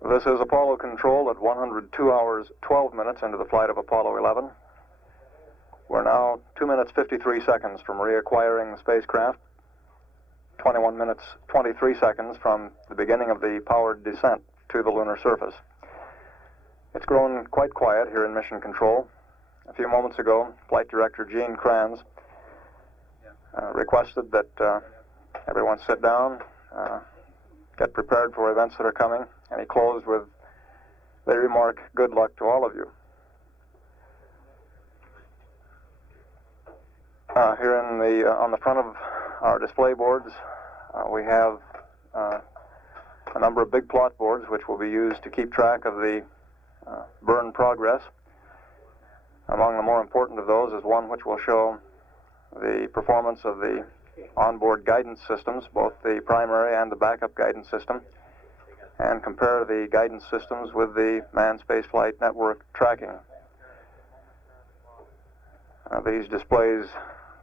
This is Apollo Control at 102 hours, 12 minutes into the flight of Apollo 11. We're now 2 minutes, 53 seconds from reacquiring the spacecraft, 21 minutes, 23 seconds from the beginning of the powered descent to the lunar surface. It's grown quite quiet here in Mission Control. A few moments ago, Flight Director Gene Kranz requested that everyone sit down, get prepared for events that are coming, and he closed with the remark, "Good luck to all of you." Here in on the front of our display boards, we have a number of big plot boards which will be used to keep track of the burn progress. Among the more important of those is one which will show the performance of the onboard guidance systems, both the primary and the backup guidance system, and compare the guidance systems with the Manned Spaceflight Network tracking. These displays,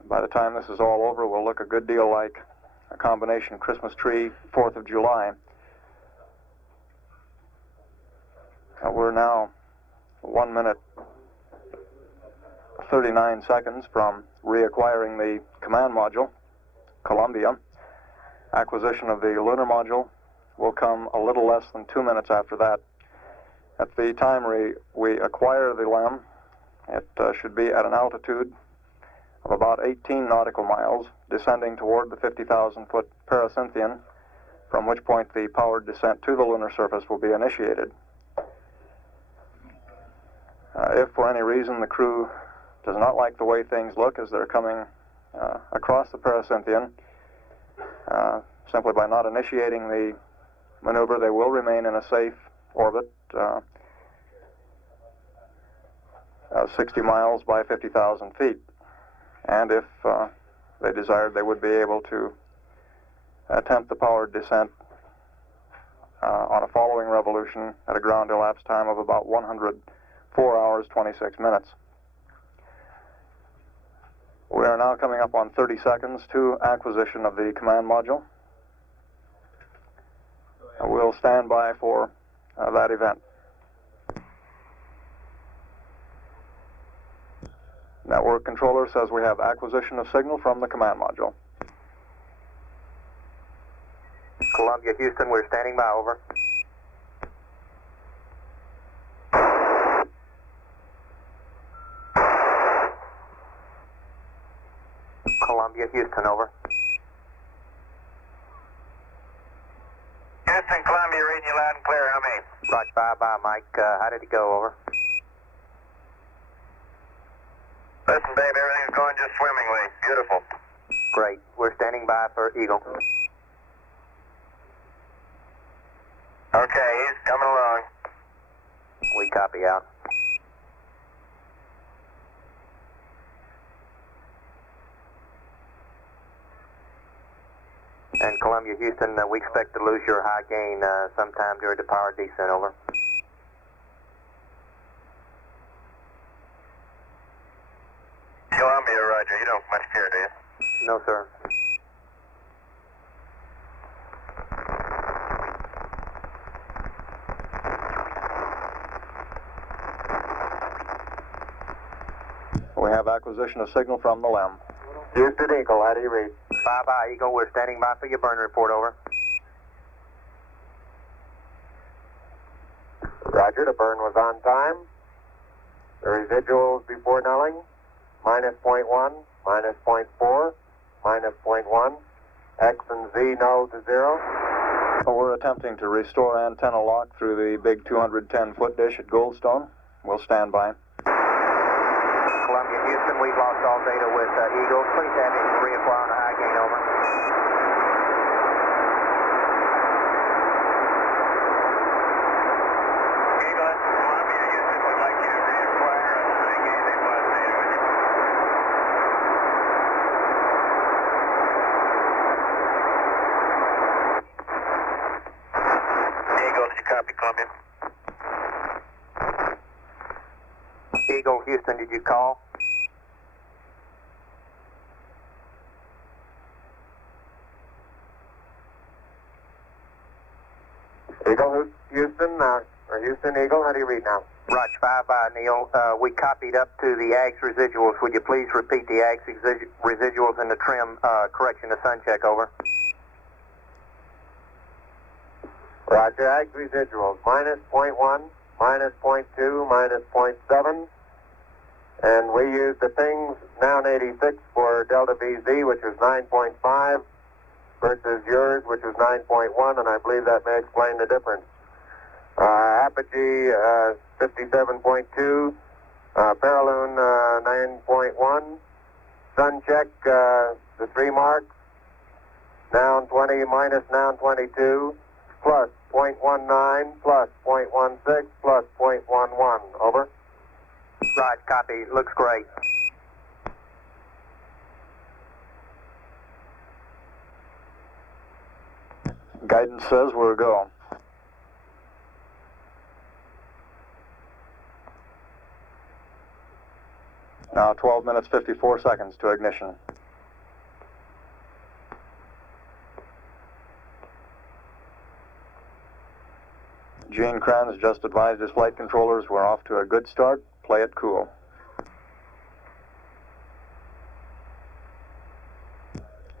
by the time this is all over, will look a good deal like a combination Christmas tree 4th of July. We're now 1 minute 39 seconds from reacquiring the command module, Columbia. Acquisition of the lunar module will come a little less than 2 minutes after that. At the time we acquire the LEM, it should be at an altitude of about 18 nautical miles, descending toward the 50,000-foot pericynthion, from which point the powered descent to the lunar surface will be initiated. If for any reason the crew does not like the way things look as they're coming across the pericynthion, simply by not initiating the maneuver, they will remain in a safe orbit, 60 miles by 50,000 feet. And if they desired, they would be able to attempt the powered descent on a following revolution at a ground elapsed time of about 104 hours, 26 minutes. We are now coming up on 30 seconds to acquisition of the command module. We'll stand by for that event. Network controller says we have acquisition of signal from the command module. Columbia, Houston, we're standing by, over. Columbia, Houston, over. Houston, Columbia, reading you loud and clear. How many? Roger, bye-bye, Mike. How did it go, over? Listen, babe, everything's going just swimmingly. Beautiful. Great. We're standing by for Eagle. Okay, he's coming along. We copy, out. And Columbia, Houston, we expect to lose your high gain sometime during the power descent, over. Columbia, roger. You don't much care, do you? No, sir. We have acquisition of signal from the LEM. Houston, Eagle, how do you read? Bye-bye, Eagle. We're standing by for your burn report, over. Roger, the burn was on time. The residuals before nulling, minus 0.1, minus 0.4, minus 0.1. X and Z null to 0. We're attempting to restore antenna lock through the big 210-foot dish at Goldstone. We'll stand by. Columbia, Houston, we've lost all data with Eagle. Please have him reacquire on a high gain, over. Eagle, Columbia, Houston would like you to reacquire on the high gain. They've lost data with you. Eagle, did you copy, Columbia? Eagle, Houston, did you call? Eagle, Houston, or Houston Eagle, how do you read now? Roger, 5 Neil. We copied up to the AGS residuals. Would you please repeat the AGS residuals and the trim correction to sun check, over? Roger, AGS residuals, minus 0.1, minus 0.2, minus 0.7. And we used the pings, noun 86 for Delta VZ, which was 9.5, versus yours, which was 9.1, and I believe that may explain the difference. Apogee 57.2, Paraloon 9.1, Sun check the 3 marks, noun 20 minus noun 22, plus 0.19, plus 0.16, plus 0.11. Over. Right, copy. Looks great. Guidance says we're a go. Now 12 minutes 54 seconds to ignition. Gene Kranz just advised his flight controllers we're off to a good start. Play it cool.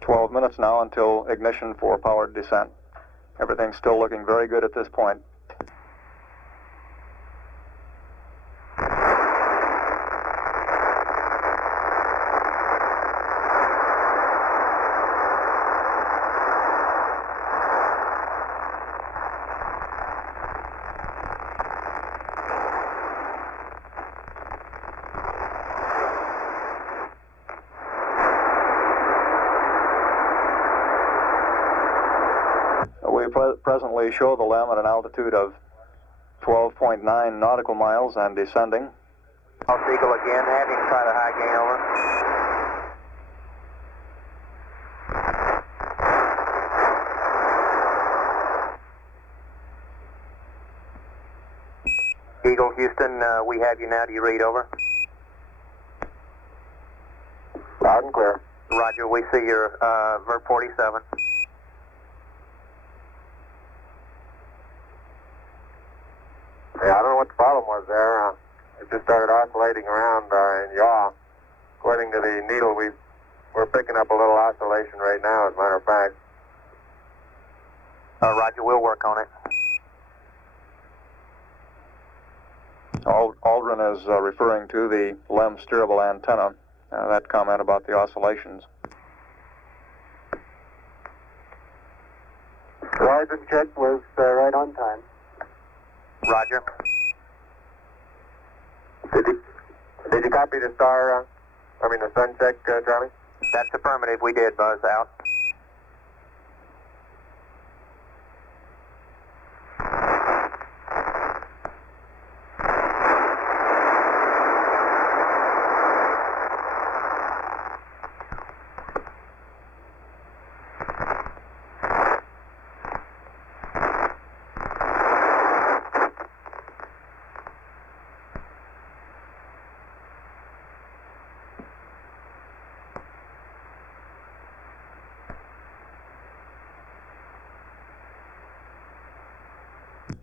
"12 minutes now until ignition for powered descent. Everything's still looking very good at this point. We presently show the LEM at an altitude of 12.9 nautical miles and descending. I'll Eagle again. Have him try the high gain, over. Eagle, Houston, we have you now. Do you read, over? Loud and clear. Roger, we see your Vert 47. Yeah, I don't know what the problem was there. It just started oscillating around in yaw. According to the needle, we're picking up a little oscillation right now, as a matter of fact. Roger, we'll work on it. Aldrin is referring to the LEM steerable antenna. That comment about the oscillations. Horizon check was right on time. Roger. Did you copy the the sun check, Charlie? That's affirmative. We did, Buzz. Out.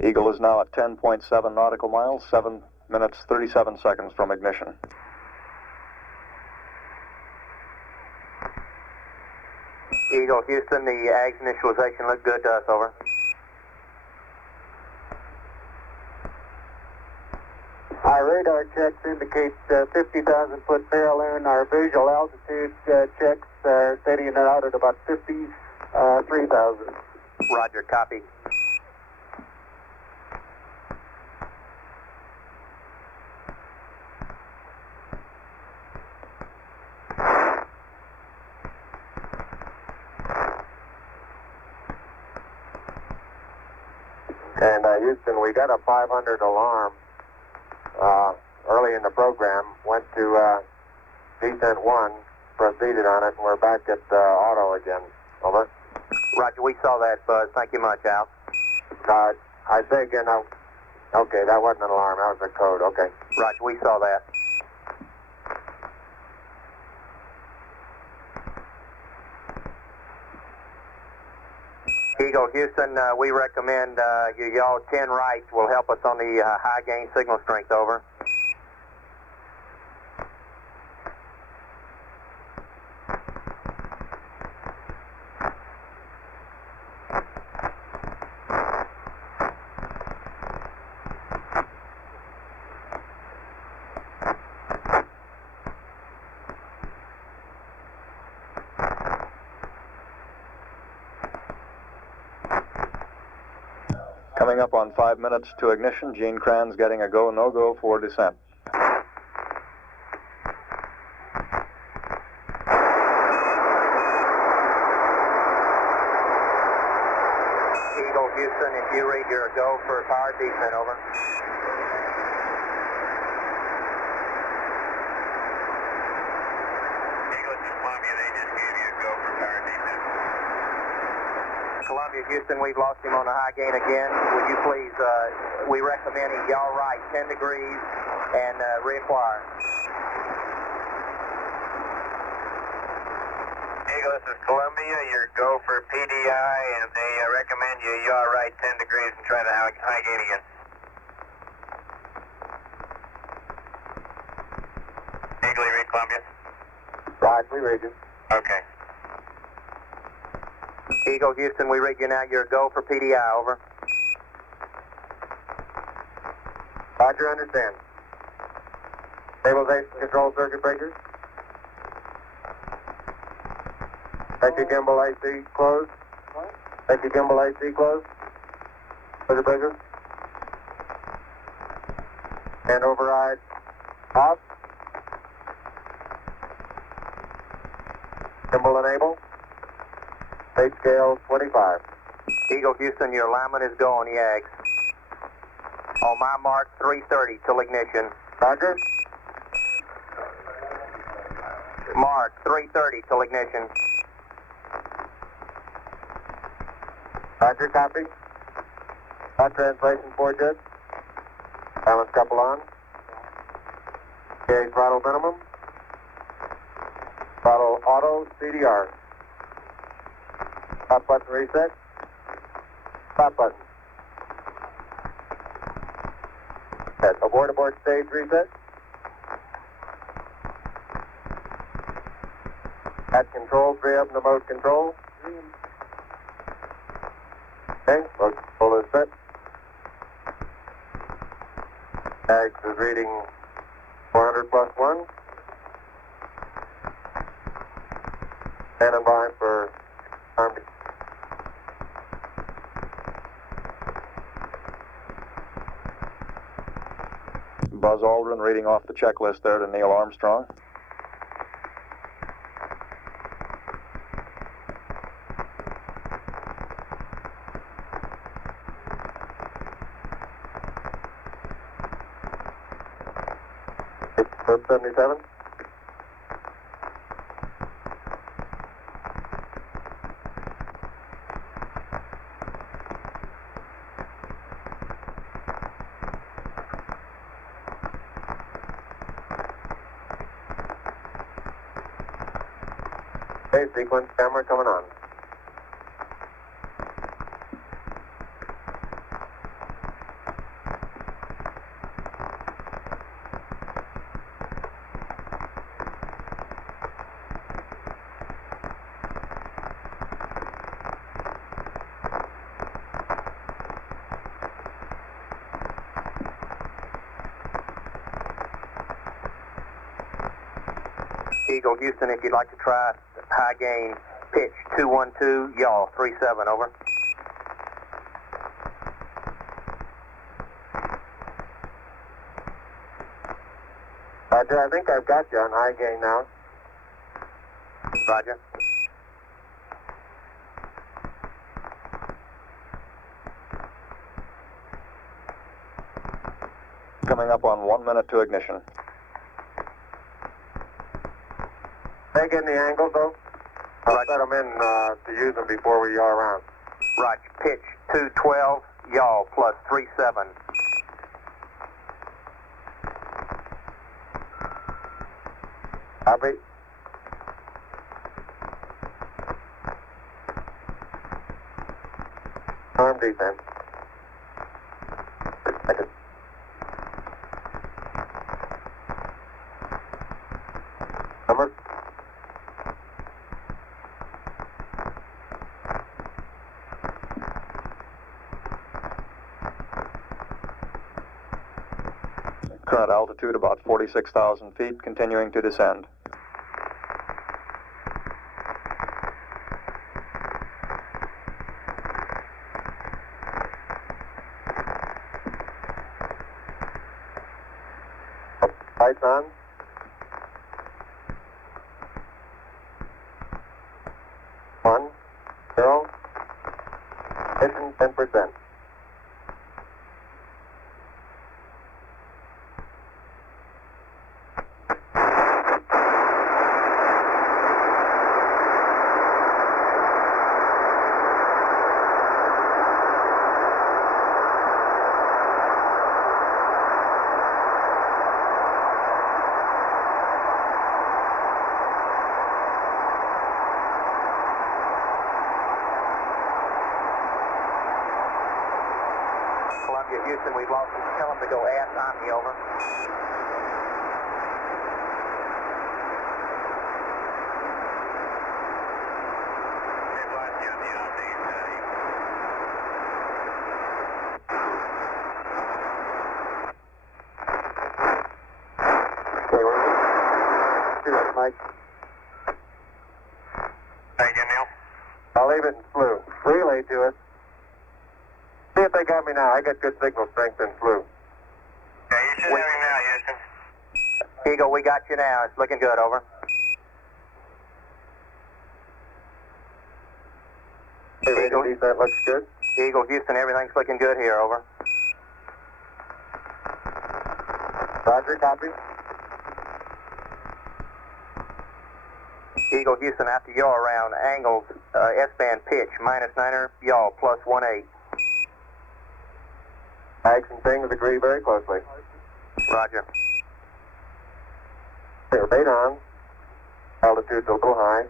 Eagle is now at 10.7 nautical miles, 7 minutes 37 seconds from ignition. Eagle, Houston, the AGS initialization looked good to us, over. Our radar checks indicate 50,000 foot paraloon. Our visual altitude checks are steadying it out at about 53,000. Roger, copy. And Houston, we got a 500 alarm early in the program. Went to descent 1, proceeded on it, and we're back at auto again. Over. Roger, we saw that, Buzz. Thank you much, Al. I say again, okay, that wasn't an alarm, that was a code, okay. Roger, we saw that. Eagle Houston, we recommend you yaw 10 right will help us on the high gain signal strength, over. Coming up on 5 minutes to ignition, Gene Kranz getting a go, no-go for descent. Eagle Houston, if you read your go for power descent, over. Eagle to Columbia, they just gave you a go for power descent. Columbia Houston, we've lost him on the high gain again. Would you please, we recommend he yaw right 10 degrees and reacquire. Eagle, this is Columbia, your go for PDI, and they recommend you yaw right 10 degrees and try the high gain again. Eagle, you read Columbia? Right, we read you. Okay. Eagle Houston, we read you now. You're a go for PDI, over. Roger, understand. Stabilization control circuit breakers. Thank you, gimbal AC closed. Thank you, gimbal AC closed. Circuit breakers. And override off. Gimbal enable. State scale 25. Eagle Houston, your alignment is go on the Ags. On my mark, 3:30 till ignition. Roger. Mark, 3:30 till ignition. Roger, copy. Hot translation 4 good. Balance couple on. Okay, throttle minimum. Throttle auto CDR. Stop button reset. Stop button. Set. Abort stage reset. At control, 3 up in the mode control. Okay, full is set. Ags is reading 400 plus 1. Standing by for arm. Buzz Aldrin reading off the checklist there to Neil Armstrong. Group 77. Okay, sequence camera coming on. Eagle Houston, if you'd like to try high gain, pitch 212, yaw 37, over. Roger, I think I've got you on high gain now. Roger. Coming up on 1 minute to ignition. Take in the angle, though. I'll set them in to use them before we yaw around. Roger. Pitch 212, yaw plus 37. Copy. descent. Second. Number. Current altitude about 46,000 feet, continuing to descend. Lights on. One, zero. Ignition 10%. Houston, we've lost him. Tell him to go ass on me, over. Mike. Say again, Neil. I'll leave it in flu. Relay to us. See if they got me now. I got good signal strength in flu. Yeah, you should have me now, Houston. Eagle, we got you now. It's looking good, over. Eagle, descent looks good. Eagle, Houston, everything's looking good here, over. Roger, copy. Eagle, Houston, after yaw around, angles, S-band pitch, -9er, yaw, +18. Ags and things agree very closely. Roger. Rate on. Altitude's a little high.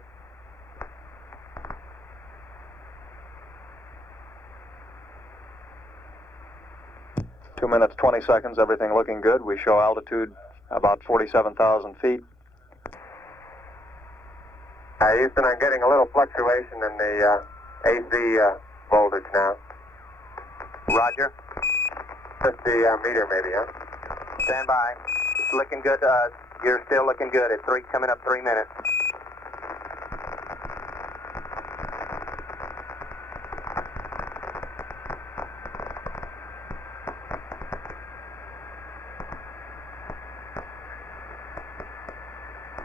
Two minutes, 20 seconds, everything looking good. We show altitude about 47,000 feet. Houston, I'm getting a little fluctuation in the AC voltage now. Roger. 50 meter maybe, huh? Stand by. It's looking good. You're still looking good at coming up 3 minutes.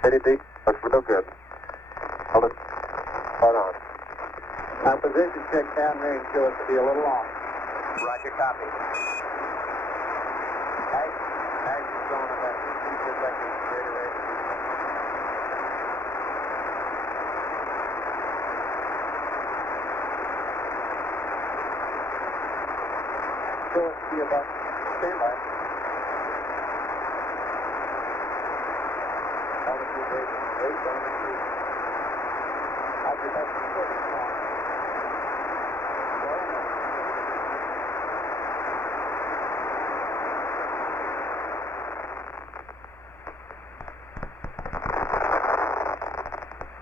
Steady, looks real good. Hold it. Right on. Our position check downrange show us to be a little off. Roger, copy. Action's on about 15 seconds straight away. Show us to be about standby. Altitude rating 8 on the street. I'll be back to the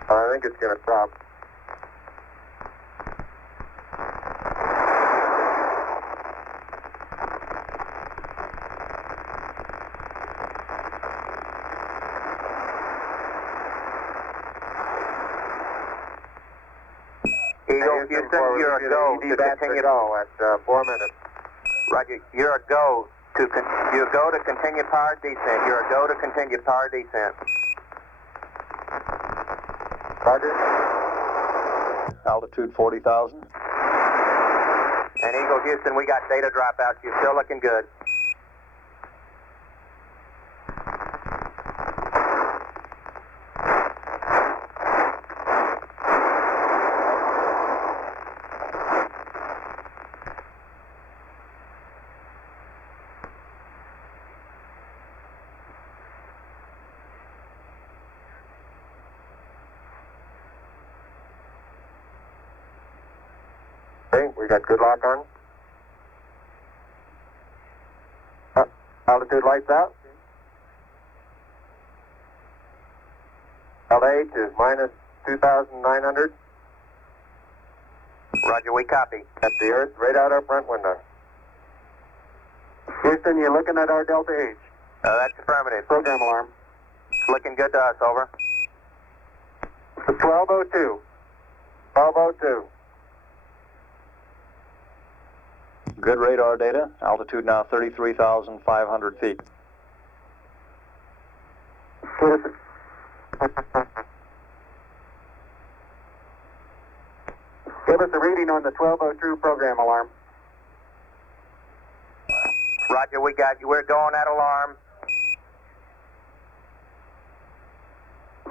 I think it's going to drop. Eagle, Houston, you're a go to continue. At 4 minutes. Roger, you're a go to continue power descent. You're a go to continue power descent. Roger. Altitude 40,000. And Eagle, Houston, we got data dropouts. You're still looking good. Okay, we got good lock on. Altitude lights out. LH is minus 2,900. Roger, we copy. At the Earth, right out our front window. Houston, you looking at our Delta H? That's affirmative. Program alarm. Looking good to us, over. It's 1202. 1202. Good radar data. Altitude now 33,500 feet. Give us a reading on the 1202 program alarm. Roger, we got you. We're going at alarm.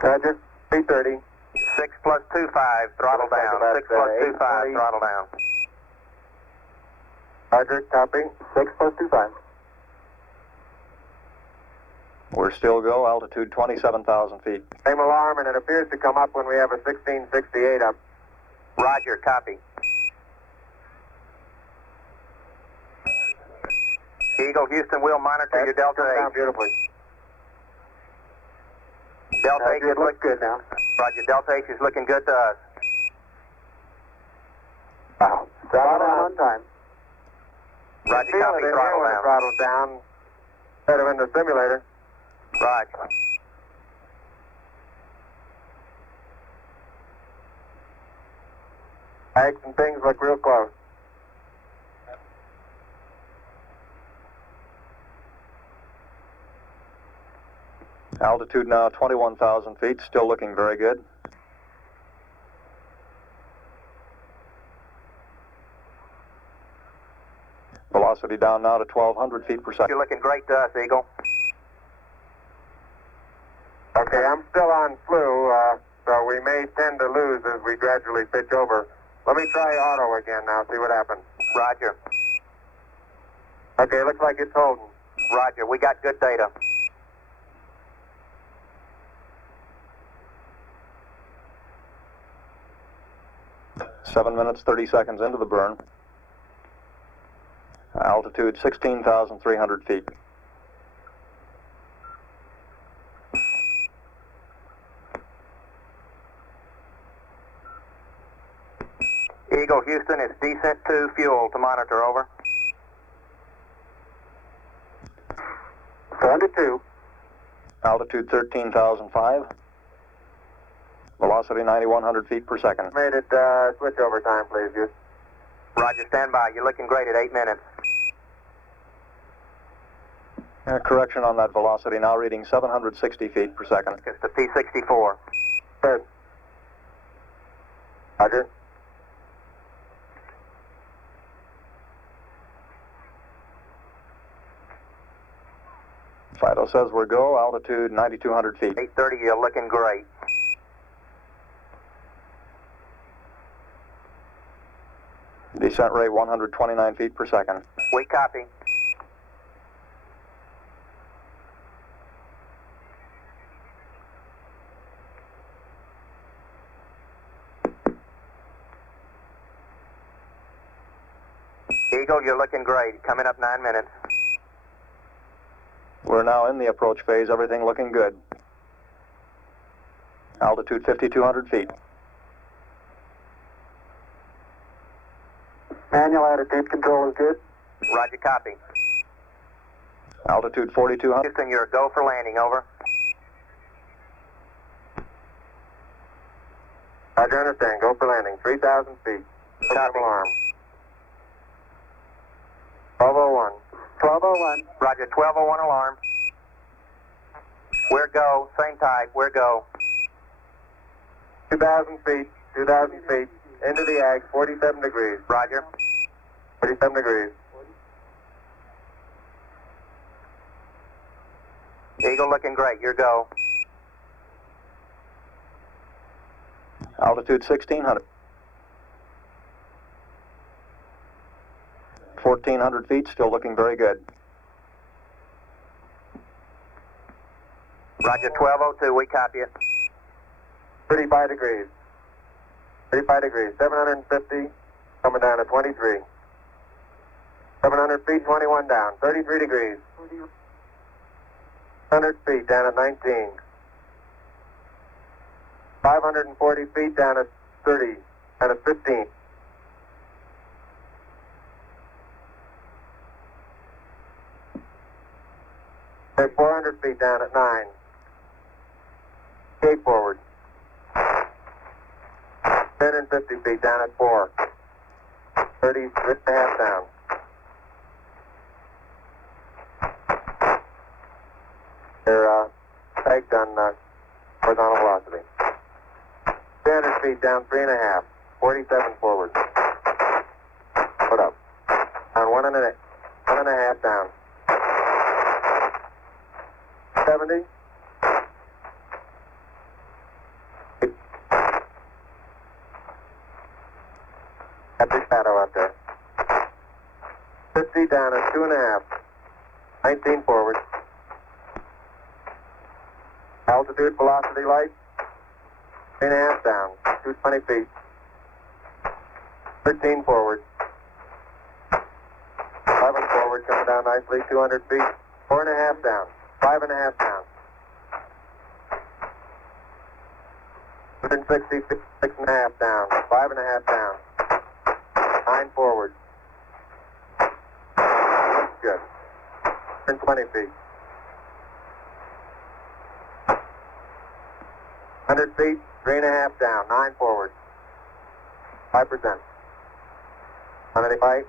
Roger. 330. 6 plus 25, throttle Looks like down. about, 6 plus 25, 820. throttle down. Roger, copy. 6 plus 25. We're still go. Altitude 27,000 feet. Same alarm, and it appears to come up when we have a 1668 up. Roger, copy. Eagle, Houston, we'll monitor your Delta Coming down H. beautifully. Delta H Roger, is it looks good now. Roger, Delta H is looking good to us. Wow. Throttle down on time. Roger, Feel copy, it in here throttle when down. it throttles down. Instead of in the simulator. Roger. Bags and things look real close. Altitude now 21,000 feet. Still looking very good. Velocity down now to 1,200 feet per second. You're looking great to us, Eagle. Okay, I'm still on flu, so we may tend to lose as we gradually pitch over. Let me try auto again now, see what happens. Roger. Okay, looks like it's holding. Roger, we got good data. Seven minutes, 30 seconds into the burn. Altitude 16,300 feet. Eagle, Houston, it's descent to fuel to monitor, over. Under 2. Altitude 13,005. Velocity 9,100 feet per second. Made it switch over time, please, Houston. Roger, stand by. You're looking great at 8 minutes. Correction on that velocity, now reading 760 feet per second. It's the P-64. Good. Roger. Fido says we're go. Altitude 9,200 feet. 8:30, you're looking great. Descent rate 129 feet per second. We copy. Eagle, you're looking great. Coming up 9 minutes. We're now in the approach phase. Everything looking good. Altitude 5,200 feet. Manual attitude control is good. Roger, copy. Altitude 4,200. Houston, you're a go for landing, over. Roger, understand. Go for landing. 3,000 feet. Copy. Alarm. 1201. 1201. Roger, 1201 alarm. We're go. Same type. We're go. 2,000 feet. 2,000 feet. Into the ag. 47 degrees. Roger. 47 degrees. Eagle looking great. You're go. Altitude 1,600. 1,400 feet. Still looking very good. Roger, 1202. We copy it. 35 degrees. 35 degrees. 750. Coming down to 23. 700 feet, 21 down. 33 degrees. 100 feet down at 19. 540 feet down at 30, down at 15. Okay, 400 feet down at 9. Skate forward. 10 and 50 feet down at 4. 30, 3.5 down. They're pegged on horizontal velocity. 300 feet down, 3.5. 47 forward. Put up. On 1.5 down. 70. Epic shadow out there. 50 down at 2.5. 19 forward. Altitude, velocity, light. 3.5 down. 220 feet. 13 forward. 11 forward, coming down nicely. 200 feet. 4.5 down. 5.5 down. 160 feet. 6.5 down. 5.5 down. 9 forward. Good. 120 feet. 100 feet, 3.5 down, 9 forward. 5%. 185.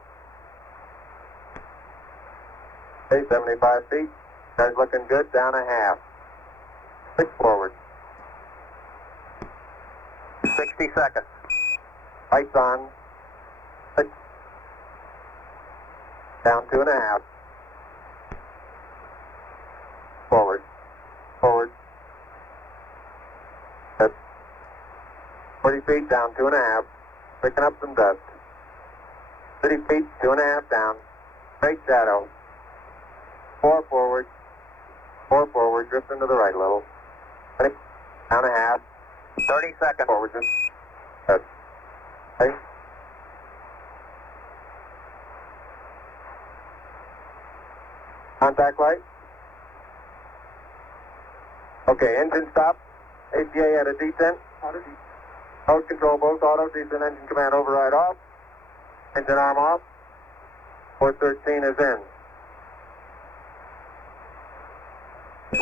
Okay, 75 feet. Guys looking good, down a half. 6 forward. 60 seconds. Lights on. 6. Down 2.5. Forward. Forward. 40 feet down, 2.5. Picking up some dust. 30 feet, 2.5 down. Straight shadow. 4 forward. 4 forward, drifting to the right a little. 20, down a half. 30 seconds. Forward, just. Good. Okay. Contact light. Okay, engine stop. APA at a descent. Nose control, both auto, descent engine command override off. Engine arm off. 413 is in.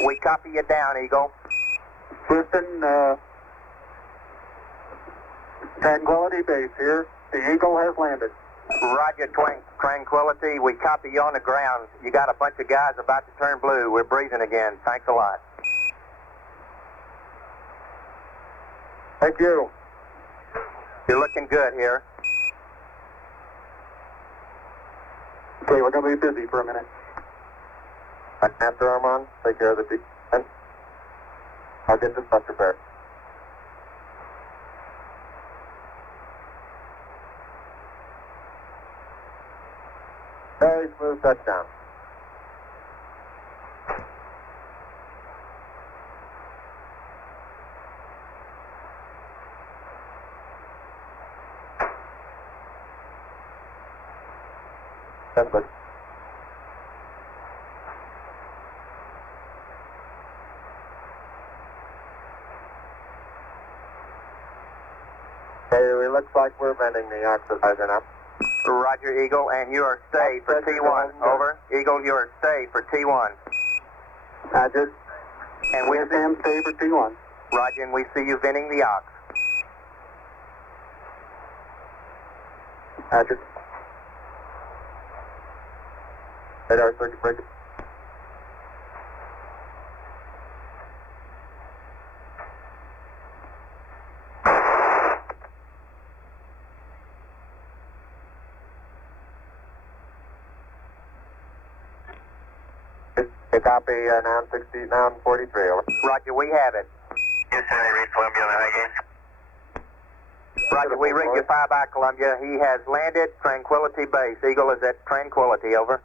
We copy you down, Eagle. Houston, Tranquility Base here. The Eagle has landed. Roger, Tranquility. We copy you on the ground. You got a bunch of guys about to turn blue. We're breathing again. Thanks a lot. Thank you. You're looking good here. Okay, we're going to be busy for a minute. After arm on, take care of the descent. I'll get this bus repaired. Very smooth touchdown. That's good. Okay, it looks like we're bending the oxidizer now. Roger, Eagle, and you are stay for T1. Over. Eagle, you are stay for T1. Roger. And we Sam, stay for T1. Roger, and we see you venting the ox. Roger. Radar circuit breaker. Copy, noun 60, noun 43, over. Roger, we have it. Houston, I read Columbia on the high gain. Roger, we ring you 5 by Columbia. He has landed Tranquility Base. Eagle is at Tranquility, over.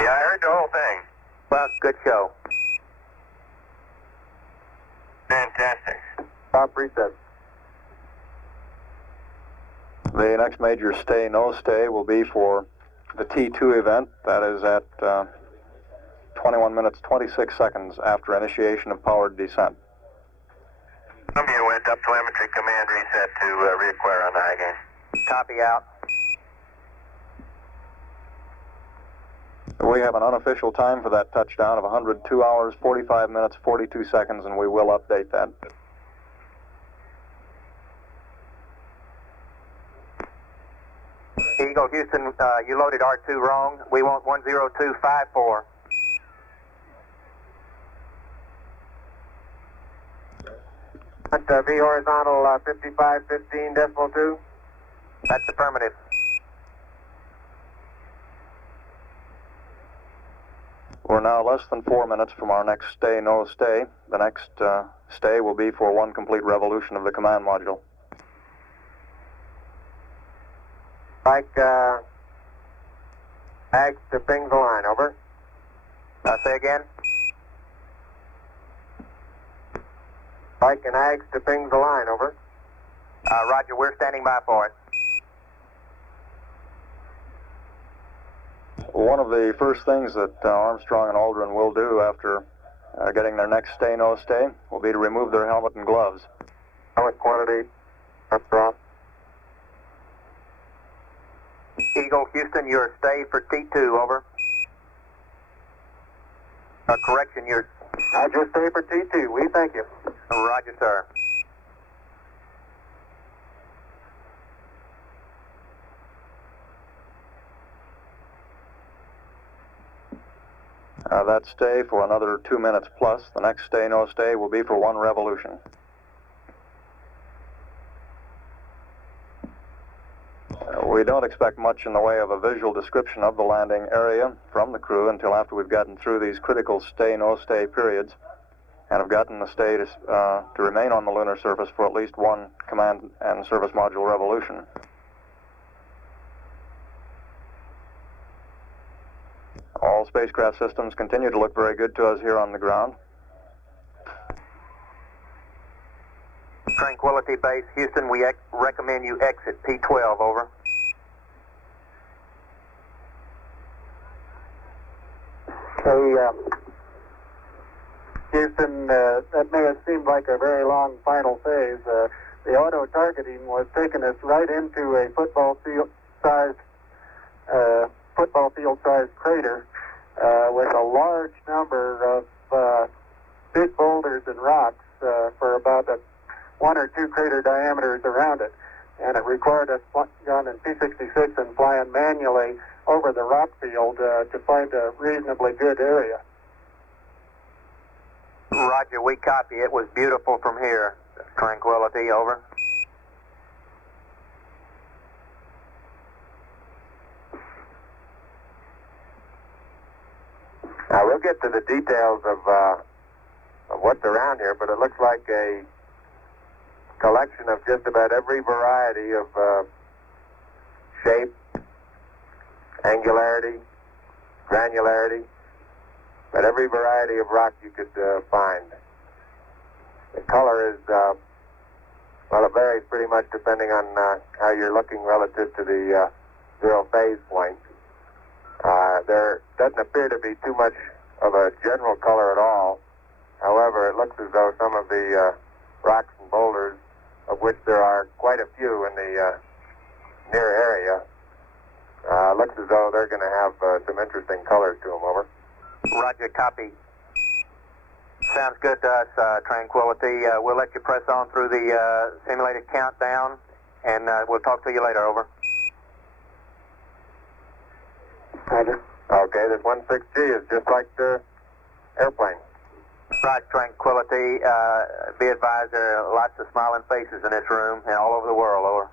Yeah, I heard the whole thing. Well, good show. Fantastic. Stop reset. The next major stay, no stay, will be for the T2 event. That is at 21 minutes 26 seconds after initiation of powered descent. Columbia went up telemetry command reset to reacquire on the high gain. Copy out. We have an unofficial time for that touchdown of 102 hours, 45 minutes, 42 seconds, and we will update that. Eagle, Houston, you loaded R2 wrong. We want 10254. V horizontal 5515.2. That's affirmative. We're now less than 4 minutes from our next stay, no stay. The next stay will be for one complete revolution of the command module. Like Ags to ping the line, over. Say again. Like and Ags to ping the line, over. Roger, we're standing by for it. One of the first things that Armstrong and Aldrin will do after getting their next stay, no stay, will be to remove their helmet and gloves. Helmet quantity, up drop. Eagle, Houston, you're stay for T2, over. Correction, you're... I just stay for T2, we thank you. Roger, sir. That stay for another 2 minutes plus. The next stay, no stay, will be for one revolution. We don't expect much in the way of a visual description of the landing area from the crew until after we've gotten through these critical stay, no stay periods and have gotten the stay to remain on the lunar surface for at least one command and service module revolution. All spacecraft systems continue to look very good to us here on the ground. Tranquility Base, Houston, we recommend you exit P12, over. Hey, Houston, that may have seemed like a very long final phase. The auto-targeting was taking us right into a football field-sized crater with a large number of big boulders and rocks for about 1 or 2 crater diameters around it. And it required us going in P-66 and flying manually over the rock field to find a reasonably good area. Roger, we copy. It was beautiful from here. Tranquility, over. Now we'll get to the details of what's around here, but it looks like a collection of just about every variety of shape, angularity, granularity, but every variety of rock you could find. The color is, well, it varies pretty much depending on how you're looking relative to the zero phase point. There doesn't appear to be too much of a general color at all. However, it looks as though some of the rocks and boulders, of which there are quite a few in the near area, looks as though they're going to have some interesting colors to them, over. Roger, copy. Sounds good to us, Tranquility. We'll let you press on through the simulated countdown, and we'll talk to you later, over. Roger. Okay, this 16G is just like the airplane. Roger, Tranquility. Be advised, there are lots of smiling faces in this room and all over the world, over.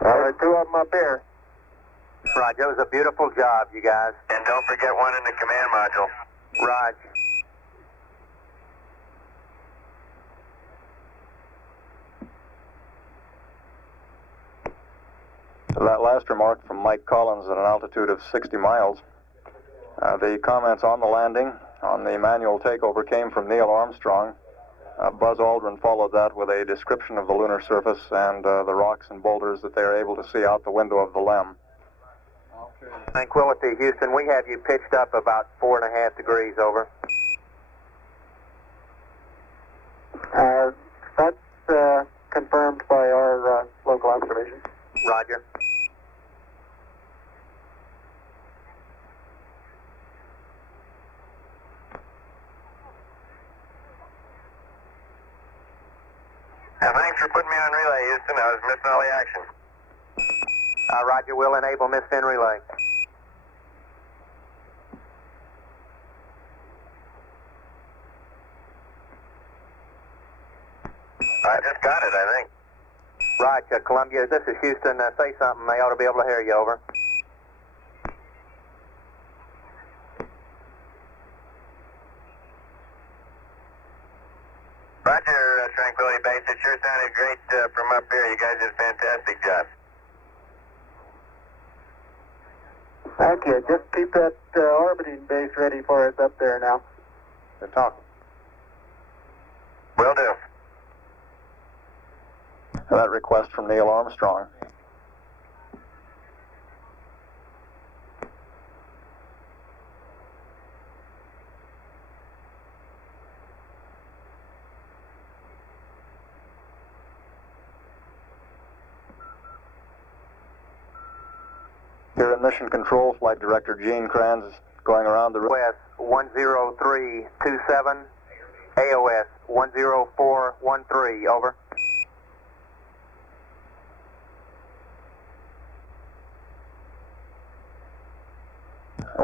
Well, there are 2 of them up here. Roger, it was a beautiful job, you guys. And don't forget one in the command module. Roger. That last remark from Mike Collins at an altitude of 60 miles. The comments on the landing, on the manual takeover, came from Neil Armstrong. Buzz Aldrin followed that with a description of the lunar surface and the rocks and boulders that they are able to see out the window of the LEM. Tranquility, Houston, we have you pitched up about 4.5 degrees, over. That's confirmed by our local observations. Roger. Thanks for putting me on relay, Houston. I was missing all the action. Roger, we'll enable missed-in relay. I just got it, I think. Roger, Columbia, this is Houston. Say something. They ought to be able to hear you, over. Roger, Tranquility Base. It sure sounded great from up here. You guys did a fantastic job. Thank you. Just keep that orbiting base ready for us up there now. They're talking. Will do. That request from Neil Armstrong. Here in Mission Control, Flight Director Gene Kranz is going around the room. AOS 10327, AOS 10413, over.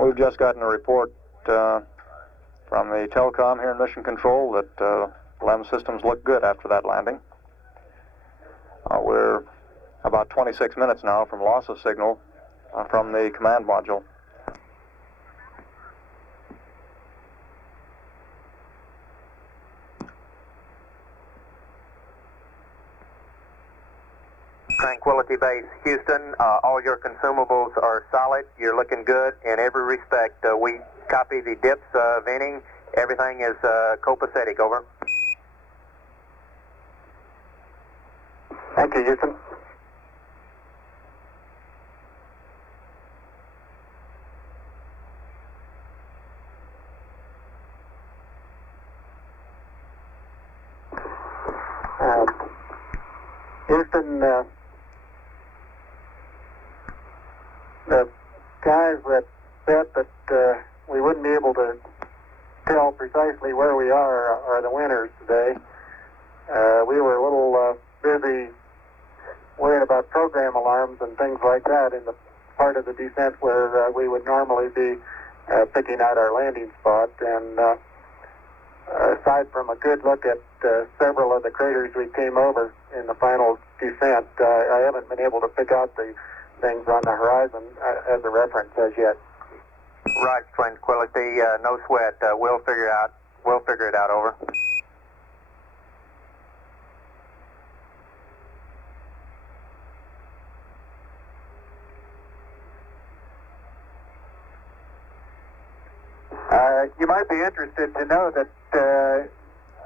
We've just gotten a report from the telecom here in Mission Control that LEM systems look good after that landing. We're about 26 minutes now from loss of signal from the command module. Tranquility Base, Houston, all your consumables are solid. You're looking good in every respect. We copy the dips, venting. Everything is copacetic, over. Thank you, Houston. Houston, the guys that said that we wouldn't be able to tell precisely where we are the winners today. We were a little busy worried about program alarms and things like that in the part of the descent where we would normally be picking out our landing spot. And aside from a good look at several of the craters we came over in the final descent, I haven't been able to pick out the things on the horizon as a reference as yet. Roger, Tranquility, no sweat. We'll figure it out, over. You might be interested to know that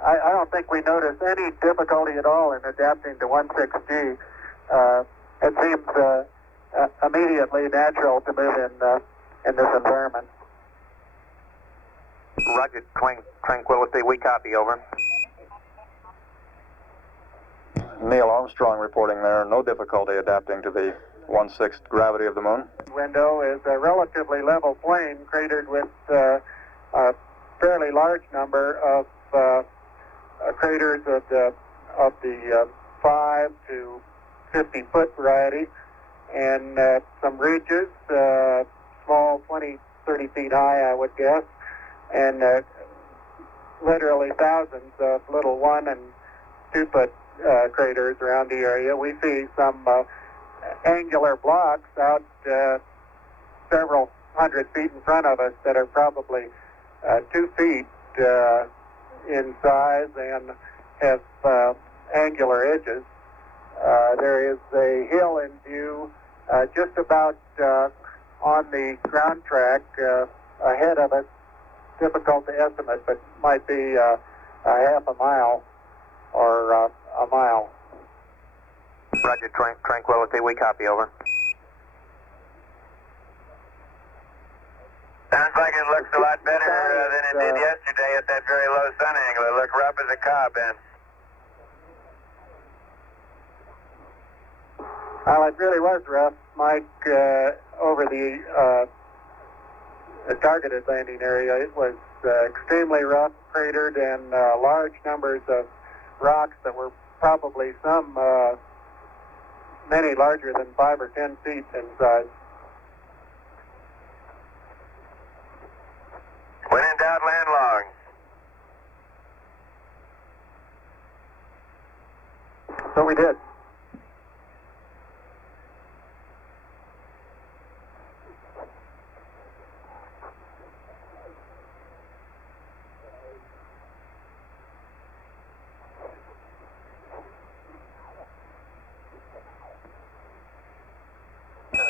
I don't think we noticed any difficulty at all in adapting to 16G. It seems immediately natural to move in this environment. Roger, Tranquility, we copy, over. Neil Armstrong reporting there, no difficulty adapting to the 1/6 gravity of the moon. Window is a relatively level plain cratered with a fairly large number of craters of the 5 to 50 foot variety, and some ridges, small, 20, 30 feet high, I would guess, and literally thousands of little 1 and 2 foot craters around the area. We see some angular blocks out several hundred feet in front of us that are probably 2 feet in size and have angular edges. There is a hill in view just about on the ground track ahead of us. Difficult to estimate, but might be a half a mile or a mile. Roger, Tranquility, we copy, over. Sounds like it looks a lot better than it did yesterday at that very low sun angle. It looked rough as a cob then. Well, it really was rough, Mike, over the targeted landing area. It was extremely rough, cratered, and large numbers of rocks that were probably many larger than 5 or 10 feet in size. When in doubt, land log. So we did.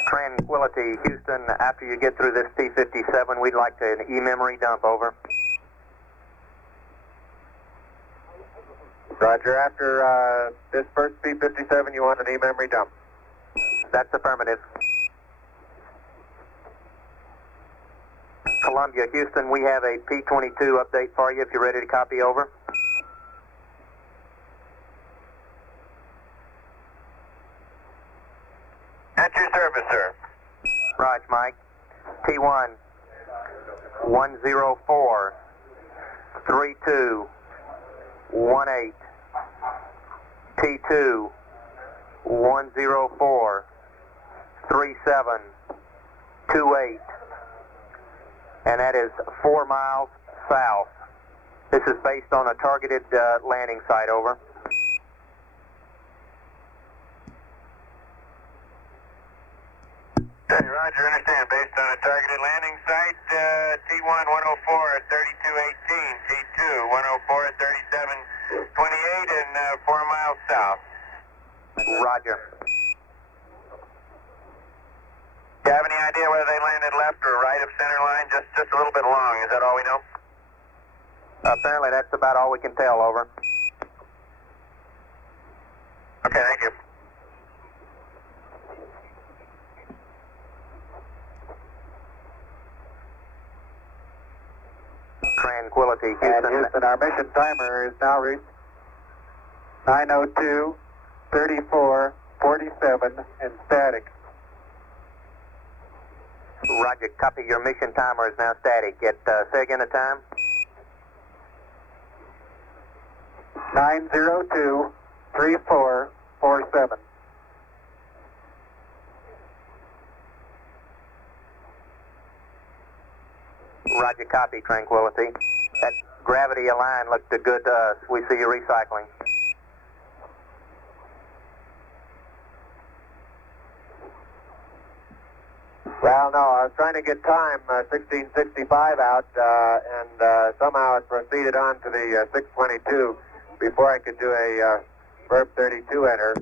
Tranquility, Houston, after you get through this T-57, we'd like an e-memory dump, over. Roger, after this first P-57, you want an e-memory dump? That's affirmative. Columbia, Houston, we have a P-22 update for you if you're ready to copy, over. At your service, sir. Raj, Mike. T1, 104, 32, 18. T2, 104, 37, 28. And that is 4 miles south. This is based on a targeted landing site, over. Hey, Roger, understand. Based on a targeted landing site, T1 104 at 3218, T2 104 at 3728, and 4 miles south. Roger. Do you have any idea whether they landed left or right of center line? Just a little bit long. Is that all we know? Apparently that's about all we can tell, over. Okay, thank you. Tranquility, And Houston. Houston, our mission timer is now reached 9:02, 34, 47, and static. Roger, copy. Your mission timer is now static. Say again the time. 9:02, 34, 47. Roger, copy, Tranquility. That gravity align looked good to us. We see you recycling. Well, no, I was trying to get time, 1665 out, and somehow it proceeded on to the 622 before I could do a Verb 32 enter.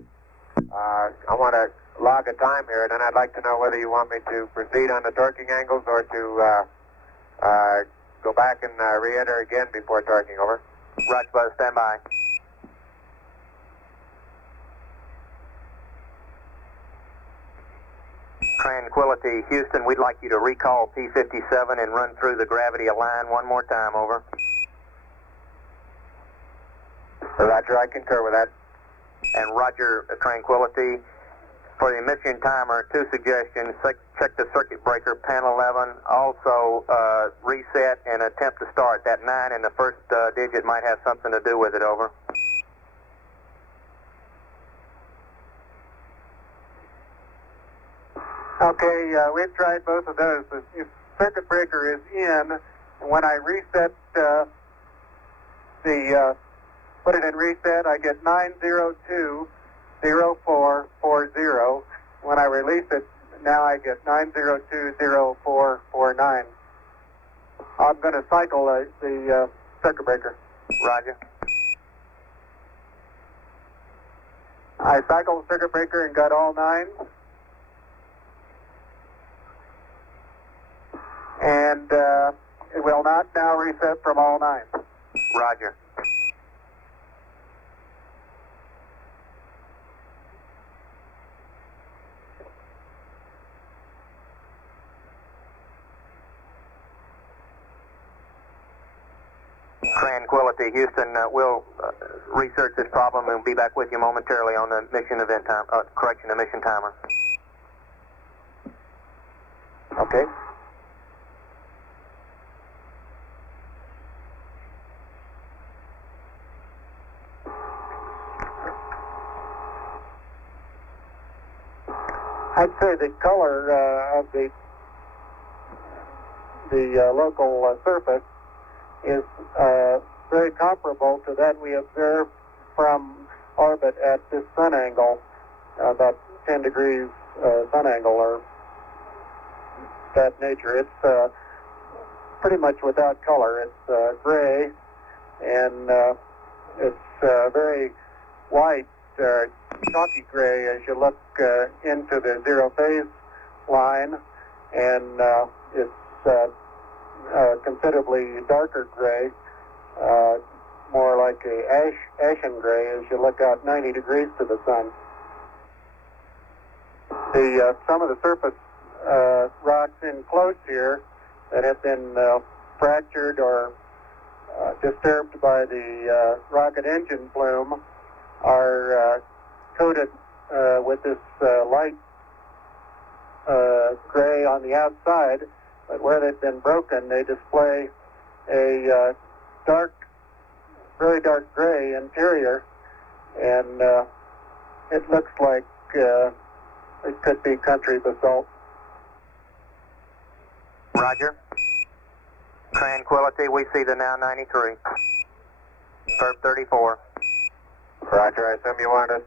I want to log a time here, and then I'd like to know whether you want me to proceed on the torquing angles or to go back and re-enter again before torquing, over. Roger, Buzz, stand by. Tranquility, Houston, we'd like you to recall P-57 and run through the gravity align one more time, over. Roger, I concur with that. And Roger, Tranquility, for the emission timer, 2 suggestions. Check the circuit breaker, panel 11. Also, reset and attempt to start. That 9 in the first digit might have something to do with it, over. Okay, we've tried both of those. If circuit breaker is in, when I reset put it in reset, I get 9020440. When I release it, now I get 9020449. I'm going to cycle the circuit breaker. Roger. I cycled the circuit breaker and got all 9. And it will not now reset from all 9. Roger. Tranquility, Houston, we'll research this problem and we'll be back with you momentarily on the mission event time, correction, the mission timer. Okay. I'd say the color of the local surface is very comparable to that we observed from orbit at this sun angle, about 10 degrees sun angle or that nature. It's pretty much without color. It's gray, and it's very white, chalky gray as you look into the zero phase line, and it's considerably darker gray, more like a ashen gray as you look out 90 degrees to the sun. Some of the surface rocks enclosed here that have been fractured or disturbed by the rocket engine plume are coated with this light gray on the outside, but where they've been broken, they display a very dark gray interior, and it looks like it could be country basalt. Roger. Tranquility, we see the now 93. Verb 34. Roger, I assume you want us.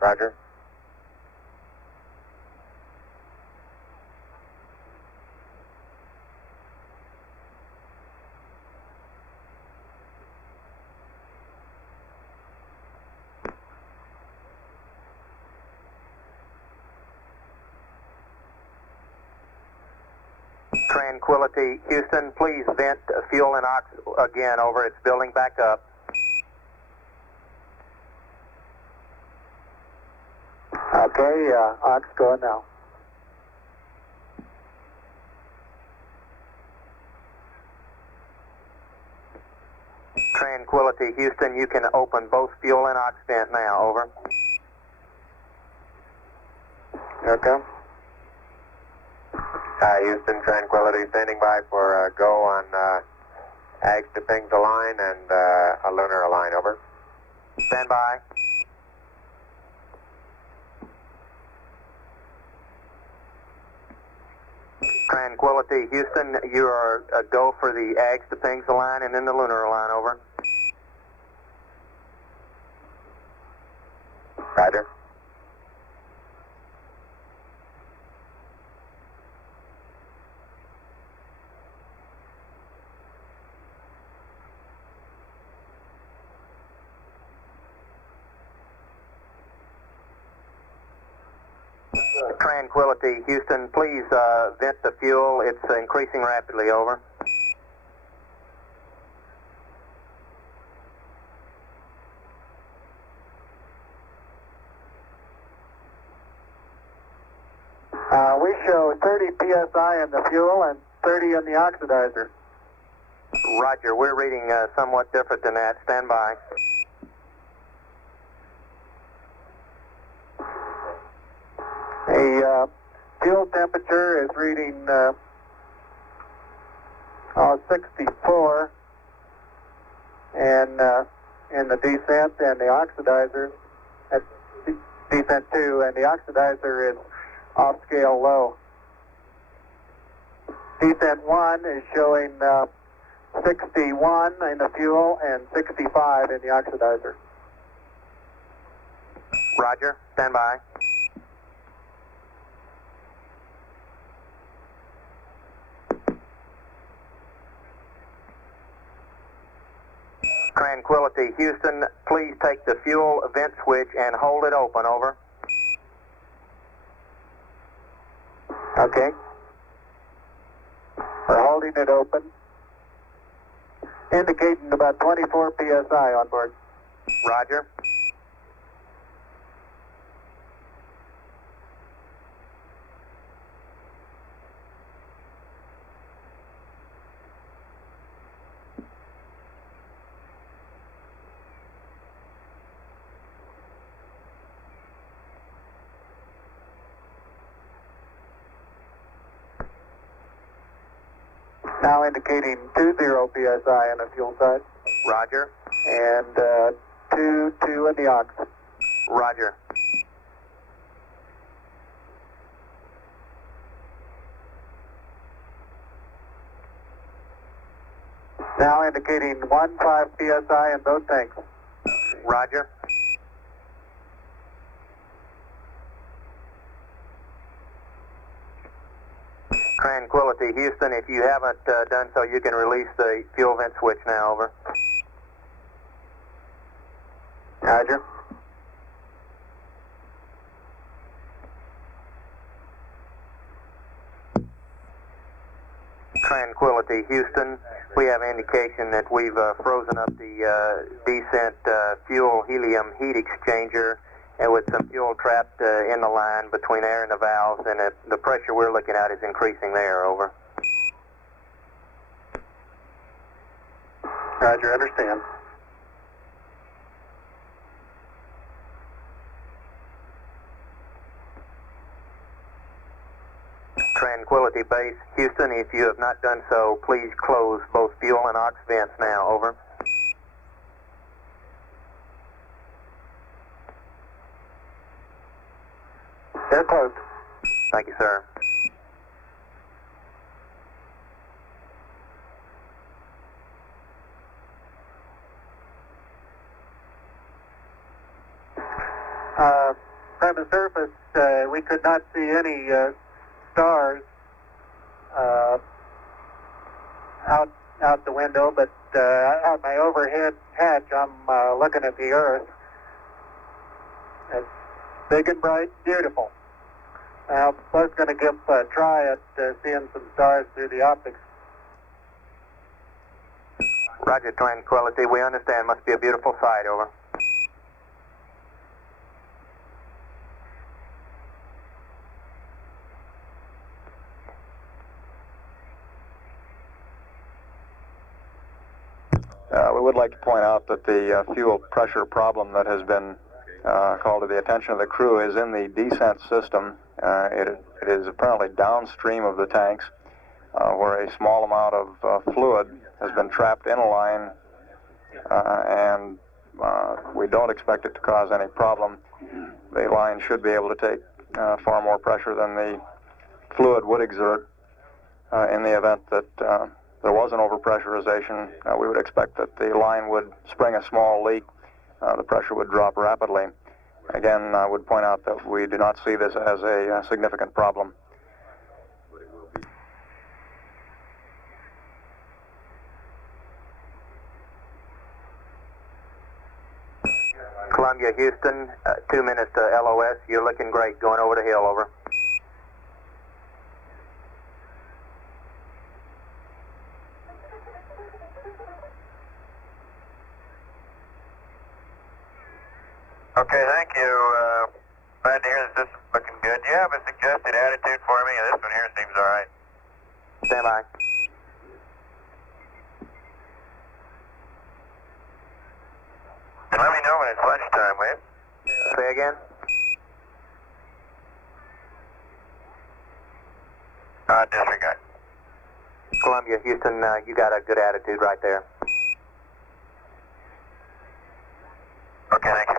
Roger. Tranquility, Houston, please vent fuel and ox again over. It's building back up. Okay, ox going now. Tranquility, Houston, you can open both fuel and ox vent now, over. Okay. Houston, Tranquility, standing by for go on Ags to Ping's line and a Lunar line, over. Stand by. Tranquility, Houston, you are a go for the Ags to Ping's line and then the Lunar line, over. Roger. Tranquility, Houston, please vent the fuel. It's increasing rapidly, over. We show 30 psi in the fuel and 30 in the oxidizer. Roger, we're reading somewhat different than that. Stand by. The fuel temperature is reading 64, and in the descent, and the oxidizer at descent 2, and the oxidizer is off scale low. Descent 1 is showing 61 in the fuel and 65 in the oxidizer. Roger, stand by. Tranquility, Houston, please take the fuel vent switch and hold it open, over. Okay. We're holding it open, indicating about 24 psi on board. Roger. Now indicating 20 psi on the fuel side. Roger. And 2 in the aux. Roger. Now indicating 15 psi in both tanks. Roger. Tranquility, Houston, if you haven't done so, you can release the fuel vent switch now, over. Roger. Tranquility, Houston, we have indication that we've frozen up the descent fuel helium heat exchanger and with some fuel trapped in the line between air and the valves, and the pressure we're looking at is increasing there, over. Roger, understand. Tranquility Base, Houston, if you have not done so, please close both fuel and aux vents now, over. They're closed. Thank you, sir. From the surface, we could not see any stars out the window, but out my overhead hatch, I'm looking at the Earth. It's big and bright, beautiful. I was going to give a try at seeing some stars through the optics. Roger, Tranquility, we understand. Must be a beautiful sight, over. We would like to point out that the fuel pressure problem that has been called to the attention of the crew is in the descent system. It is apparently downstream of the tanks, where a small amount of fluid has been trapped in a line, and we don't expect it to cause any problem. The line should be able to take far more pressure than the fluid would exert in the event that there was an overpressurization. We would expect that the line would spring a small leak. The pressure would drop rapidly. Again, I would point out that we do not see this as a significant problem. Columbia, Houston, 2 minutes to LOS. You're looking great. Going over the hill, over. Okay, thank you. Glad to hear the system's looking good. Do you have a suggested attitude for me? This one here seems all right. Stand by. And let me know when it's lunchtime, will you? Say again? Disregard. Columbia, Houston, you got a good attitude right there. Okay, thank you.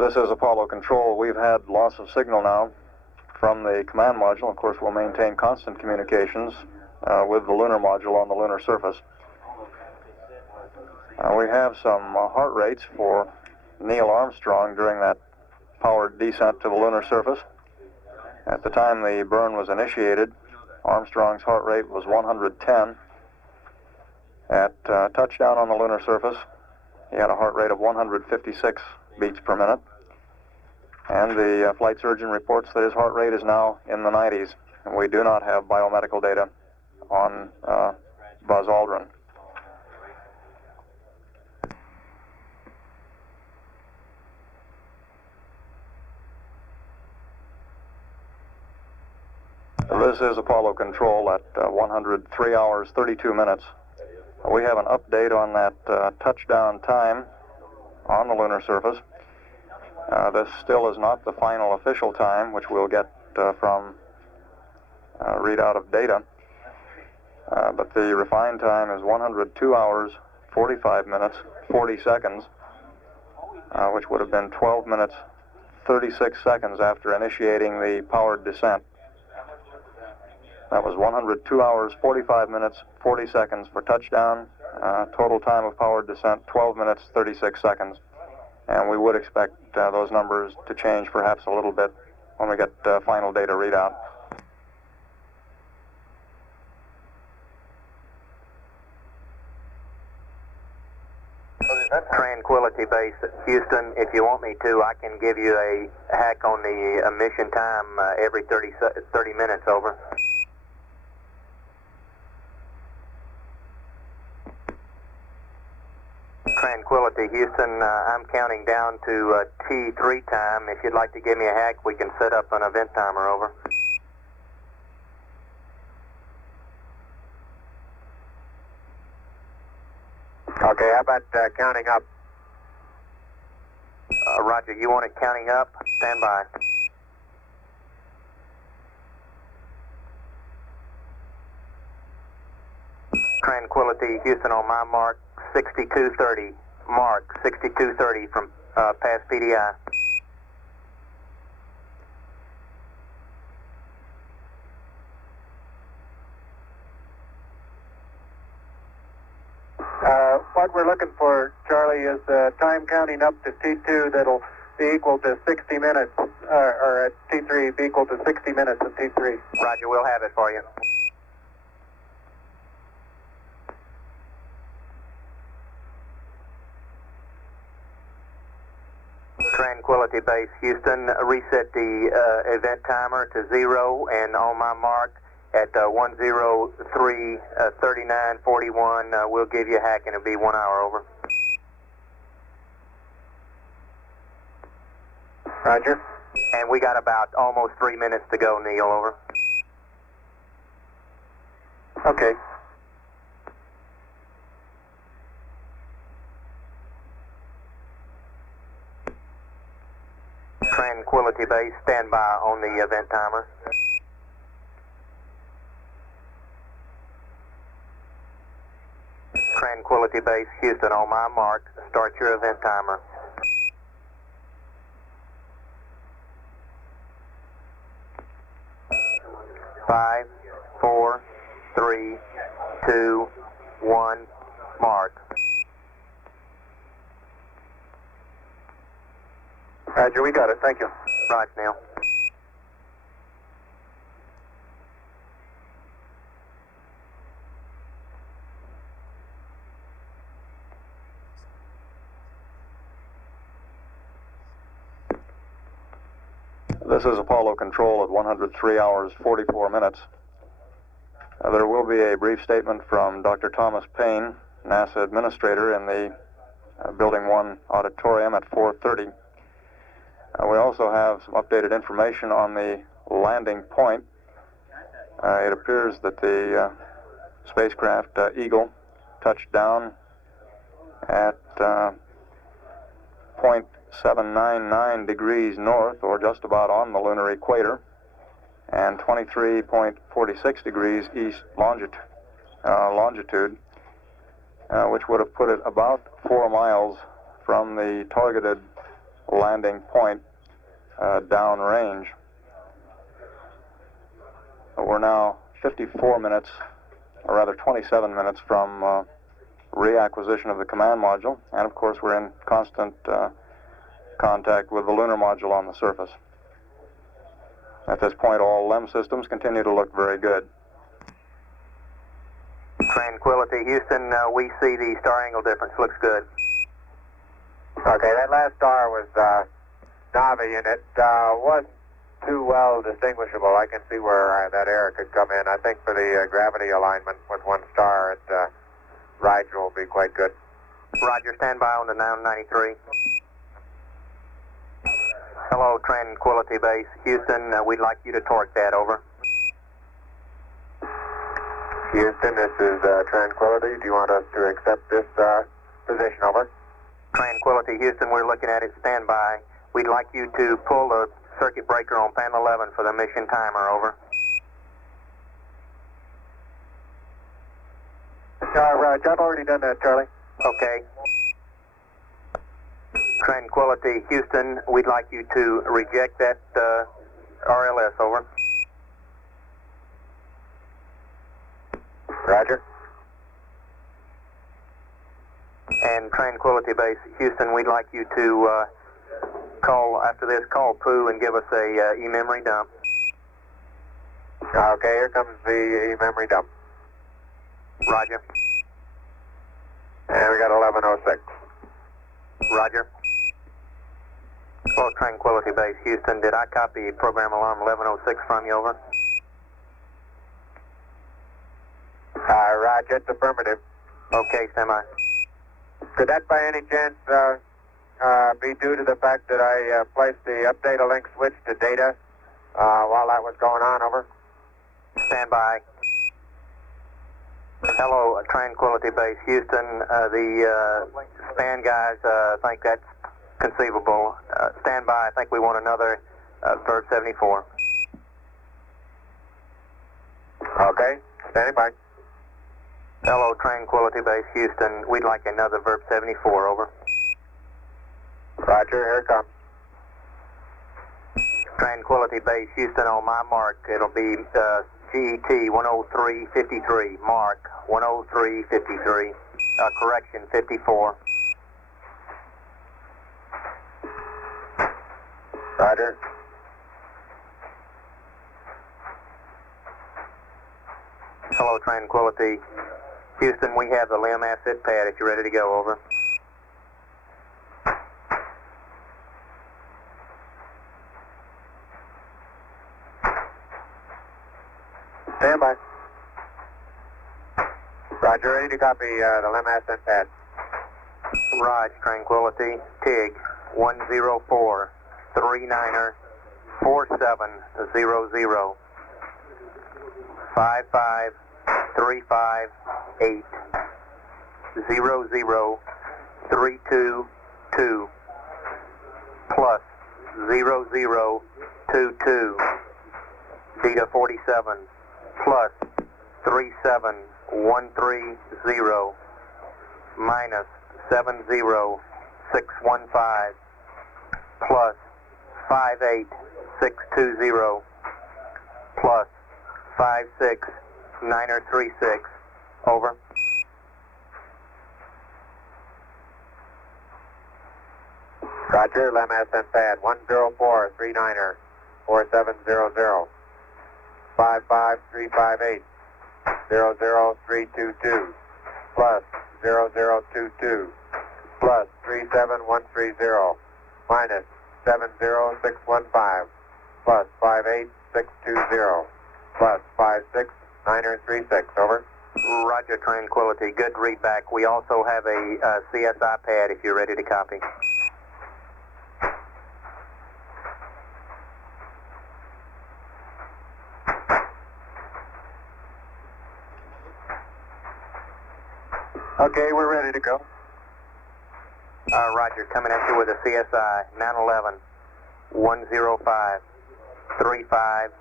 This is Apollo Control. We've had loss of signal now from the command module. Of course, we'll maintain constant communications with the lunar module on the lunar surface. We have some heart rates for Neil Armstrong during that powered descent to the lunar surface. At the time the burn was initiated, Armstrong's heart rate was 110. At touchdown on the lunar surface, he had a heart rate of 156 beats per minute. And the flight surgeon reports that his heart rate is now in the 90s. And we do not have biomedical data on Buzz Aldrin. This is Apollo Control at 103 hours, 32 minutes We have an update on that touchdown time on the lunar surface. This still is not the final official time, which we'll get from readout of data. But the refined time is 102 hours, 45 minutes, 40 seconds, which would have been 12 minutes, 36 seconds after initiating the powered descent. That was 102 hours, 45 minutes, 40 seconds for touchdown. Total time of powered descent, 12 minutes, 36 seconds. And we would expect those numbers to change perhaps a little bit when we get final data readout. Tranquility Base, Houston, if you want me to, I can give you a hack on the emission time every 30 minutes, over. Tranquility, Houston, I'm counting down to T3 time. If you'd like to give me a hack, we can set up an event timer, over. Okay, how about counting up? Roger, you want it counting up? Stand by. Tranquility, Houston, on my mark, 6230. Mark, 6230 from past PDI. What we're looking for, Charlie, is time counting up to T2 that'll be equal to 60 minutes, or at T3 be equal to 60 minutes at T3. Roger, we'll have it for you. Tranquility Base, Houston, reset the event timer to 0, and on my mark at 103:39:41, we'll give you a hack and it'll be 1 hour, over. Roger. And we got about almost 3 minutes to go, Neil, over. Okay. Tranquility Base, stand by on the event timer. Tranquility Base, Houston, on my mark, start your event timer. Five, 4, 3, 2, 1, mark. Roger, we got it. Thank you. Right, Neil. This is Apollo Control at 103 hours, 44 minutes. There will be a brief statement from Dr. Thomas Payne, NASA Administrator, in the Building 1 auditorium at 4:30. We also have some updated information on the landing point. It appears that the spacecraft Eagle touched down at 0.799 degrees north, or just about on the lunar equator, and 23.46 degrees east longitude, which would have put it about 4 miles from the targeted landing point downrange. We're now 54 minutes, or rather 27 minutes from reacquisition of the command module, and of course we're in constant contact with the lunar module on the surface. At this point, all LEM systems continue to look very good. Tranquility, Houston, we see the star angle difference. Looks good. Okay, that last star was Navi, and it wasn't too well distinguishable. I can see where that error could come in. I think for the gravity alignment with one star, Rigel will be quite good. Roger, stand by on the 993. Hello, Tranquility Base, Houston, we'd like you to torque that, over. Houston, this is Tranquility. Do you want us to accept this position? Over. Tranquility, Houston, we're looking at it. Stand by. We'd like you to pull the circuit breaker on panel 11 for the mission timer. Over. Roger, I've already done that, Charlie. Okay. Tranquility, Houston, we'd like you to reject that RLS. Over. Roger. And Tranquility Base, Houston, we'd like you to call, after this, call Pooh and give us a e-memory dump. Okay, here comes the memory dump. Roger. And we got 1106. Roger. Well, Tranquility Base, Houston, did I copy program alarm 1106 from you? Over. Roger, it's affirmative. Okay, stand by. Could that by any chance be due to the fact that I placed the update a link switch to data while that was going on? Over. Stand by. Hello, Tranquility Base, Houston. The span guys think that's conceivable. Stand by. I think we want another verb 74. Okay, standing by. Hello, Tranquility Base, Houston. We'd like another verb 74. Over. Roger, here it comes. Tranquility Base, Houston, on my mark, it'll be GET 10353. Mark 10353. Correction 54. Roger. Hello, Tranquility. Houston, we have the LIM asset pad if you're ready to go. Over. Stand by. Roger, ready to copy the LIM asset pad. Raj, Tranquility. TIG 104 39er 4700 55358 00322 plus 0022 Beta 47 plus 37130 minus 70615 plus 58620 plus 56936. Over. Roger, LIM ascent pad 10439er 4700 55358 00322 plus 0022 plus 37130 minus 70615 plus 58620 plus 56936. Over. Roger, Tranquility. Good readback. We also have a CSI pad if you're ready to copy. Okay, we're ready to go. Roger, coming at you with a CSI 911 105 35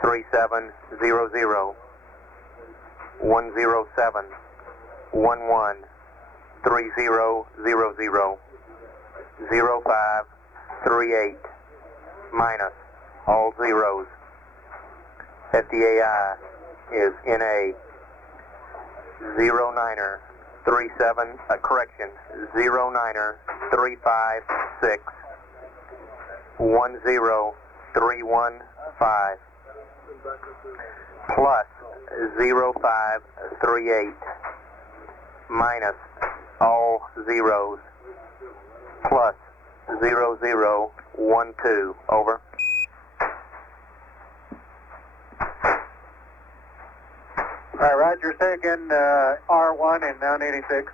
3700 107 11 3000 0538 minus all zeros. FDAI is NA 09er 37 correction 09er 356 10315 plus 0538 minus all zeros plus 0012. Over. All right, Roger, say again, R1 and 986.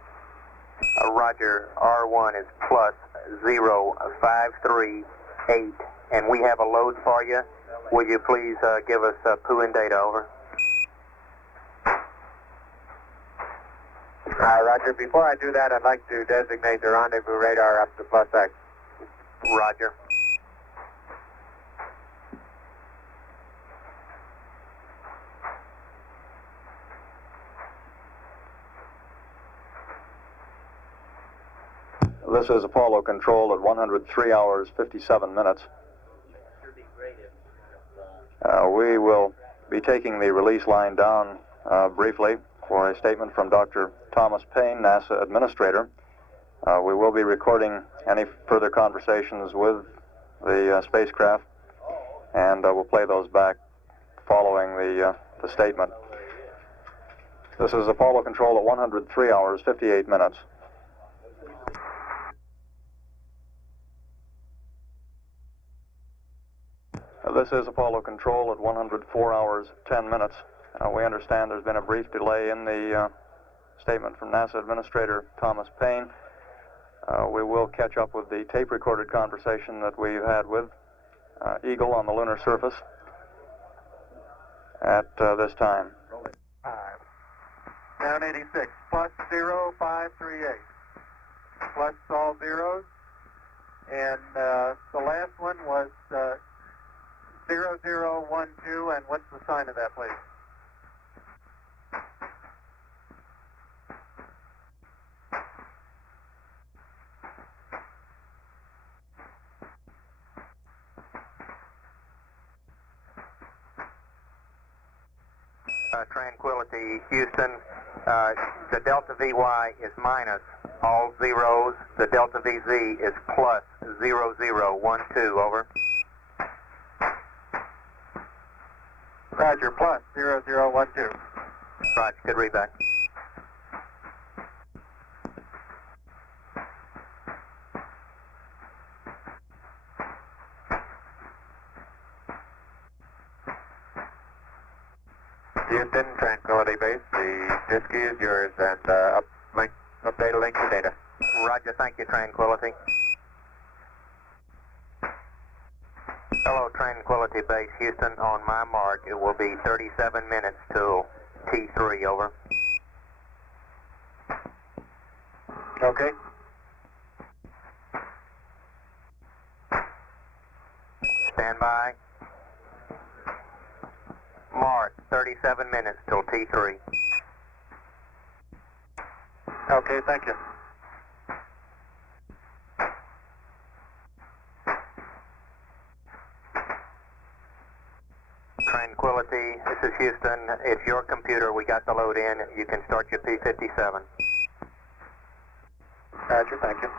Roger, R1 is plus 0538, and we have a load for you. Will you please give us Pooh and data? Over. Roger. Before I do that, I'd like to designate the rendezvous radar up to plus X. Roger. This is Apollo Control at 103 hours 57 minutes. We will be taking the release line down briefly for a statement from Dr. Thomas Paine, NASA Administrator. We will be recording any further conversations with the spacecraft, and we'll play those back following the statement. This is Apollo Control at 103 hours 58 minutes. This is Apollo Control at 104 hours 10 minutes. We understand there's been a brief delay in the statement from NASA Administrator Thomas Paine. We will catch up with the tape-recorded conversation that we've had with Eagle on the lunar surface at this time. 1086, plus 0538. Plus all zeros. And the last one was 0012, and what's the sign of that, please? Tranquility, Houston. The Delta VY is minus all zeros. The Delta VZ is plus 0012. Over. Roger, plus 0012. Roger, good readback. Houston, Tranquility Base, the disk is yours, and update a link to data. Roger, thank you, Tranquility. Hello, Tranquility Base, Houston. On my mark, it will be 37 minutes till T3, over. Okay. Stand by. Mark, 37 minutes till T3. Okay, thank you. Tranquility, this is Houston. It's your computer. We got the load in. You can start your P-57. Roger, thank you.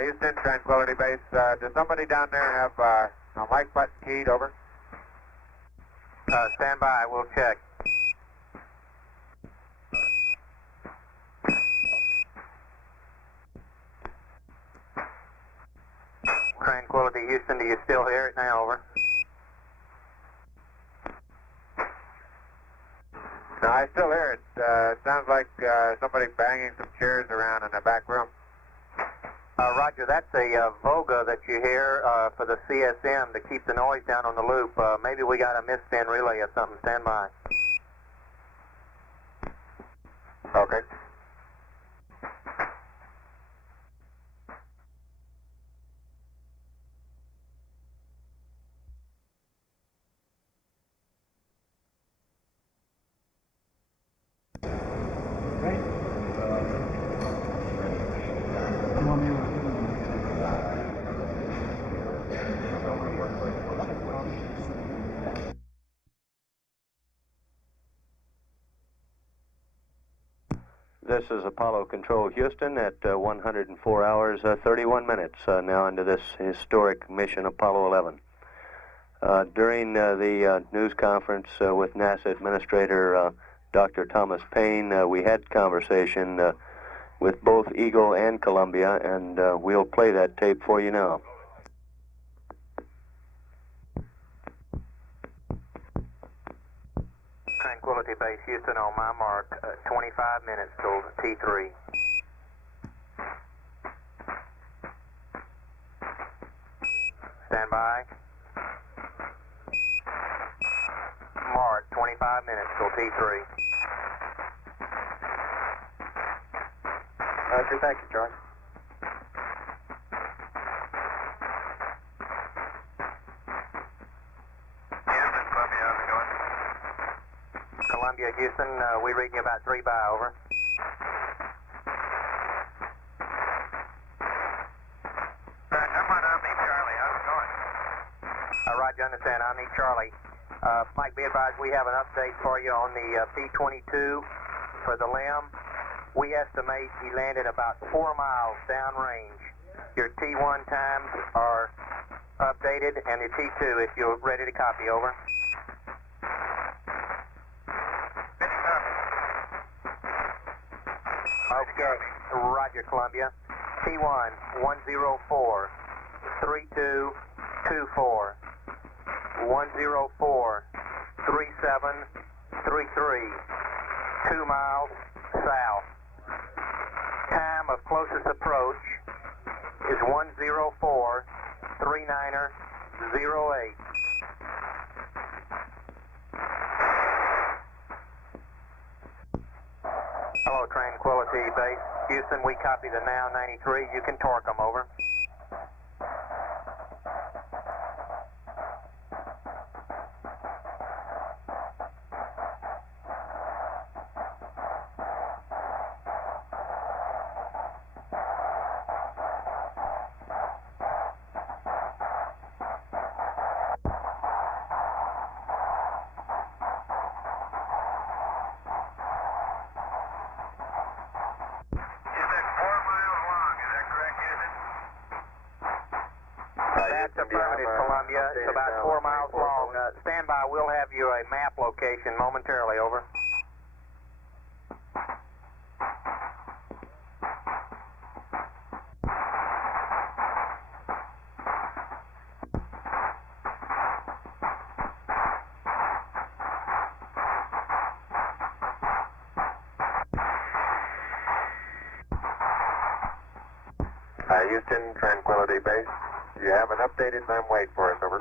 Houston, Tranquility Base, does somebody down there have a mic button keyed? Over. Stand by. We'll check. Tranquility, Houston, do you still hear it now? Over. No, I still hear it. Sounds like somebody banging some chairs around in the back room. Roger, that's a Voga that you hear for the CSM to keep the noise down on the loop. Maybe we got a misspin relay or something. Stand by. Okay. This is Apollo Control Houston at 104 hours 31 minutes now into this historic mission Apollo 11. During the news conference with NASA Administrator Dr. Thomas Paine, we had conversation with both Eagle and Columbia, and we'll play that tape for you now. Tranquility Base, Houston, on my mark, 25 minutes till T3. Stand by. 5 minutes till T3. Roger, thank you, Charlie. Houston, Columbia, how's it going? Columbia, Houston, we reading you about 3 by, over. I'm on Omni Charlie, how's it going? Roger, understand. Omni Charlie. Mike, be advised, we have an update for you on the P-22 for the limb. We estimate he landed about 4 miles downrange. Your T1 times are updated, and the T2, if you're ready to copy, over. Okay, Roger, Columbia. T1, 104, 3224, 104, 3733, 2 miles south. Time of closest approach is 104, 3908. Hello, Tranquility Base. Houston, we copy the now 93. You can torque them, over. That's affirmative, Columbia. It's about 4 miles long. Stand by. We'll have you a map location momentarily, over. Houston, Tranquility Base. You have an updated limb weight for us, over.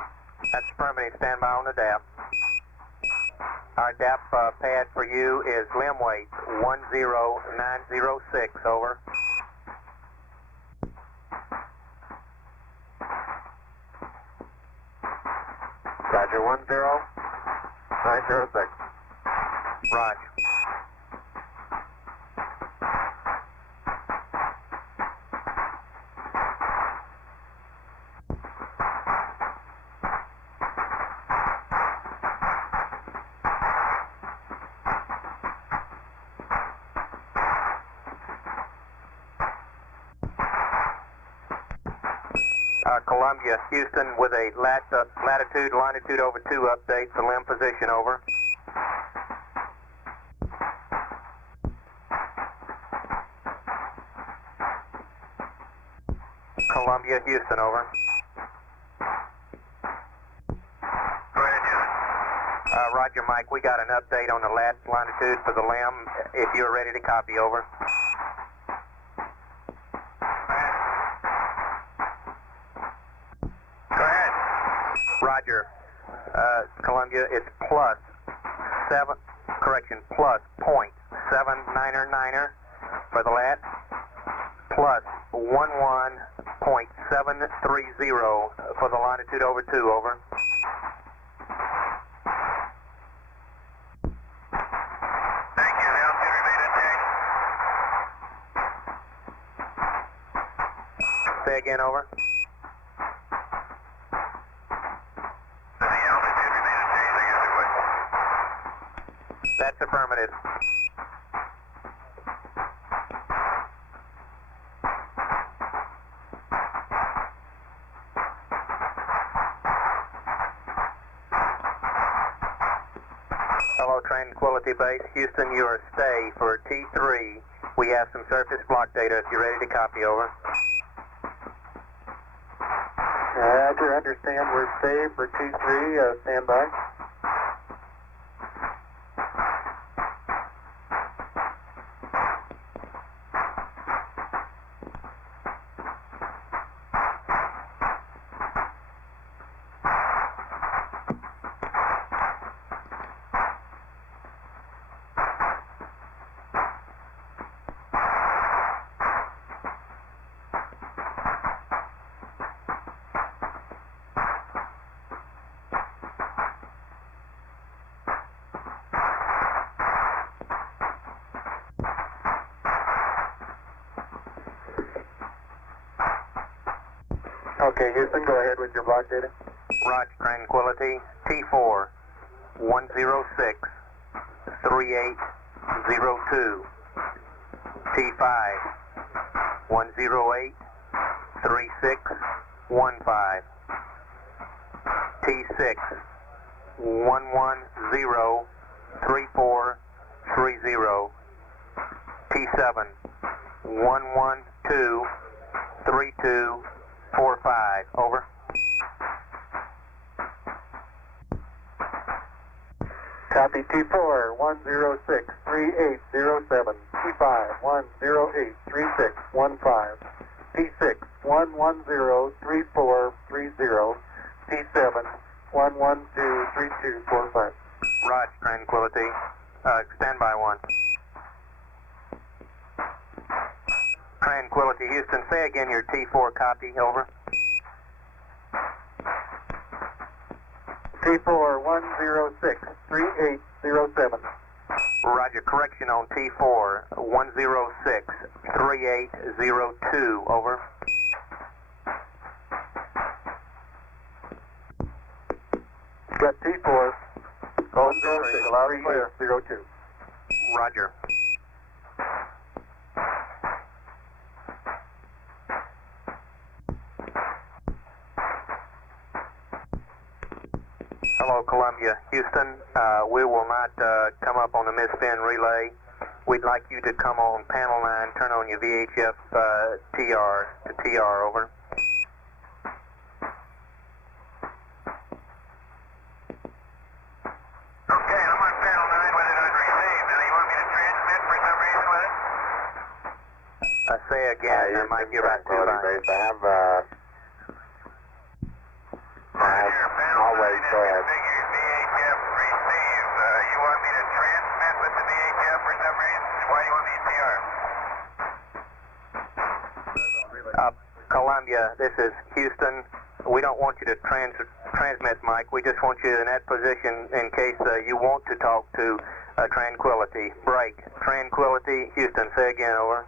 That's affirmative. Stand by on the DAP. Our DAP pad for you is limb weight 10906, over. Roger, 10906. Roger. Columbia, Houston, with a latitude, longitude over 2 update for limb position, over. Columbia, Houston, over. Go ahead, Houston. Roger, Mike, we got an update on the longitude for the limb. If you're ready to copy, over. Roger. Columbia, it's plus 0.799er for the lat, plus 11.730 for the longitude over 2, over. Thank you, the altitude remain unchanged. Say again, over. That's affirmative. Hello, Tranquility Base. Houston, you are stay for T3. We have some surface block data if you're ready to copy, over. Roger, understand. We're stay for T3. Stand by. Okay, Houston, go ahead with your block data. Roger, Tranquility. T4, 106, 3802. T5, 108, 3615. T6, 110, 3430. T7, 112, 3245. Over. Copy T4, 106, 3807. T5, 108, 3615. T6, 110, 3430. T7, 112, 3245. Roger, Tranquility. Standby 1. Tranquility, Houston, say again your T4 copy, over. T4, 106, 3807. Roger, correction on T4, 106, 3802, over. Got T4, 106, 3802. Roger. Hello, Columbia. Houston, we will not come up on the misspin relay. We'd like you to come on panel 9, turn on your VHF TR to TR, over. Okay, I'm on panel 9 with it on receive. Now, you want me to transmit for some reason with it? Say again, I might be about 2 lines. I'll wait, go ahead. VHF receive. You want me to transmit with the VHF for some reason? Why do you want me to TR? Columbia, this is Houston. We don't want you to transmit, Mike. We just want you in that position in case you want to talk to Tranquility. Break. Tranquility, Houston, say again, over.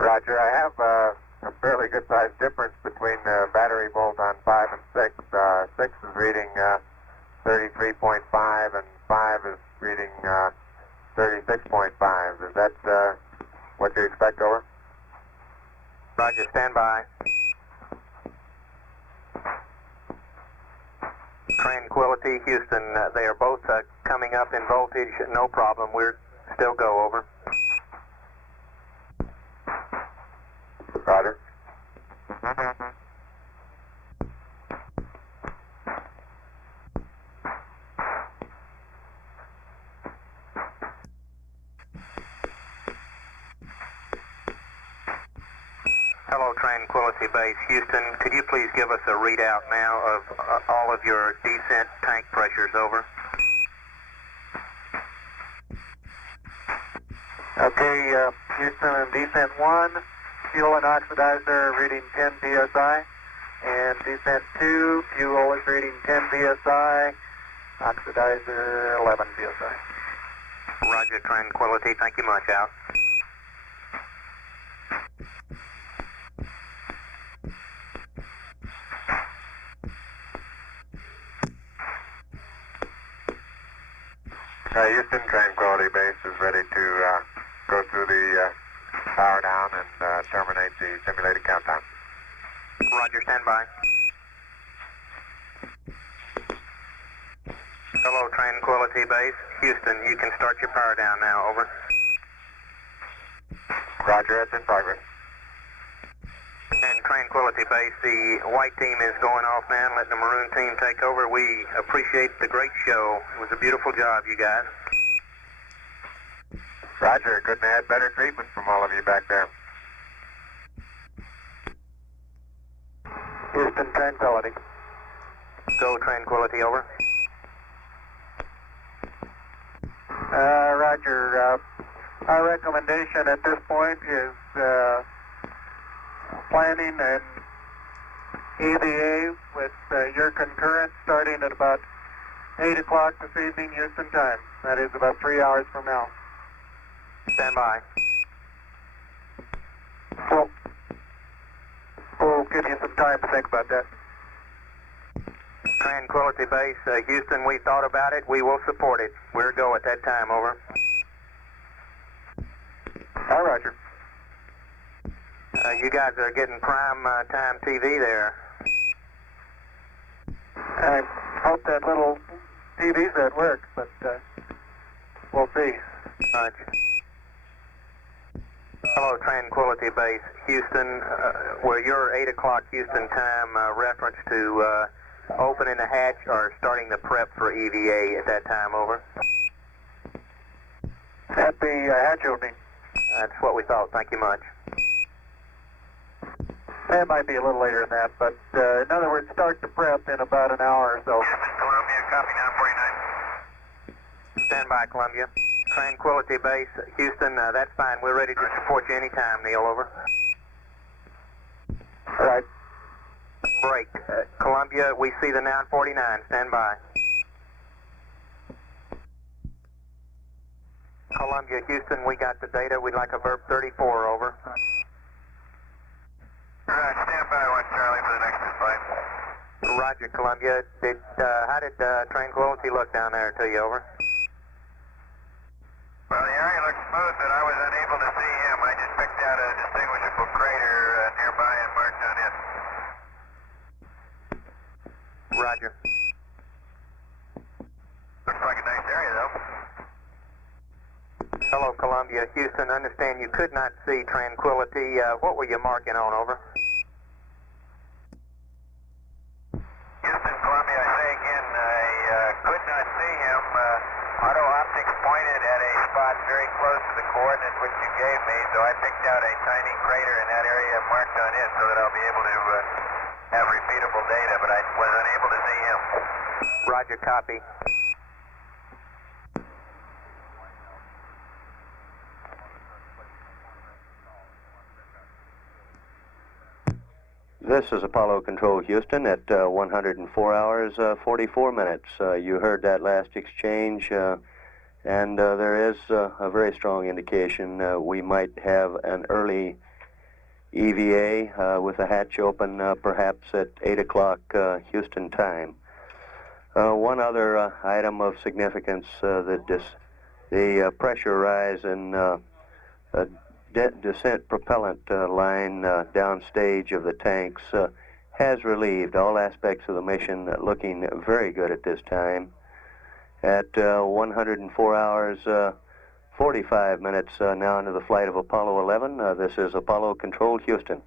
Roger, I have a fairly good sized difference between battery volt on 5 and 6. 6 is reading 33.5 and 5 is reading 36.5. Is that what you expect, over? Roger, stand by. Tranquility, Houston, they are both coming up in voltage, no problem. We're still go, over. Roger. Hello, Tranquility Base. Houston, could you please give us a readout now of all of your descent tank pressures, over? Okay, Houston and descent 1, fuel and oxidizer reading 10 psi, and descent 2, fuel is reading 10 psi, oxidizer 11 psi. Roger, Tranquility. Thank you much, out. Houston, Tranquility Base is ready to go through the power down and terminate the simulated countdown. Roger, stand by. Hello, Tranquility Base. Houston, you can start your power down now, over. Roger, it's in progress. And Tranquility Base, the white team is going off now, letting the maroon team take over. We appreciate the great show. It was a beautiful job, you guys. Roger, couldn't have had better treatment from all of you back there. Houston, Tranquility. Go, Tranquility, over. Roger. Our recommendation at this point is planning an EVA with your concurrence starting at about 8 o'clock this evening Houston time. That is about 3 hours from now. Stand by. Well, give you some time to think about that. Tranquility Base, Houston, we thought about it. We will support it. We're go at that time, over. Roger. You guys are getting prime time TV there. I hope that little TV's at work, but we'll see. Roger. Hello, Tranquility Base, Houston. Were your 8 o'clock Houston time reference to opening the hatch or starting the prep for EVA at that time, over? At the hatch opening. That's what we thought. Thank you much. It might be a little later than that, but in other words, start the prep in about an hour or so. Houston, Columbia, copy 949. Stand by, Columbia. Tranquility Base, Houston, that's fine. We're ready to support you anytime, Neil, over. All right. Break. Columbia, we see the 949. Stand by. Columbia, Houston, we got the data. We'd like a verb 34, over. Right, stand by, 1 Charlie for the next flight. Roger, Columbia. How did Tranquility look down there to you, over? Well, the area looks smooth, but I was unable to see him. I just picked out a distinguishable crater nearby and marked on it. Roger. Looks like a nice area, though. Hello, Columbia. Houston, understand you could not see Tranquility. What were you marking on, over? Houston, Columbia, I say again, I could not see him. Auto optics pointed at a spot very close to the coordinates which you gave me, so I picked out a tiny crater in that area and marked on it so that I'll be able to have repeatable data, but I was unable to see him. Roger, copy. This is Apollo Control Houston at 104 hours, 44 minutes. You heard that last exchange, and there is a very strong indication we might have an early EVA with the hatch open perhaps at 8 o'clock Houston time. One other item of significance, the pressure rise in descent propellant line downstage of the tanks has relieved. All aspects of the mission looking very good at this time. At 104 hours, 45 minutes now into the flight of Apollo 11, this is Apollo Control Houston.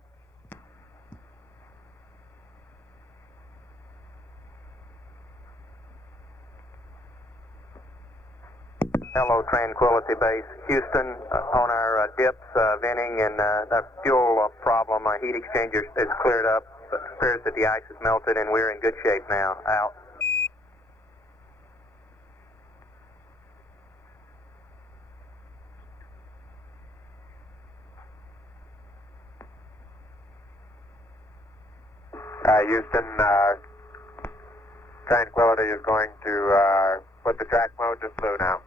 Hello, Tranquility Base, Houston. On our dips, venting, and that fuel problem, heat exchanger is cleared up. It appears that the ice is melted, and we're in good shape now. Out. Houston, Tranquility is going to put the track mode to slew now.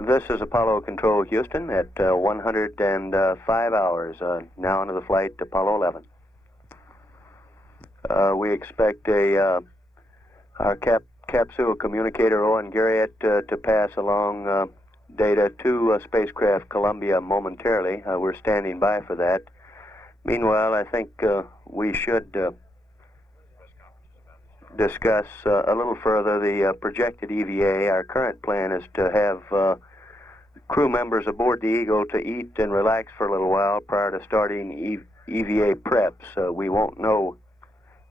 This is Apollo Control Houston at 105 hours, now into the flight Apollo 11. We expect our capsule communicator Owen Garriott to pass along data to spacecraft Columbia momentarily. We're standing by for that. Meanwhile, I think we should discuss a little further the projected EVA. Our current plan is to have crew members aboard the Eagle to eat and relax for a little while prior to starting EVA preps. We won't know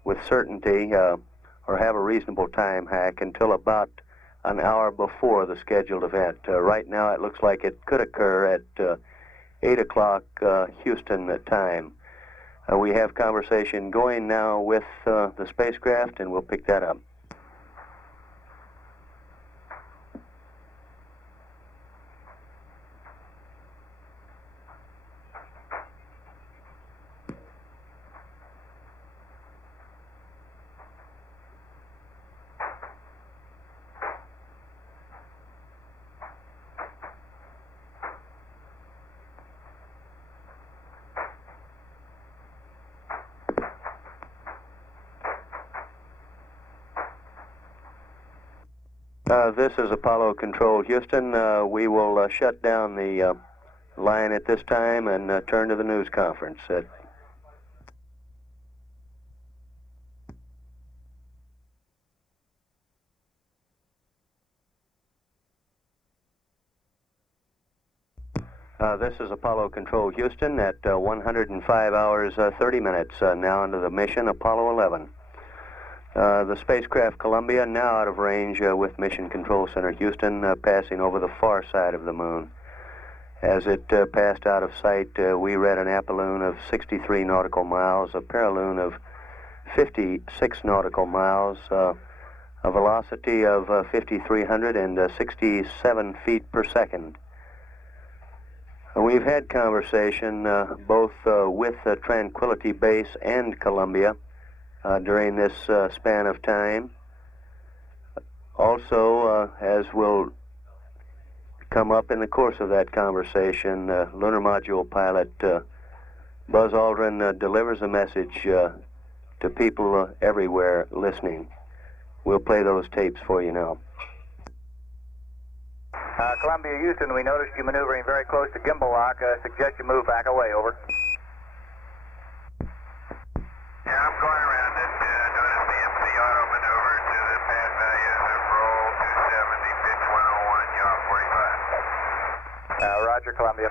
with certainty or have a reasonable time hack until about an hour before the scheduled event. Right now it looks like it could occur at 8 o'clock Houston time. We have conversation going now with the spacecraft, and we'll pick that up. This is Apollo Control Houston. We will shut down the line at this time and turn to the news conference. This is Apollo Control Houston at 105 hours 30 minutes, now into the mission Apollo 11. The spacecraft Columbia now out of range with Mission Control Center Houston, passing over the far side of the moon. As it passed out of sight, we read an apoloon of 63 nautical miles, a paraloon of 56 nautical miles, a velocity of 5,367 feet per second. We've had conversation both with Tranquility Base and Columbia during this span of time. Also, as will come up in the course of that conversation, Lunar Module pilot Buzz Aldrin delivers a message to people everywhere listening. We'll play those tapes for you now. Columbia, Houston, we noticed you maneuvering very close to gimbal lock. Suggest you move back away, over. Yeah, I'm going around it. Notice the MC auto maneuver to the pad values of roll 270, pitch 101, yaw 45. Roger, Columbia.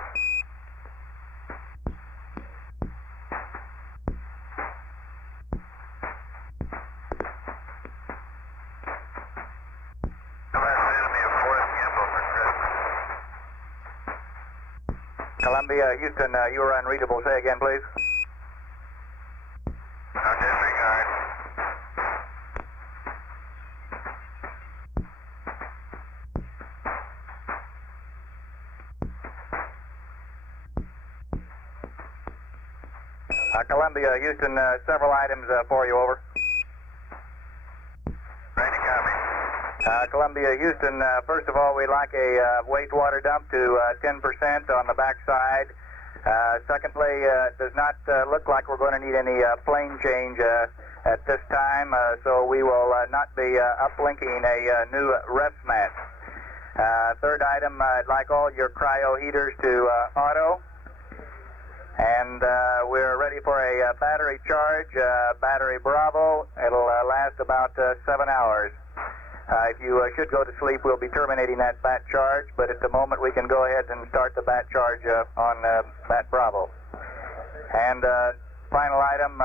Columbia, Houston, you are unreadable. Say again, please. No disregard. Columbia, Houston, several items for you, over. Ready to copy. Columbia, Houston, first of all, we'd like a wastewater dump to 10% on the backside. Secondly, it does not look like we're going to need any plane change at this time, so we will not be uplinking a new ref mat. Third item, I'd like all your cryo heaters to auto. And we're ready for a battery charge, battery Bravo. It'll last about 7 hours. If you should go to sleep, we'll be terminating that bat charge, but at the moment we can go ahead and start the bat charge on bat Bravo. And final item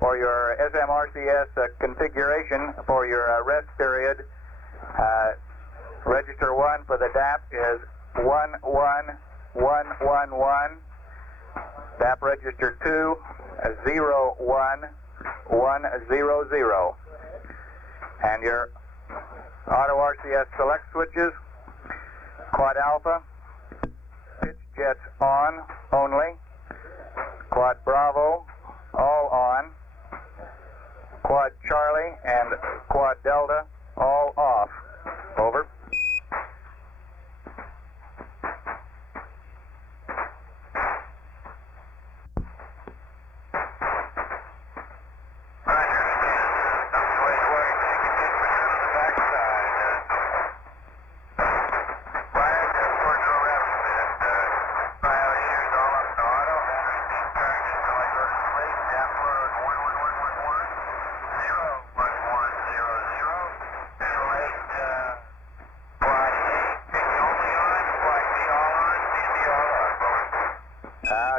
for your SMRCS configuration for your rest period, register 1 for the DAP is 11111. DAP register 2 01100. And your auto RCS select switches, quad alpha, pitch jets on only, quad Bravo all on, quad Charlie and quad Delta all off. Over.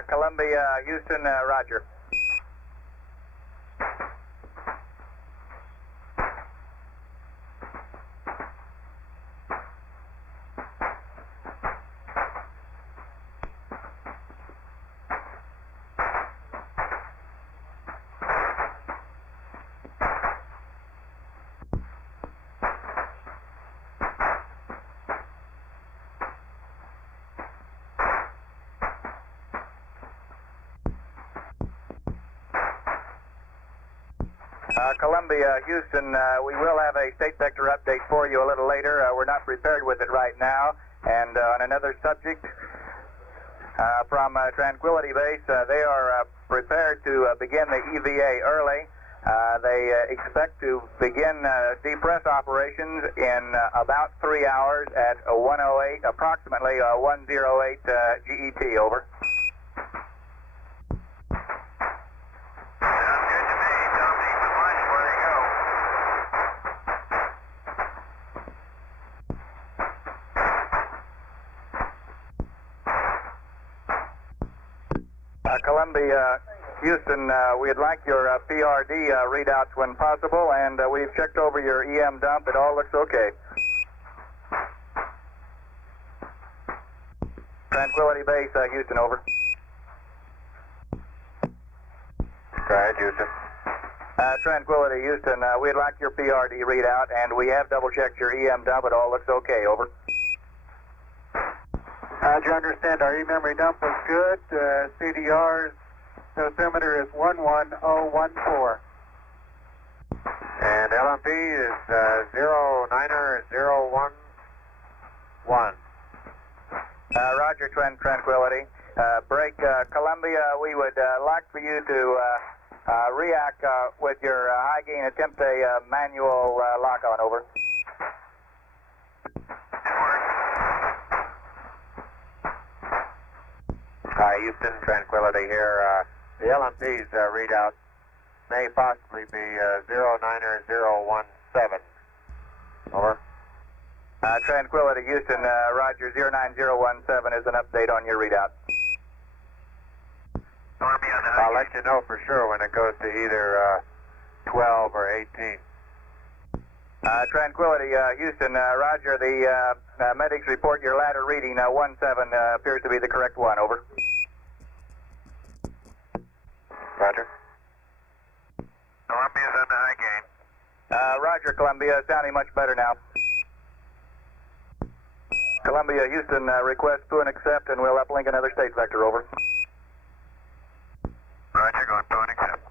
Columbia, Houston, roger. Columbia, Houston, we will have a state vector update for you a little later. We're not prepared with it right now. And on another subject, from Tranquility Base, they are prepared to begin the EVA early. They expect to begin depress operations in about 3 hours at 108, approximately 108 GET. Over. Sounds good to me. Tell me so much where they go. Columbia, Houston, we'd like your PRD readouts when possible, and we've checked over your EM dump. It all looks okay. Tranquility Base, Houston, over. Go ahead, Houston. Tranquility, Houston, we'd like your PRD readout, and we have double-checked your EM dump. It all looks okay, over. How'd you understand our E-memory dump was good? CDR's dosimeter is 11014. And LMP is 09011. Roger, Tranquility. Break, Columbia, we would like for you to react with your high gain attempt a manual lock-on, over. Hi, Houston, Tranquility here. The LMP's readout may possibly be 09017. Over. Tranquility, Houston, Roger, 09017 is an update on your readout. I'll let you know for sure when it goes to either 12 or 18. Tranquility, Houston, Roger, the medics report your ladder reading 17 appears to be the correct one, over. Roger. Columbia's on the high gain. Roger, Columbia, sounding much better now. Columbia, Houston, request to and accept, and we'll uplink another state vector, over. Roger, going to and accept.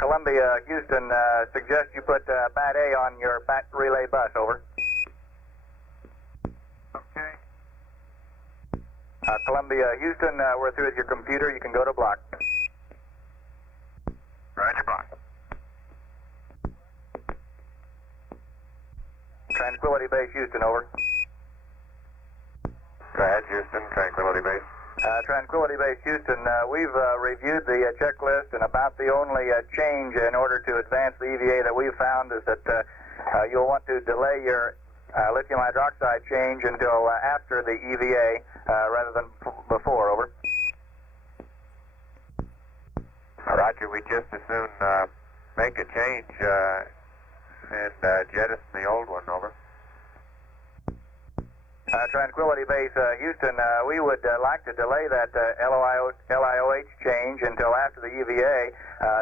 Columbia, Houston, suggest you put BAT A on your BAT relay bus, over. Okay. Columbia, Houston, we're through with your computer. You can go to block. Roger, block. Tranquility Base, Houston, over. Go ahead, Houston, Tranquility Base. Tranquility Base, Houston, we've reviewed the checklist, and about the only change in order to advance the EVA that we've found is that you'll want to delay your lithium hydroxide change until after the EVA rather than before, over. Roger, we just as soon make a change and jettison the old one, over. Tranquility Base, Houston, we would like to delay that LIOH change until after the EVA.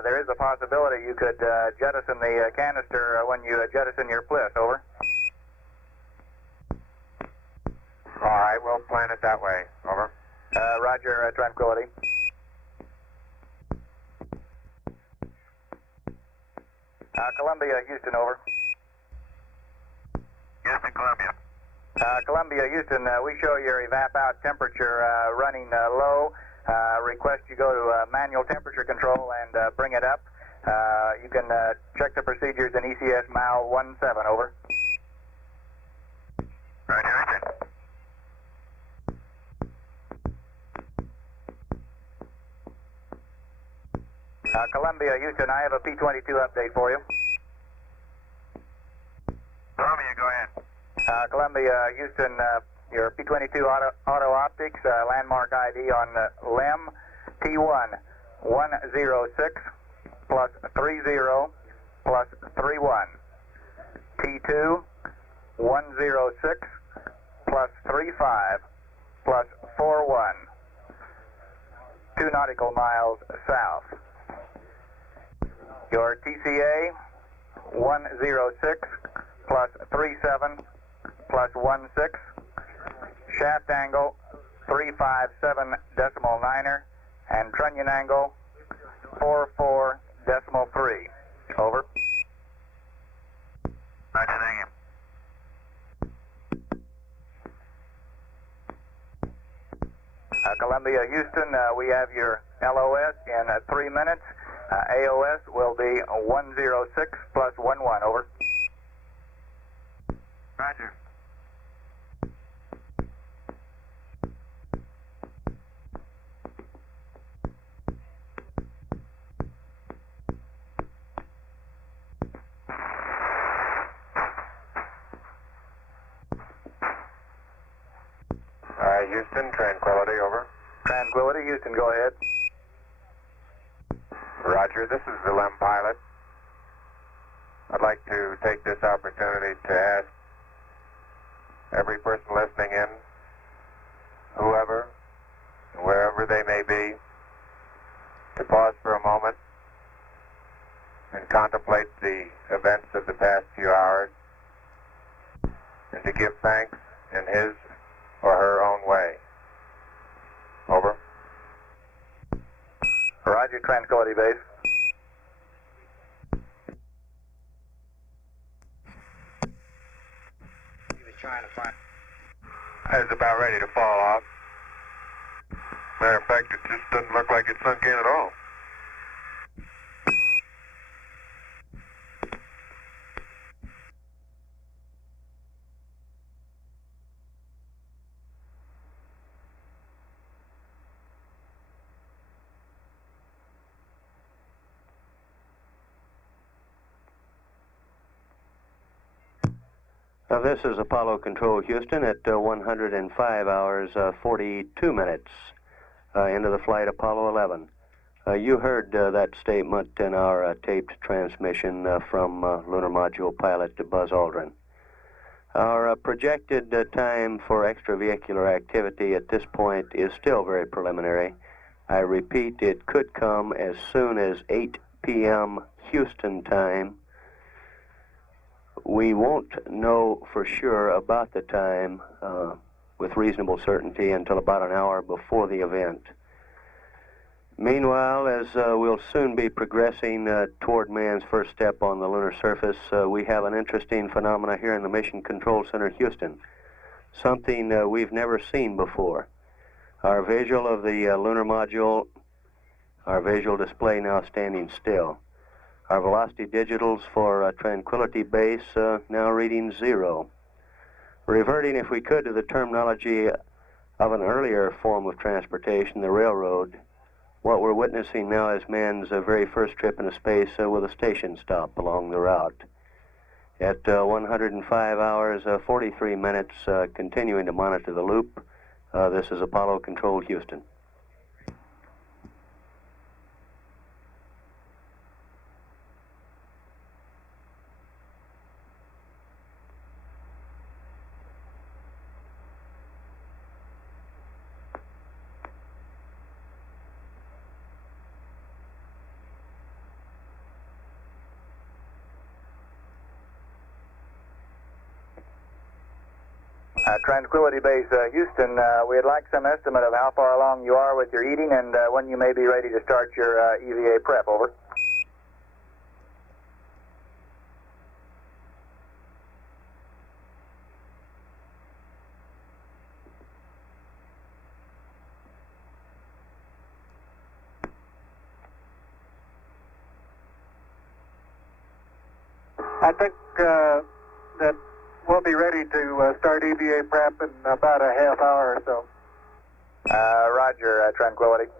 There is a possibility you could jettison the canister when you jettison your PLIS, over. All right, we'll plan it that way, over. Roger, Tranquility. Columbia, Houston, over. Houston, Columbia. Columbia, Houston, we show your evap out temperature running low. Request you go to manual temperature control and bring it up. You can check the procedures in ECS MAL 17, over. Roger, roger. Columbia, Houston, I have a P-22 update for you. Columbia, go ahead. Columbia, Houston, your P-22 auto optics, landmark ID on LEM T1 106 plus 30 plus 31. T2 106 plus 35 plus 41. 2 nautical miles south. Your TCA 106 plus 37 plus 16. Shaft angle 357.9er and trunnion angle 44.3. Over. Roger, thank you. Columbia, Houston, we have your LOS in 3 minutes. AOS will be 106 plus 11, over. Roger. Houston, Tranquility, over. Tranquility, Houston, go ahead. Roger, this is the LEM pilot. I'd like to take this opportunity to ask every person listening in, whoever, wherever they may be, to pause for a moment and contemplate the events of the past few hours and to give thanks in his or her own way. Over. Roger, Tranquility Base. He was trying to find... It's about ready to fall off. Matter of fact, it just doesn't look like it sunk in at all. This is Apollo Control Houston at 105 hours 42 minutes into the flight Apollo 11. You heard that statement in our taped transmission from Lunar Module pilot Buzz Aldrin. Our projected time for extravehicular activity at this point is still very preliminary. I repeat, it could come as soon as 8 p.m. Houston time. We won't know for sure about the time with reasonable certainty until about an hour before the event. Meanwhile, as we'll soon be progressing toward man's first step on the lunar surface, we have an interesting phenomena here in the Mission Control Center, Houston. Something we've never seen before. Our visual of the lunar module, our visual display now standing still. Our velocity digitals for Tranquility Base now reading 0. Reverting, if we could, to the terminology of an earlier form of transportation, the railroad, what we're witnessing now is man's very first trip into space with a station stop along the route. At 105 hours 43 minutes, continuing to monitor the loop, this is Apollo Control Houston. Tranquility Base, Houston, we'd like some estimate of how far along you are with your eating and when you may be ready to start your EVA prep, over. I think that we'll be ready to start EVA prep in about a half hour or so. Roger, Tranquility.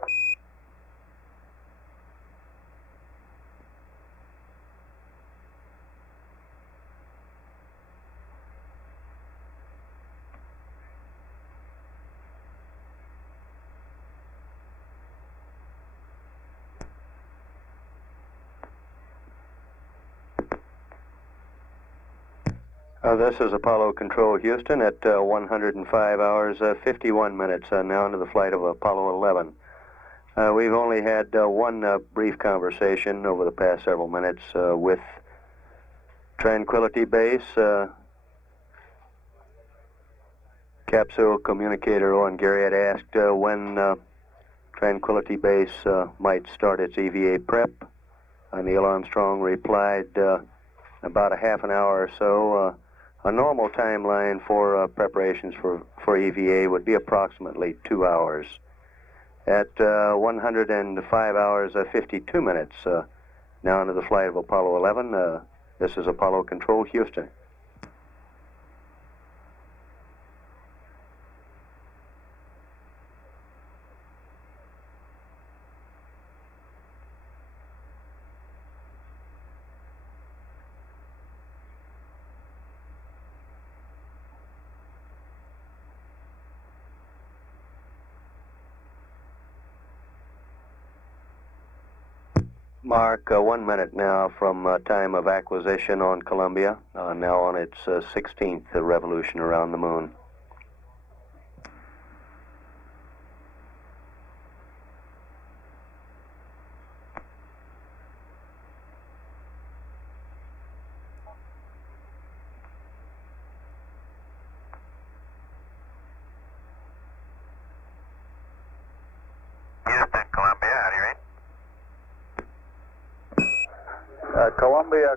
This is Apollo Control Houston at 105 hours 51 minutes now into the flight of Apollo 11. We've only had one brief conversation over the past several minutes with Tranquility Base. Capsule communicator Owen Gary had asked when Tranquility Base might start its EVA prep. Neil Armstrong replied about a half an hour or so. A normal timeline for preparations for EVA would be approximately 2 hours. At 105 hours 52 minutes, Now into the flight of Apollo 11. This is Apollo Control, Houston. Mark, 1 minute now from time of acquisition on Columbia, now on its 16th revolution around the moon. Houston, Columbia, how do you read?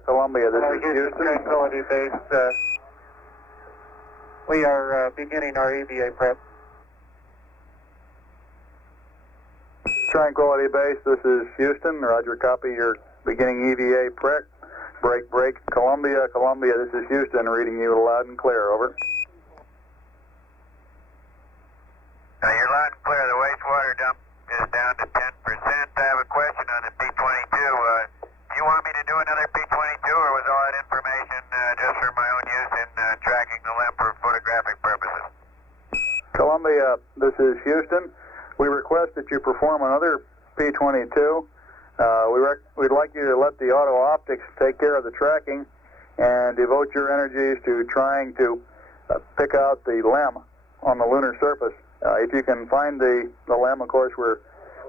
Columbia, this is Houston Houston. Tranquility Base. We are beginning our EVA prep. Tranquility Base, this is Houston. Roger, copy. You're beginning EVA prep. Break. Columbia, this is Houston. Reading you loud and clear. Over. You're loud and clear. The wastewater dump is down to 10%. I have a question on the P-22. Do you want me to do another P-22, or was all that information just for my own use in tracking the LEM for photographic purposes? Columbia, this is Houston. We request that you perform another P-22. We'd like you to let the auto optics take care of the tracking and devote your energies to trying to pick out the LEM on the lunar surface. If you can find the LEM, of course, we're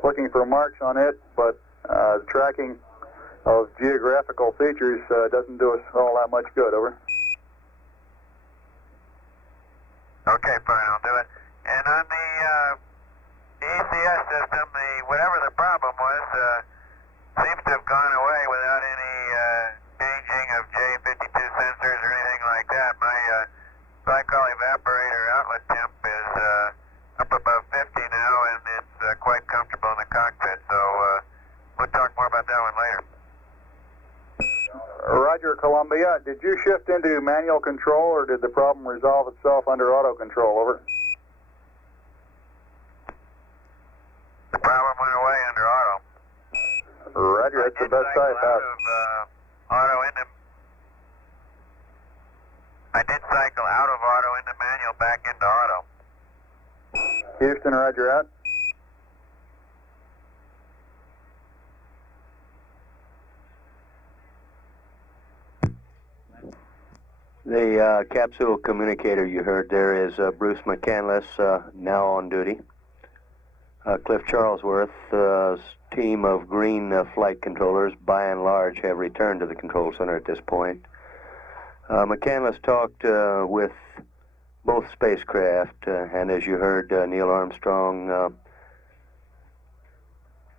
looking for marks on it, but the tracking of geographical features doesn't do us all that much good. Over. Okay, fine, I'll do it. And on the ECS system, whatever the problem was, seems to have gone away without any changing of J52 sensors or anything like that. My glycol evaporator outlet temp is up above 50 now, and it's quite comfortable in the cockpit. So we'll talk more about that one later. Roger, Columbia. Did you shift into manual control, or did the problem resolve itself under auto control? Over. The problem went away under auto. Roger, that's the best I have. I did cycle out of auto into manual, back into auto. Houston, Roger, out. The capsule communicator you heard there is Bruce McCandless, now on duty. Cliff Charlesworth's team of green flight controllers, by and large, have returned to the control center at this point. McCandless talked with both spacecraft, and as you heard, Neil Armstrong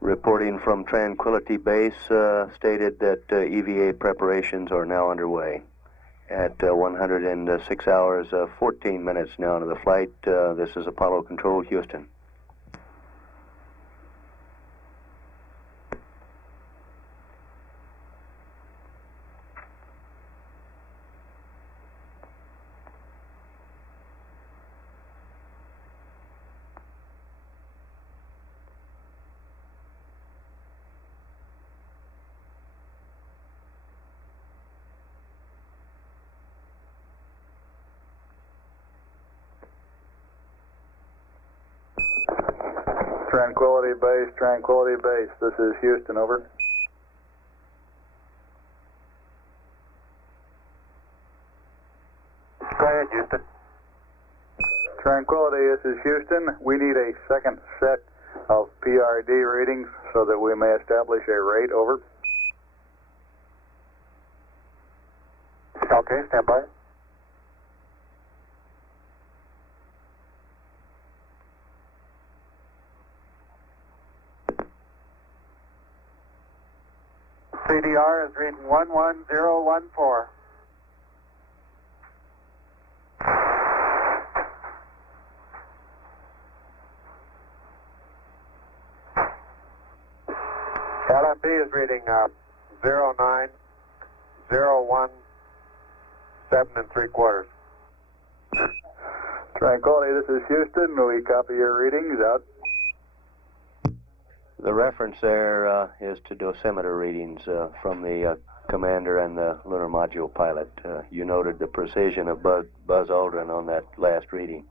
reporting from Tranquility Base stated that EVA preparations are now underway. At 106 hours, 14 minutes now into the flight, this is Apollo Control, Houston. Tranquility Base, this is Houston, over. Go ahead, Houston. Tranquility, this is Houston. We need a second set of PRD readings so that we may establish a rate. Over. Okay, stand by. CDR is reading 11014. LMB is reading 09, 01, 7 3/4. Tranquility, this is Houston. We copy your readings. Out. The reference there is to dosimeter readings from the commander and the lunar module pilot. You noted the precision of Buzz Aldrin on that last reading.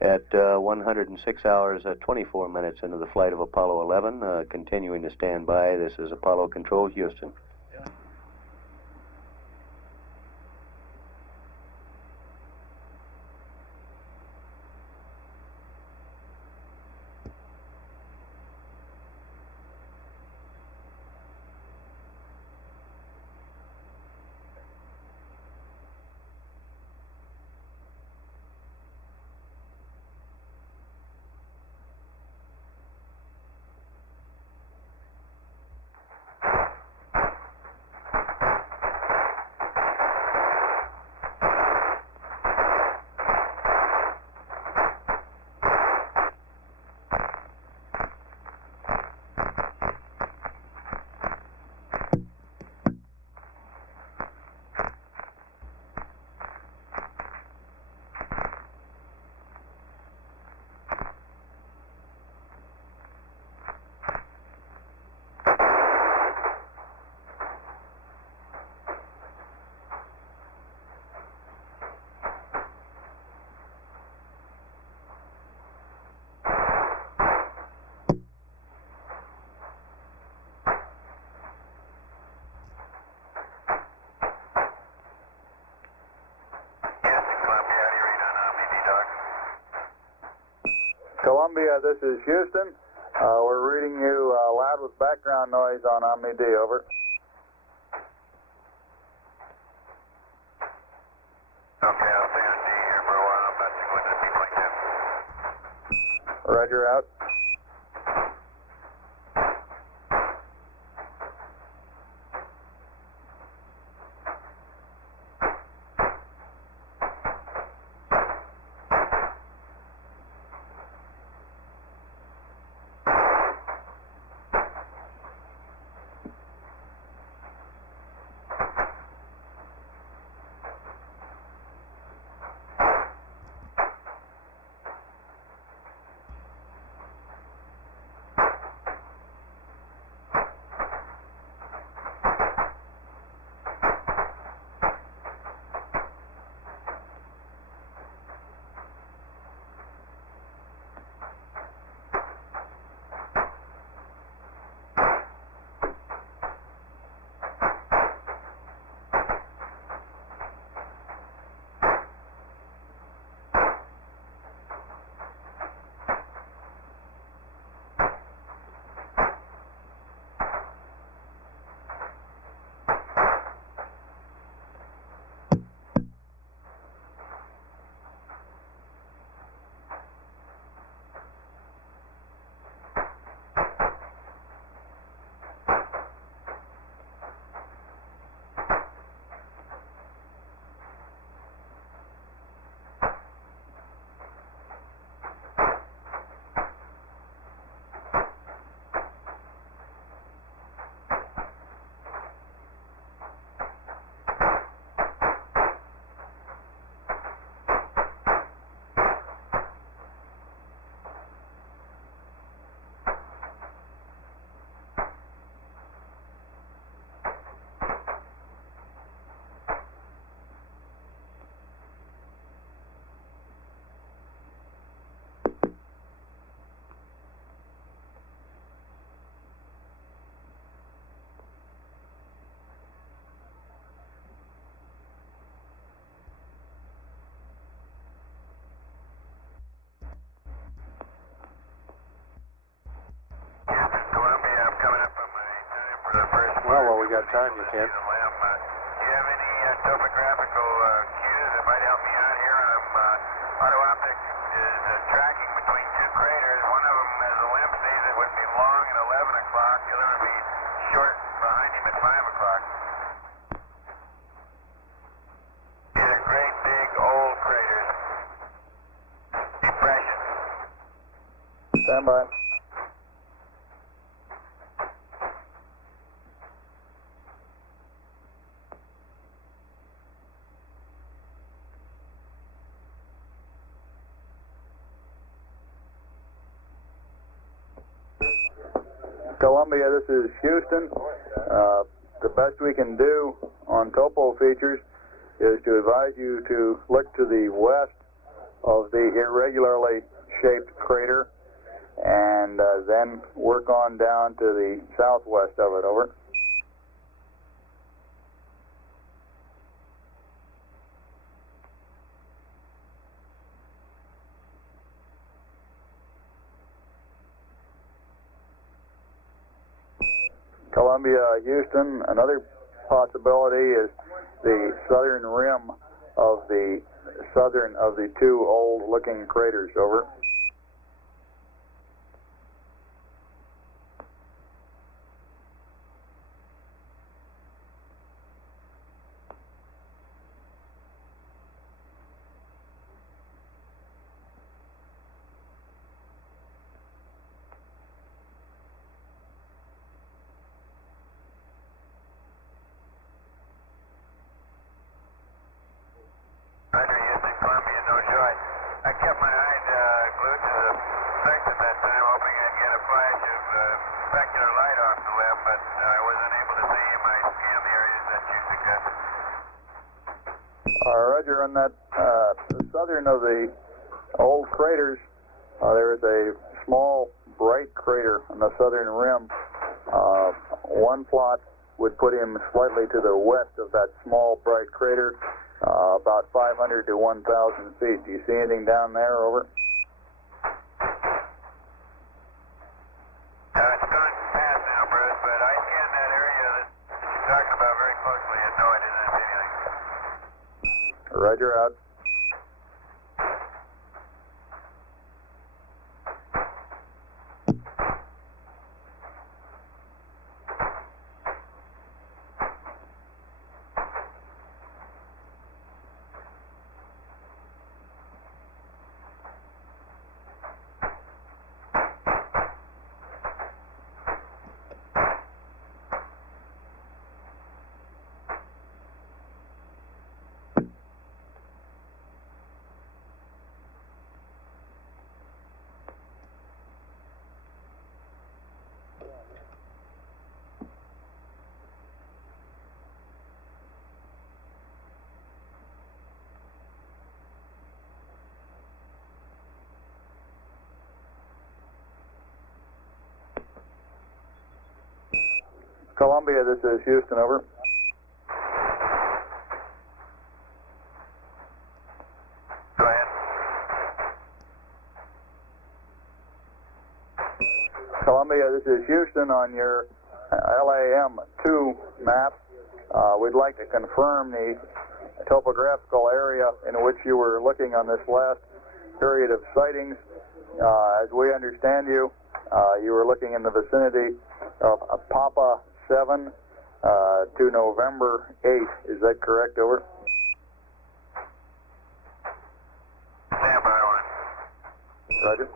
At 106 hours, 24 minutes into the flight of Apollo 11, continuing to stand by, this is Apollo Control, Houston. Columbia, this is Houston. We're reading you loud with background noise on Omni-D, over. Okay, I'll stay on D here for a while. I'm about to go into the deep link. Roger, out. Well, while we got time, you can. Do you have any topographical cues that might help me out here? Auto optics is tracking between two craters. One of them, as the limb sees it, would be long at 11 o'clock. The other would be short behind him at 5 o'clock. These are great big old craters. Depression. Stand by. Columbia, this is Houston. The best we can do on topo features is to advise you to look to the west of the irregularly shaped crater and then work on down to the southwest of it. Over. Columbia, Houston, another possibility is the southern rim of the southern of the two old-looking craters. Over. Roger, Houston, Columbia, no show. I kept my eyes glued to the section that time, hoping I'd get a flash of specular light off the left, but I wasn't able to see him. I scanned the areas that you suggested. Roger, on that the southern of the old craters, there is a small bright crater on the southern rim. One plot would put him slightly to the west of that small bright crater, about 500 to 1,000 feet. Do you see anything down there? Over. It's gone past now, Bruce, but I scanned that area that you're talking about very closely, and no, I didn't see anything. Roger, out. Columbia, this is Houston. Over. Go ahead. Columbia, this is Houston. On your LAM-2 map, we'd like to confirm the topographical area in which you were looking on this last period of sightings. As we understand you, you were looking in the vicinity of Papa 7 to November 8. Is that correct? Over. Stand by one. Roger.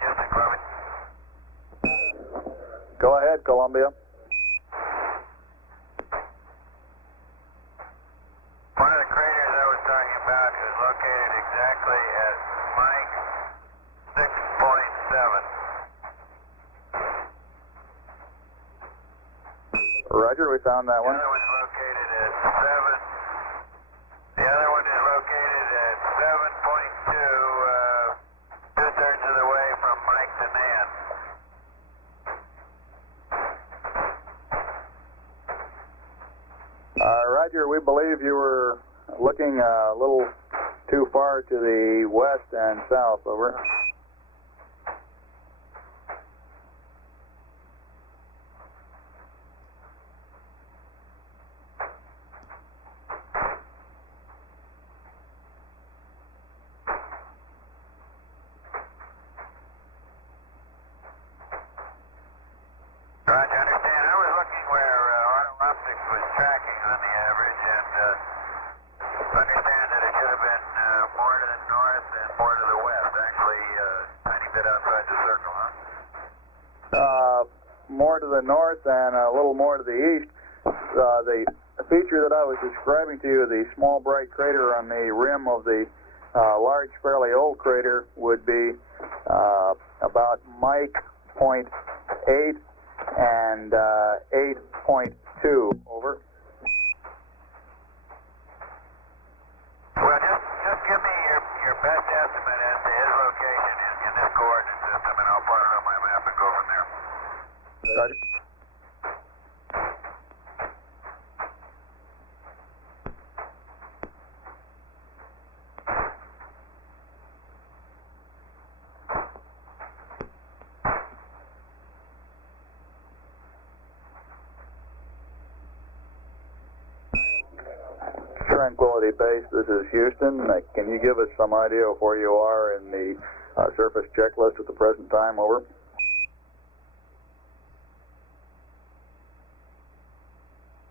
Houston, Columbia. Go ahead, Columbia. One of the craters I was talking about is located exactly at Mike 6.7. Roger, we found that The one. other one's located at 7. The other one is located at 7.2, two-thirds of the way from Mike to Nan. Roger, we believe you were looking a little too far to the west and south. Over. Roger, understand. I was looking where auto optics was tracking on the average, and understand that it should have been more to the north and more to the west. Actually, more to the north and a little more to the east. The feature that I was describing to you, the small bright crater on the rim of the large, fairly old crater, would be about Mike .8 and 8.2. Over. Well, just give me your best estimate as to his location in this coordinate system, and I'll plot it on my map and go from there. Roger. Tranquility Base, this is Houston. Can you give us some idea of where you are in the surface checklist at the present time? Over.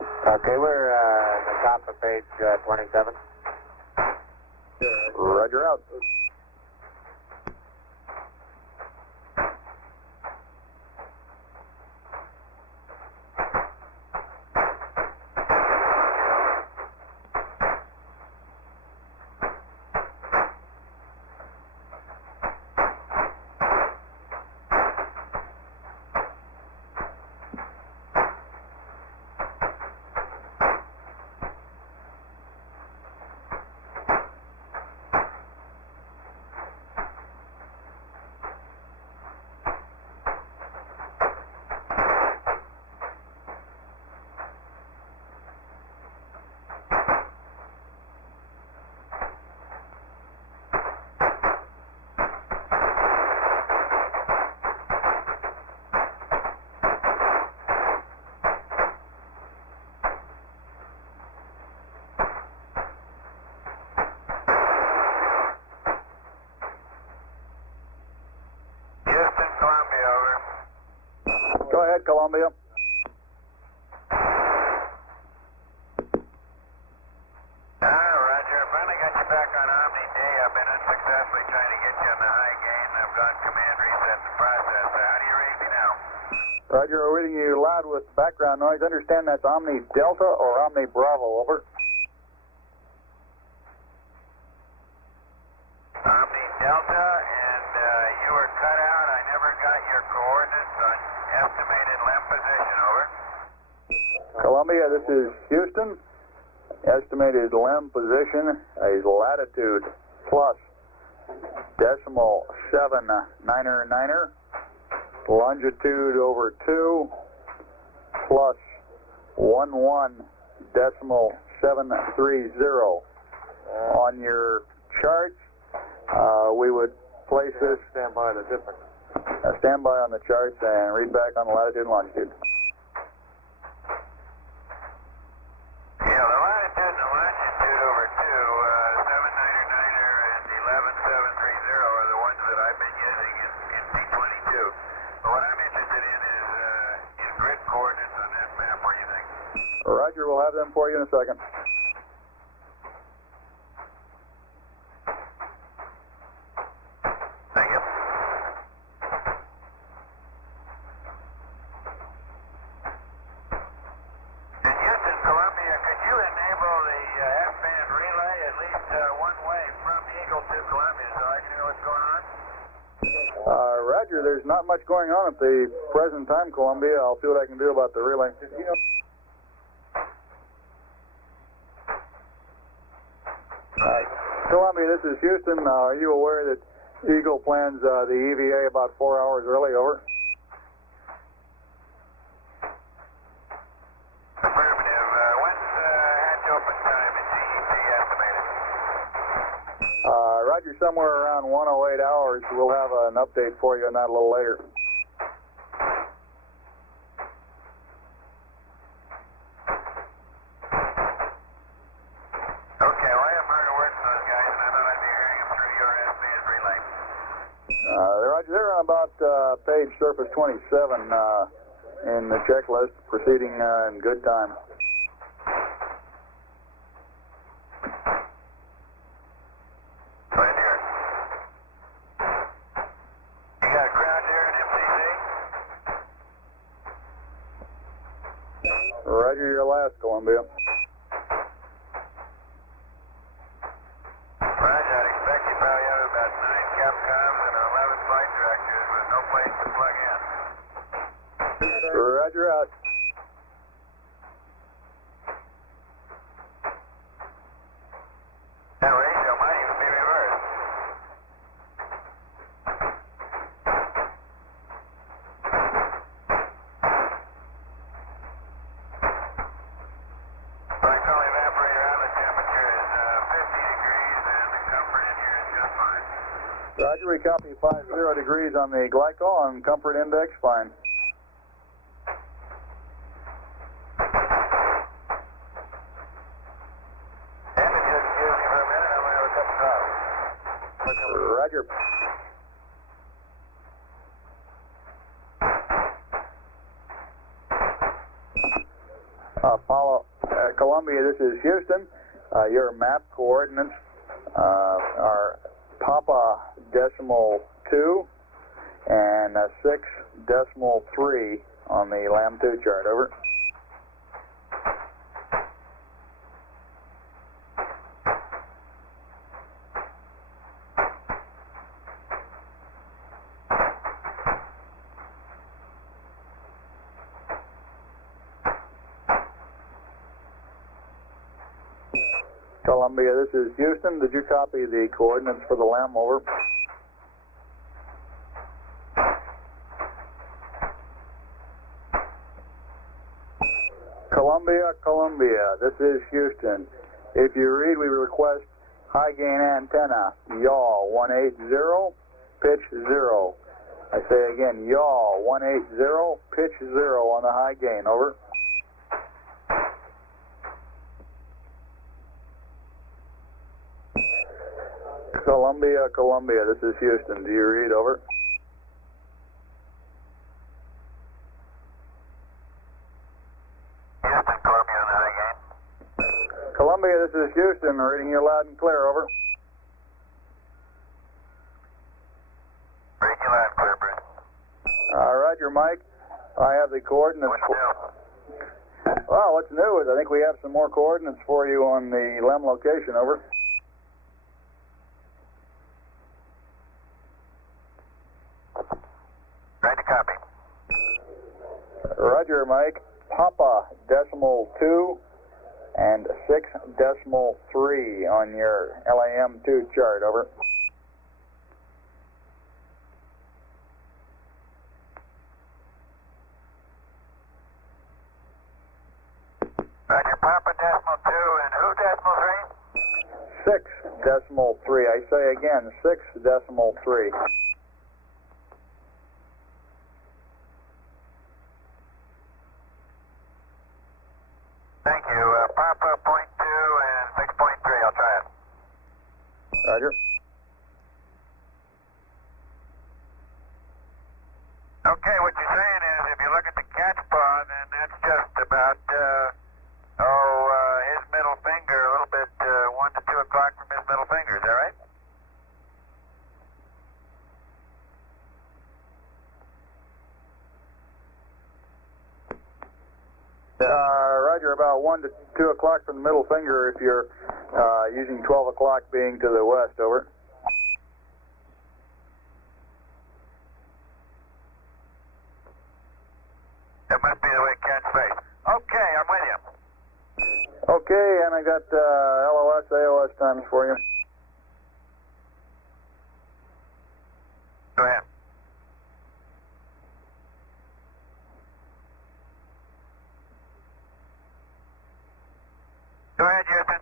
Okay, we're at the top of page 27. Roger out. Go ahead, Columbia. Roger. I finally got you back on Omni D. I've been unsuccessfully trying to get you on the high gain. I've gone command reset the process. How do you read me now? Roger, we're reading you loud with background noise. Understand that's Omni Delta or Omni Bravo, over. Omni Delta, and you were cut out. I never got your coordinates on estimated LEM position, over. Columbia, this is Houston. Estimated LEM position is latitude plus decimal 799er, longitude over 2 plus 11 decimal 730. On your charts, we would place this. Stand by the difference. Stand by on the charts and read back on the latitude and longitude. Yeah, the latitude and the longitude over 2, 799er and 11730 are the ones that I've been using in P22. But what I'm interested in is grid coordinates on that map. What do you think? Roger, we'll have them for you in a second. Thank you. And Houston, Columbia, could you enable the F-band relay at least one way from Eagle to Columbia so I can know what's going on? Roger, there's not much going on at the present time, Columbia. I'll see what I can do about the relay. Columbia, this is Houston. Are you aware that Eagle plans the EVA about 4 hours early, over? Affirmative. When's hatch open time at CEP estimated? Roger, somewhere around 108 hours. We'll have an update for you on that a little later. Okay, well, I haven't heard a word from those guys, and I thought I'd be hearing them through your F-band relay. Roger, they're on about page surface 27 in the checklist, proceeding in good time. Right here. You got a crowd there in MCC? west, Columbia. Roger, I'd expect you probably have about 9 Capcoms and 11 flight directors with no place to plug in. Roger out. That ratio might even be reversed. Cyclone evaporator outlet temperature is 50 degrees and the comfort in here is just fine. Roger, we copy 50 degrees on the glycol and comfort index, fine. David, just excuse me for a minute, I'm going to have a cup of coffee. Roger. Columbia, this is Houston. Your map coordinates are Papa decimal 2 and 6 decimal 3 on the LAM 2 chart. Over. Columbia, this is Houston. Did you copy the coordinates for the LAM? Over. Columbia, this is Houston. If you read, we request high gain antenna, yaw 180, pitch 0. I say again, yaw 180, pitch 0 on the high gain. Over. Columbia, this is Houston. Do you read? Over. Houston, Columbia on the high gain. Columbia, this is Houston. Reading you loud and clear. Over. Read you loud and clear, Bruce. Roger, Mike. I have the coordinates. What's new? Well, what's new is I think we have some more coordinates for you on the LEM location. Over. Ready to copy. Roger, Mike. Papa decimal 2 and 6 decimal 3 on your LAM 2 chart. Over. Roger, Papa decimal 2 and who decimal 3? 6 decimal 3. I say again, 6 decimal 3. Thank you. Papa point 2 and 6.3. I'll try it. Roger. Okay, what you're saying is if you look at the catch paw, then that's just about, his middle finger, a little bit, 1 to 2 o'clock from his middle finger. Is that right? Roger, about 1 to 2 o'clock from the middle finger if you're using 12 o'clock being to the west. Over. That must be the way cats face. Okay, I'm with you. Okay, and I got LOS, AOS times for you. Go ahead. Go ahead, Houston.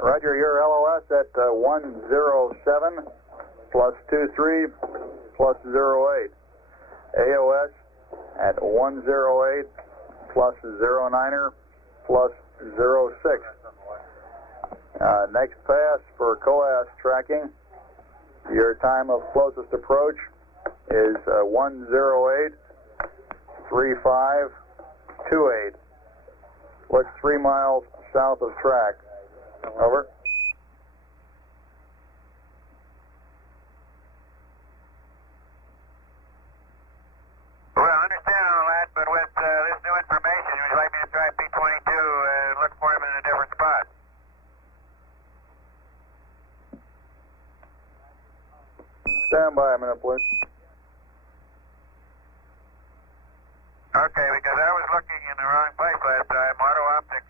Roger, your LOS at 107 plus 23 plus 08. AOS at 108 plus 09er plus 06. Next pass for COAS tracking. Your time of closest approach is 108.3528. Looks 3 miles south of track. Over. Well, I understand all that, but with this new information, would you like me to try pitch stand by a minute, please. Okay, because I was looking in the wrong place last time. Auto optics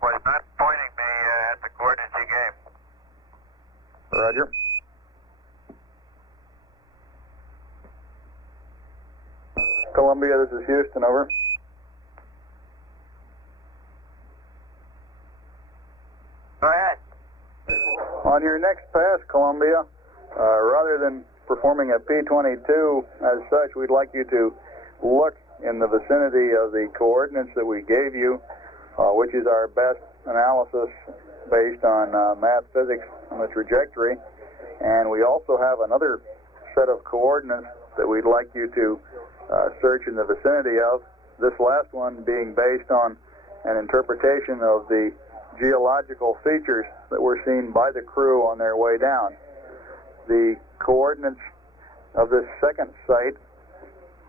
was not pointing me at the coordinates you gave. Roger. Columbia, this is Houston, over. Go ahead. On your next pass, Columbia, rather than performing a P-22 as such, we'd like you to look in the vicinity of the coordinates that we gave you, which is our best analysis based on math physics on the trajectory. And we also have another set of coordinates that we'd like you to search in the vicinity of, this last one being based on an interpretation of the geological features that were seen by the crew on their way down. The coordinates of this second site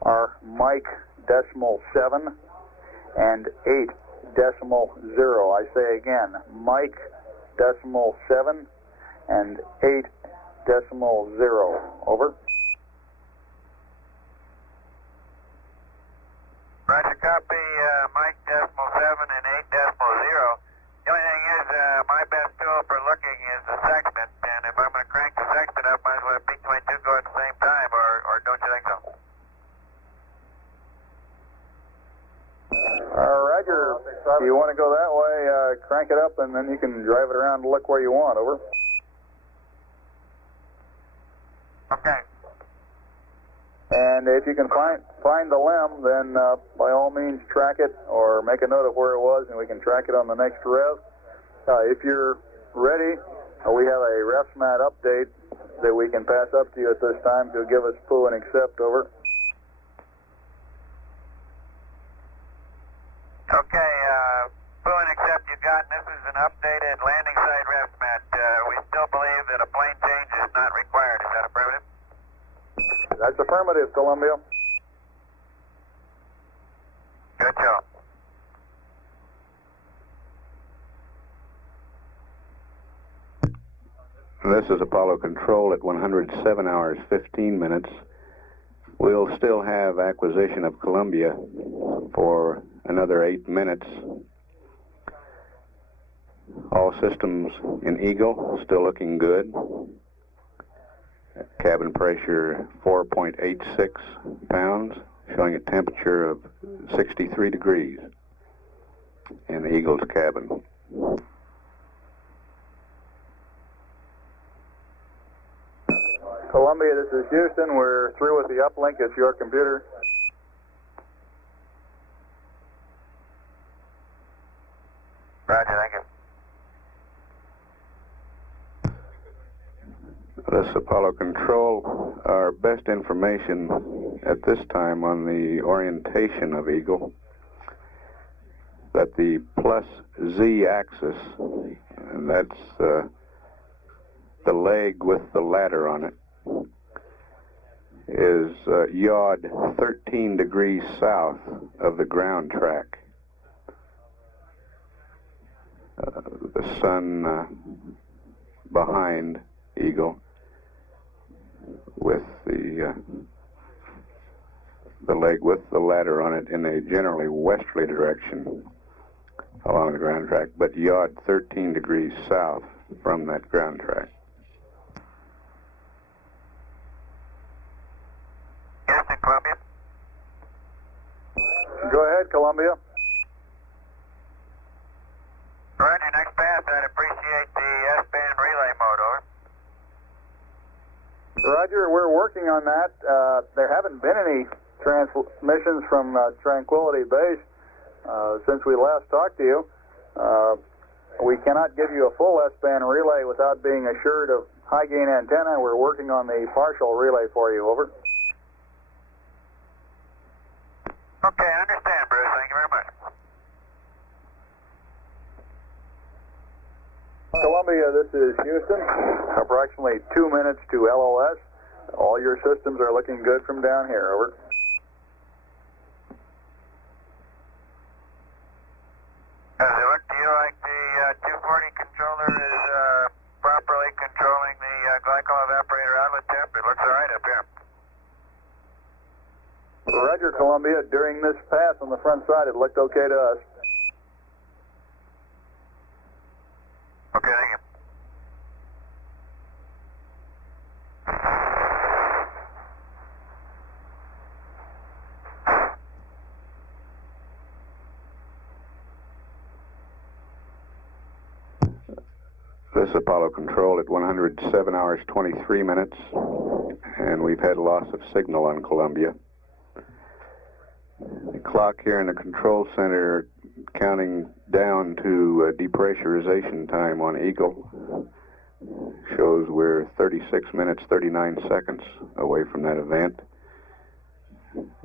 are Mike decimal 7 and 8 decimal 0. I say again, Mike decimal 7 and 8 decimal 0. Over. Roger, copy Mike decimal 7 and 8 decimal 0. The only thing is, my best tool for looking is the sextant, and if I'm going to crank the sextant up, might as well have P-22 go at the same time, or don't you think so? Roger, if you want to go that way, crank it up and then you can drive it around and look where you want. Over. Okay. And if you can find the limb, then by all means track it or make a note of where it was and we can track it on the next rev. If you're ready, we have a RefSmat update that we can pass up to you at this time to give us pull and accept. Over. Okay, pull and accept you got. This is an updated landing site RefSmat. We still believe that a plane change is not required. Is that affirmative? That's affirmative, Columbia. Good job. This is Apollo Control at 107 hours 15 minutes. We'll still have acquisition of Columbia for another 8 minutes. All systems in Eagle still looking good. Cabin pressure 4.86 pounds, showing a temperature of 63 degrees in the Eagle's cabin. Columbia, this is Houston. We're through with the uplink. It's your computer. Roger, thank you. This is Apollo Control. Our best information at this time on the orientation of Eagle, that the plus Z axis, and that's the leg with the ladder on it, is yawed 13 degrees south of the ground track. The sun behind Eagle with the leg with the ladder on it in a generally westerly direction along the ground track, but yawed 13 degrees south from that ground track. Houston, Columbia. Go ahead, Columbia. Roger, next pass, I'd appreciate the S-band relay mode, over. Roger, we're working on that. There haven't been any transmissions from Tranquility Base since we last talked to you. We cannot give you a full S-band relay without being assured of high-gain antenna. We're working on the partial relay for you. Over. Okay, I understand, Bruce. Thank you very much. Columbia, this is Houston. Approximately 2 minutes to LOS. All your systems are looking good from down here. Over. Does it look to you like the 240 controller is properly controlling the glycol evaporator outlet temp? It looks appear. Roger, Columbia. During this pass on the front side, it looked okay to us. Okay, thank you. This is Apollo Control at 107 hours 23 minutes, and we've had loss of signal on Columbia. The clock here in the control center counting down to depressurization time on Eagle shows we're 36 minutes 39 seconds away from that event.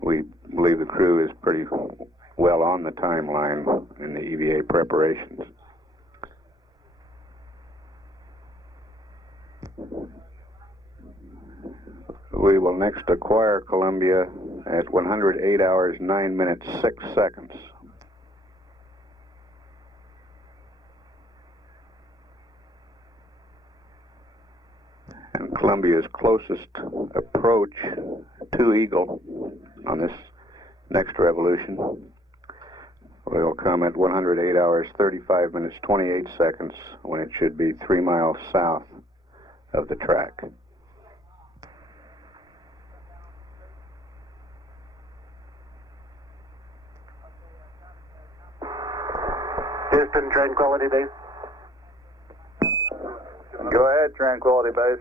We believe the crew is pretty well on the timeline in the EVA preparations. We will next acquire Columbia at 108 hours 9 minutes 6 seconds. And Columbia's closest approach to Eagle on this next revolution will come at 108 hours 35 minutes 28 seconds when it should be 3 miles south of the track. Houston, Tranquility Base. Go ahead, Tranquility Base.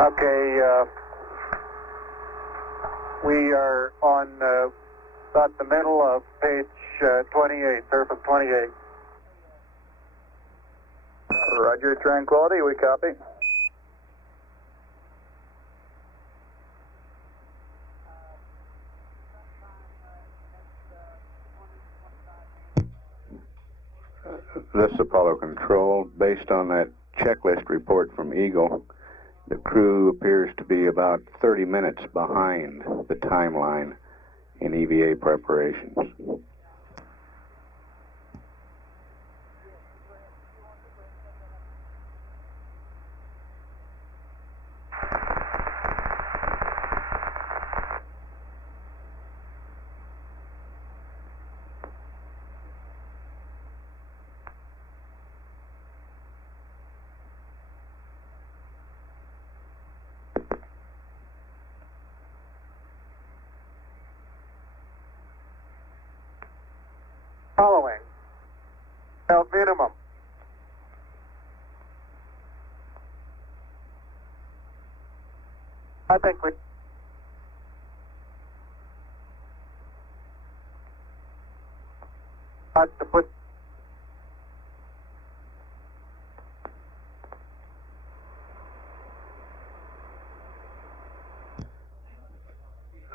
Okay, we are on about the middle of page 28, surface 28. Roger, Tranquility, we copy. This is Apollo Control. Based on that checklist report from Eagle, the crew appears to be about 30 minutes behind the timeline in EVA preparations. Following. Health minimum. I think we... ought to put...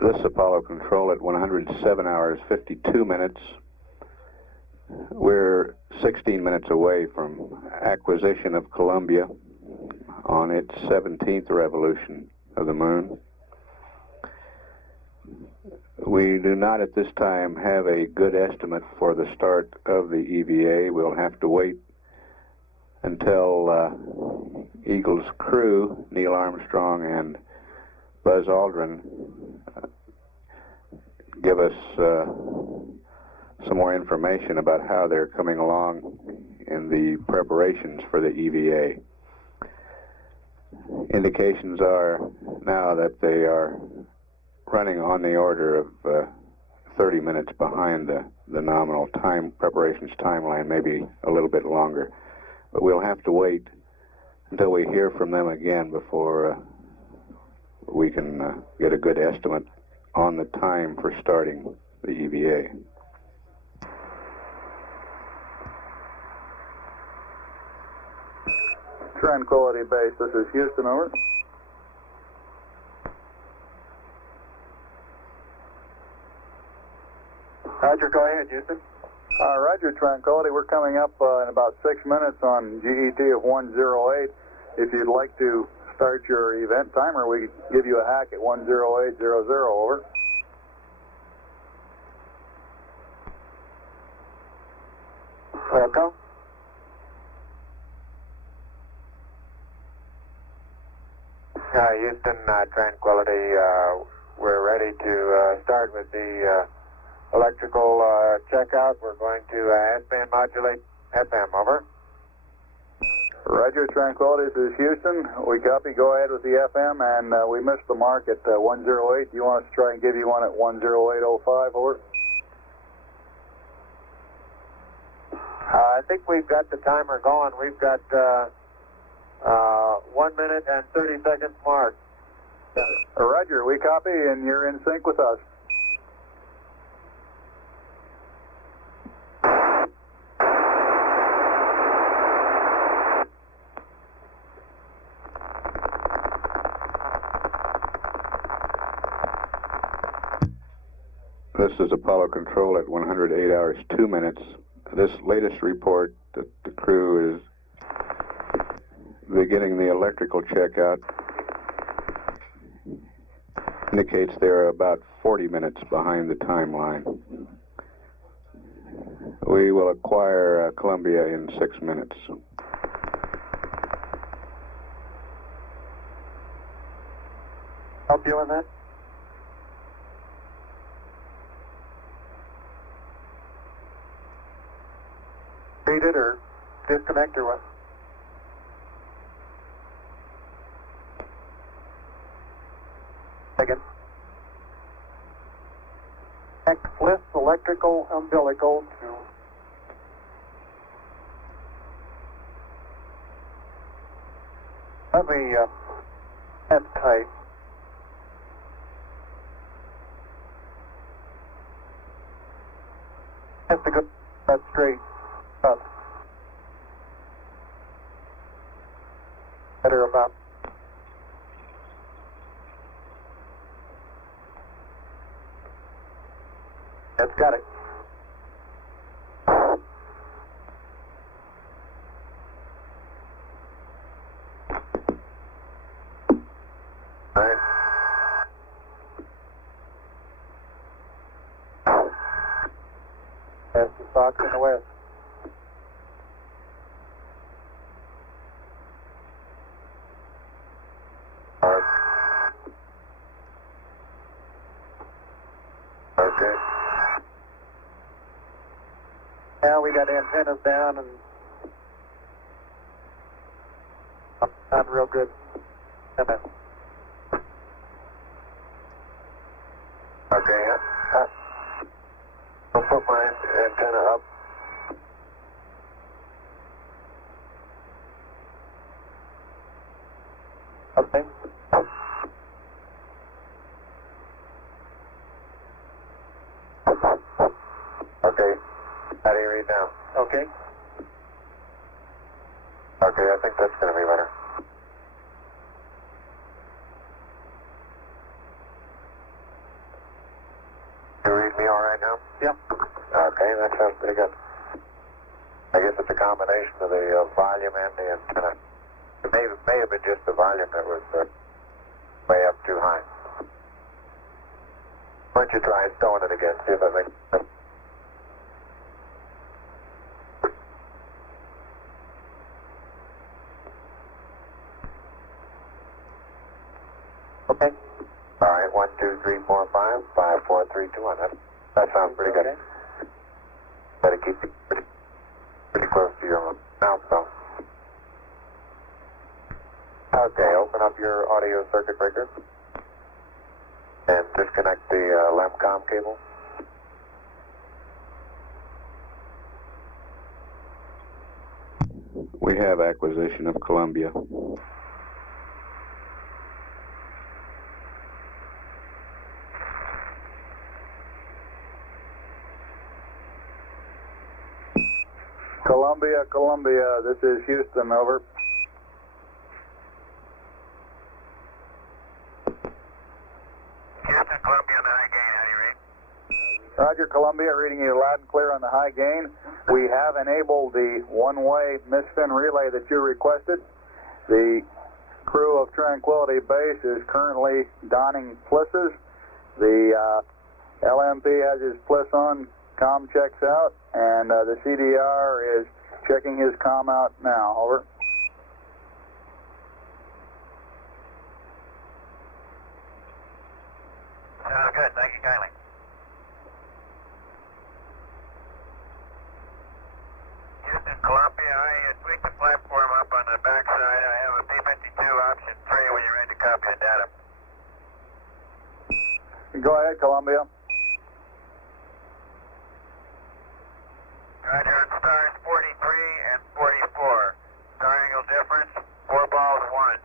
This is Apollo Control at 107 hours 52 minutes. We're 16 minutes away from acquisition of Columbia on its 17th revolution of the moon. We do not at this time have a good estimate for the start of the EVA. We'll have to wait until Eagle's crew, Neil Armstrong and Buzz Aldrin, give us some more information about how they're coming along in the preparations for the EVA. Indications are now that they are running on the order of 30 minutes behind the nominal time preparations timeline, maybe a little bit longer. But we'll have to wait until we hear from them again before we can get a good estimate on the time for starting the EVA. Tranquility Base, this is Houston, over. Roger, go ahead, Houston. Roger, Tranquility, we're coming up in about 6 minutes on GET of 108. If you'd like to start your event timer, we could give you a hack at 10800, over. Welcome. Houston, Tranquility, we're ready to start with the electrical checkout. We're going to S-band modulate FM, over. Roger, Tranquility, this is Houston. We copy. Go ahead with the FM, and we missed the mark at 108. Do you want us to try and give you one at 108.05, over? I think we've got the timer going. We've got 1 minute and 30 seconds mark. Roger, we copy, and you're in sync with us. This is Apollo Control at 108 hours 2 minutes. This latest report that the crew is beginning the electrical checkout indicates they're about 40 minutes behind the timeline. We will acquire Columbia in 6 minutes. Help you with that? Read it or disconnect or what? Second. Bliss electrical umbilical to let me that's tight. Have to go that straight up. Better about. That's got it. All right. That's the Sox in the west. All right. Okay. Now we got antennas down and not real good. Okay, I'll put my antenna up. Okay. Okay. How do you read now? Okay. Okay, I think that's going to be better. You read me all right now? Yeah. Okay, that sounds pretty good. I guess it's a combination of the volume and the antenna. It may have been just the volume that was way up too high. Why don't you try stowing it again, see if it makes sense. Okay. All right, 1, 2, 3, 4, 5, 5, 4, 3, 2, 1. That sounds pretty good. Okay. Better keep it pretty close to your mouth, though. Okay, open up your audio circuit breaker and disconnect the LEMCOM cable. We have acquisition of Columbia. Columbia, this is Houston, over. Houston, Columbia on the high gain. How do you read? Roger, Columbia, reading you loud and clear on the high gain. We have enabled the one-way misfin relay that you requested. The crew of Tranquility Base is currently donning plisses. The LMP has his pliss on, comm checks out, and the CDR is checking his comm out now. Over. good. Thank you kindly. Houston, Columbia, I tweaked the platform up on the backside. I have a P-52 option 3 when you're ready to copy the data. Go ahead, Columbia. Roger, on stars 43 and 44. Star angle difference, 4 balls 1.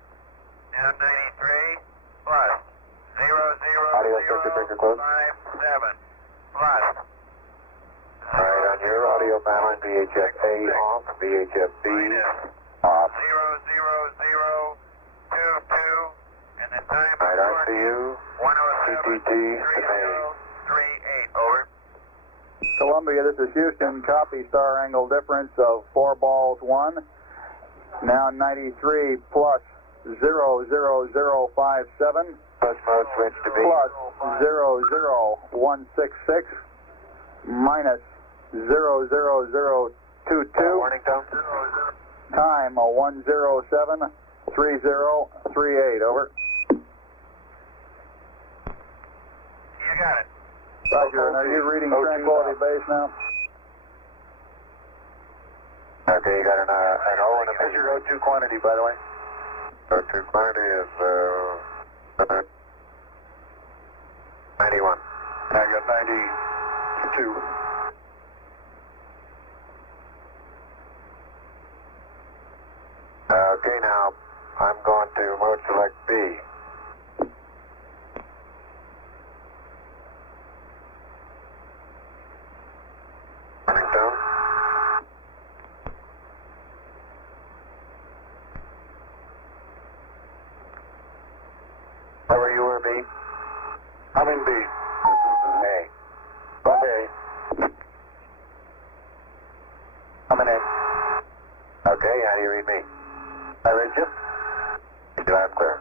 Now 93 plus 00057 plus. Alright, on your audio panel, VHF A off, VHF B off. 00022, and the time Alright, RCU, 107 CTT, to 3038. Over. Columbia, this is Houston. Copy, star angle difference of 4 balls 1. Now 93 plus 00057 Plus mode switch to B. plus 00166 minus 00022. Warning tone. Time 1073038. Over. You got it. Roger. And are you reading Tranquility Base now? Okay, you got an O and a B. What's your O2 quantity, by the way? O2 quantity is 91. I got 92. Okay, now I'm going to mode select B. Warning tone. Where you were, B? I'm in B. A. Go A. I'm in A. Okay, how do you read me? I read you. You are clear.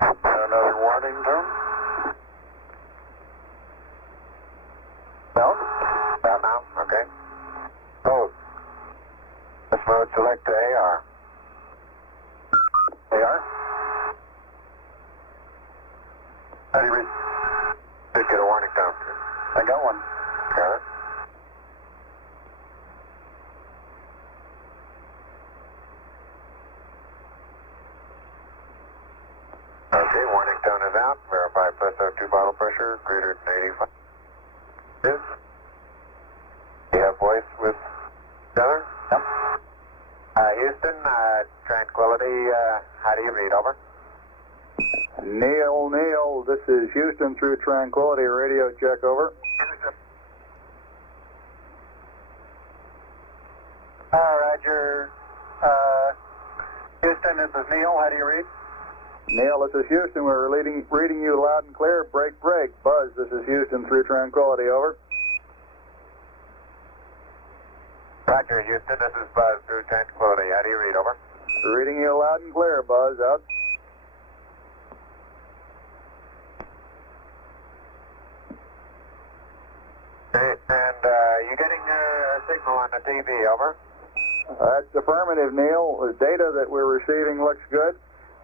Another warning tone. Down? Down now? Okay. Oh. Let's mode select to AR. AR? How do you read? Did get a warning tone. I got one. Got it. Okay, warning tone is out. Verify plus O2 bottle pressure greater than 85. Yes. You have voice with the other? Yep. Houston, Tranquility, how do you read? Over. Neil, this is Houston through Tranquility. Radio check. Over. Roger. Houston, this is Neil. How do you read? Neil, this is Houston. We're reading you loud and clear. Break. Buzz, this is Houston through Tranquility. Over. Roger, Houston, this is Buzz through Tranquility. How do you read? Over. Reading you loud and clear. Buzz, out. Okay, and you getting a signal on the TV? Over. That's affirmative, Neil. The data that we're receiving looks good,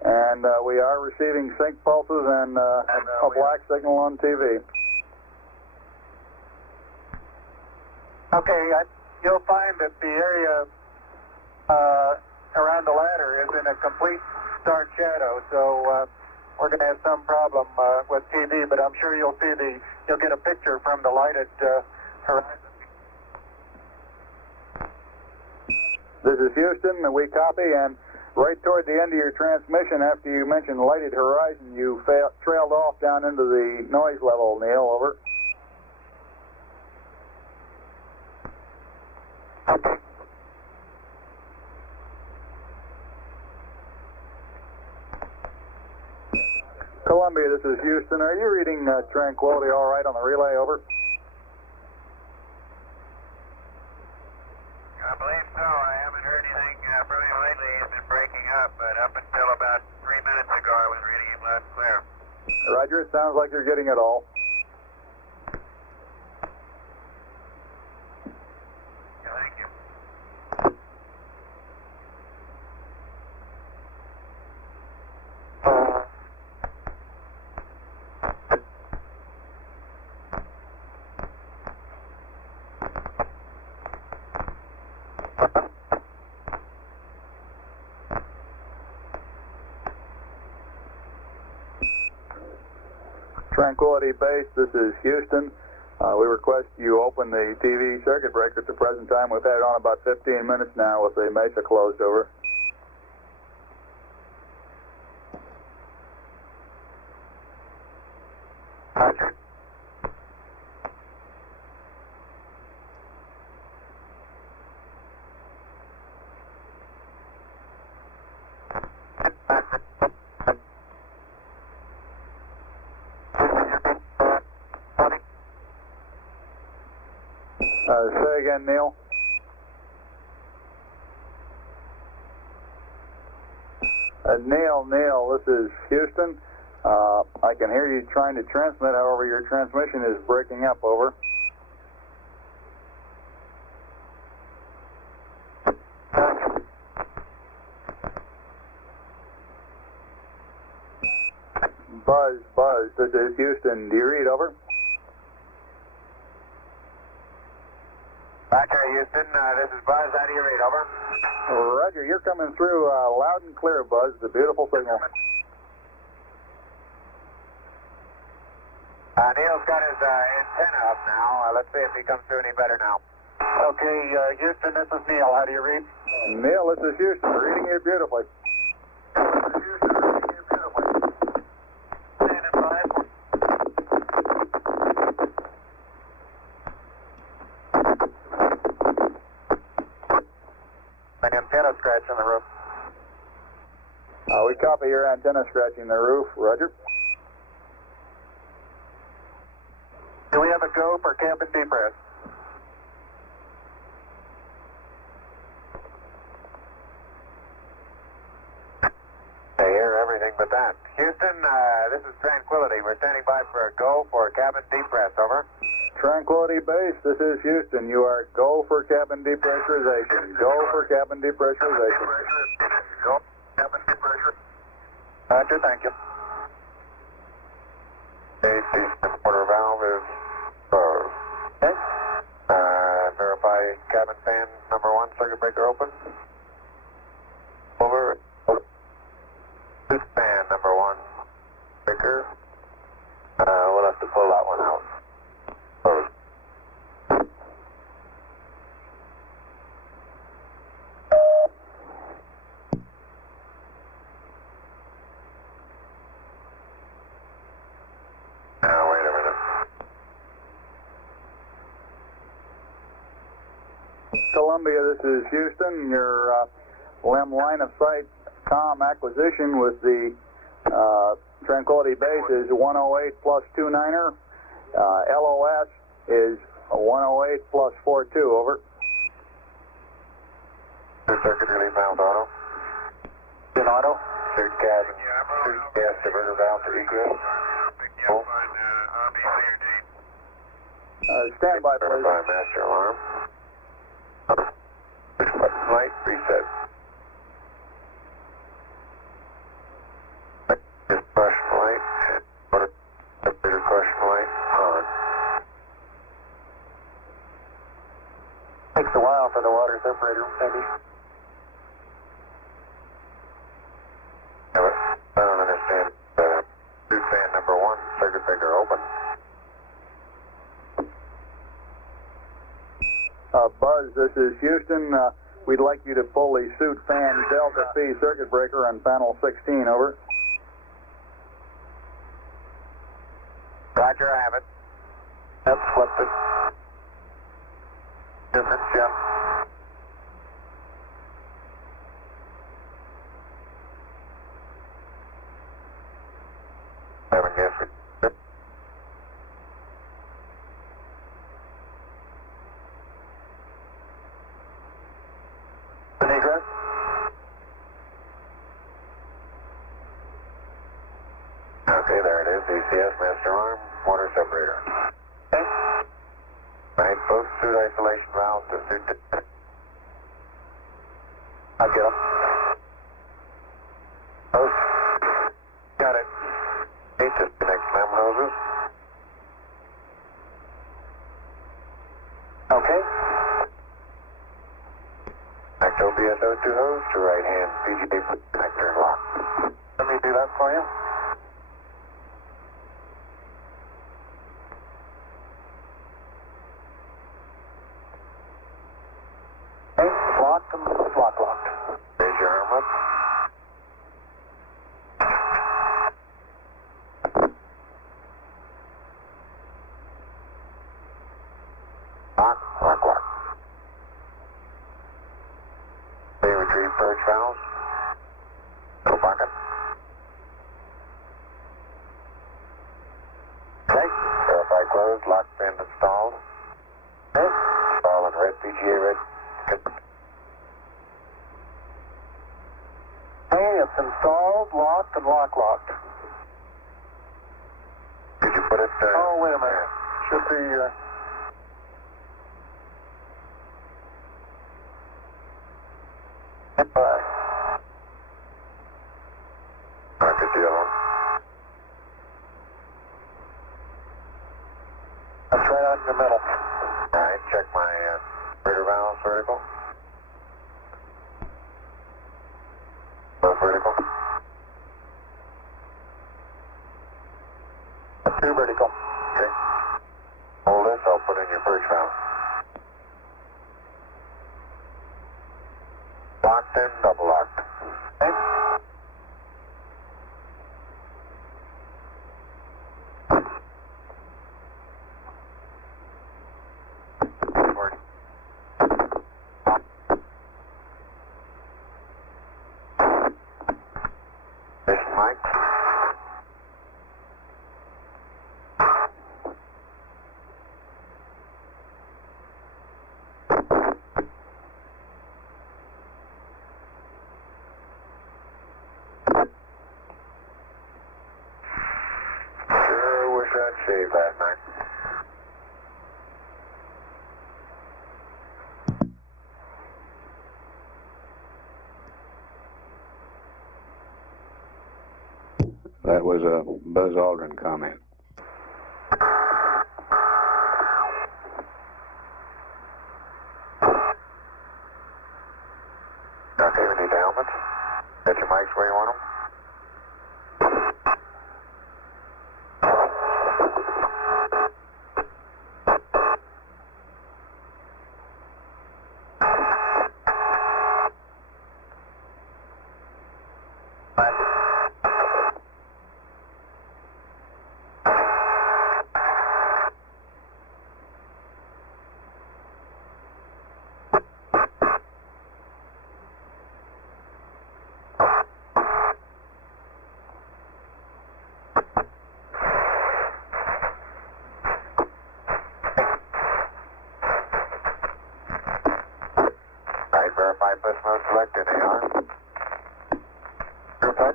and we are receiving sync pulses and a black signal on TV. Okay, you'll find that the area around the ladder is in a complete dark shadow, so we're going to have some problem with TV, but I'm sure you'll get a picture from the lighted horizon. This is Houston, and we copy, and right toward the end of your transmission, after you mentioned lighted horizon, you trailed off down into the noise level, Neil. Over. Okay. Columbia, this is Houston. Are you reading Tranquility all right on the relay? Over. I believe so. I haven't heard anything from him lately. He's been breaking up, but up until about 3 minutes ago, I was reading him loud and clear. Roger, it sounds like you're getting it all. Yeah, thank you. Tranquility Base, this is Houston. We request you open the TV circuit breaker at the present time. We've had it on about 15 minutes now with the mesa closed over. Roger. Say again, Neil. Neil, this is Houston. I can hear you trying to transmit, however, your transmission is breaking up, over. Buzz, this is Houston. Do you read, over? Roger, Houston. This is Buzz. How do you read? Over. Roger, you're coming through loud and clear, Buzz. It's a beautiful signal. Neil's got his antenna up now. Let's see if he comes through any better now. Okay, Houston, this is Neil. How do you read? Neil, this is Houston. Reading you beautifully. Standing by. An antenna scratching the roof. We copy your antenna scratching the roof. Roger. Do we have a go for cabin depress? I hear everything but that. Houston, this is Tranquility. We're standing by for a go for cabin depress. Over. Tranquility Base, this is Houston. You are go for cabin depressurization. Go for cabin depressurization. Go cabin depressure. Roger, thank you. AC quarter valve is closed. Okay. Verify cabin fan number 1 circuit breaker open. Over. Fan number 1 breaker. We'll have to pull that one out. Closed. Now, wait a minute. Columbia, this is Houston. Your LEM line of sight comm acquisition with the Tranquility Base is 108 plus 29er. LOS is 108 plus 42, over. Circuit relief valve auto. In auto. Third cabin. Third gas diverter valve for egress. On B, C, or D. Stand by, please. Verify master alarm. Light reset. Caution light and water separator caution light on. Takes a while for the water separator, maybe. I don't understand. Tube fan number 1, circuit breaker open. Buzz, this is Houston. We'd like you to pull the suit fan Delta P circuit breaker on panel 16, over. Roger, I have it. That's flipped it. Different jump. Haven't guessed it. Egress? Okay, there it is. DCS master arm, water separator. Okay. Right, both suit isolation valves to suit. I'll get them. Both. Got it. Need to connect LEM hoses. Okay. Connect OBS02 hose to right hand PGA connector and lock. Let me do that for you. purge valves. Go bucket. Okay. Verify closed, lock pin installed. Okay. Install in red, PGA red. Good. Hey, it's installed, locked, and locked. Could you put it Oh, wait a minute. Should be, Good deal. that's right out in the middle. Alright, check my breeder valves vertical. Both vertical. Two vertical. Okay. Hold this, I'll put in your purge valve. Locked in, double locked. Okay. Mission mic. Sure wish I'd shaved last night. That was a Buzz Aldrin comment. Okay, we need the helmets. Got your mics where you want them? Alright, verify bus mode selected, AR. Verified.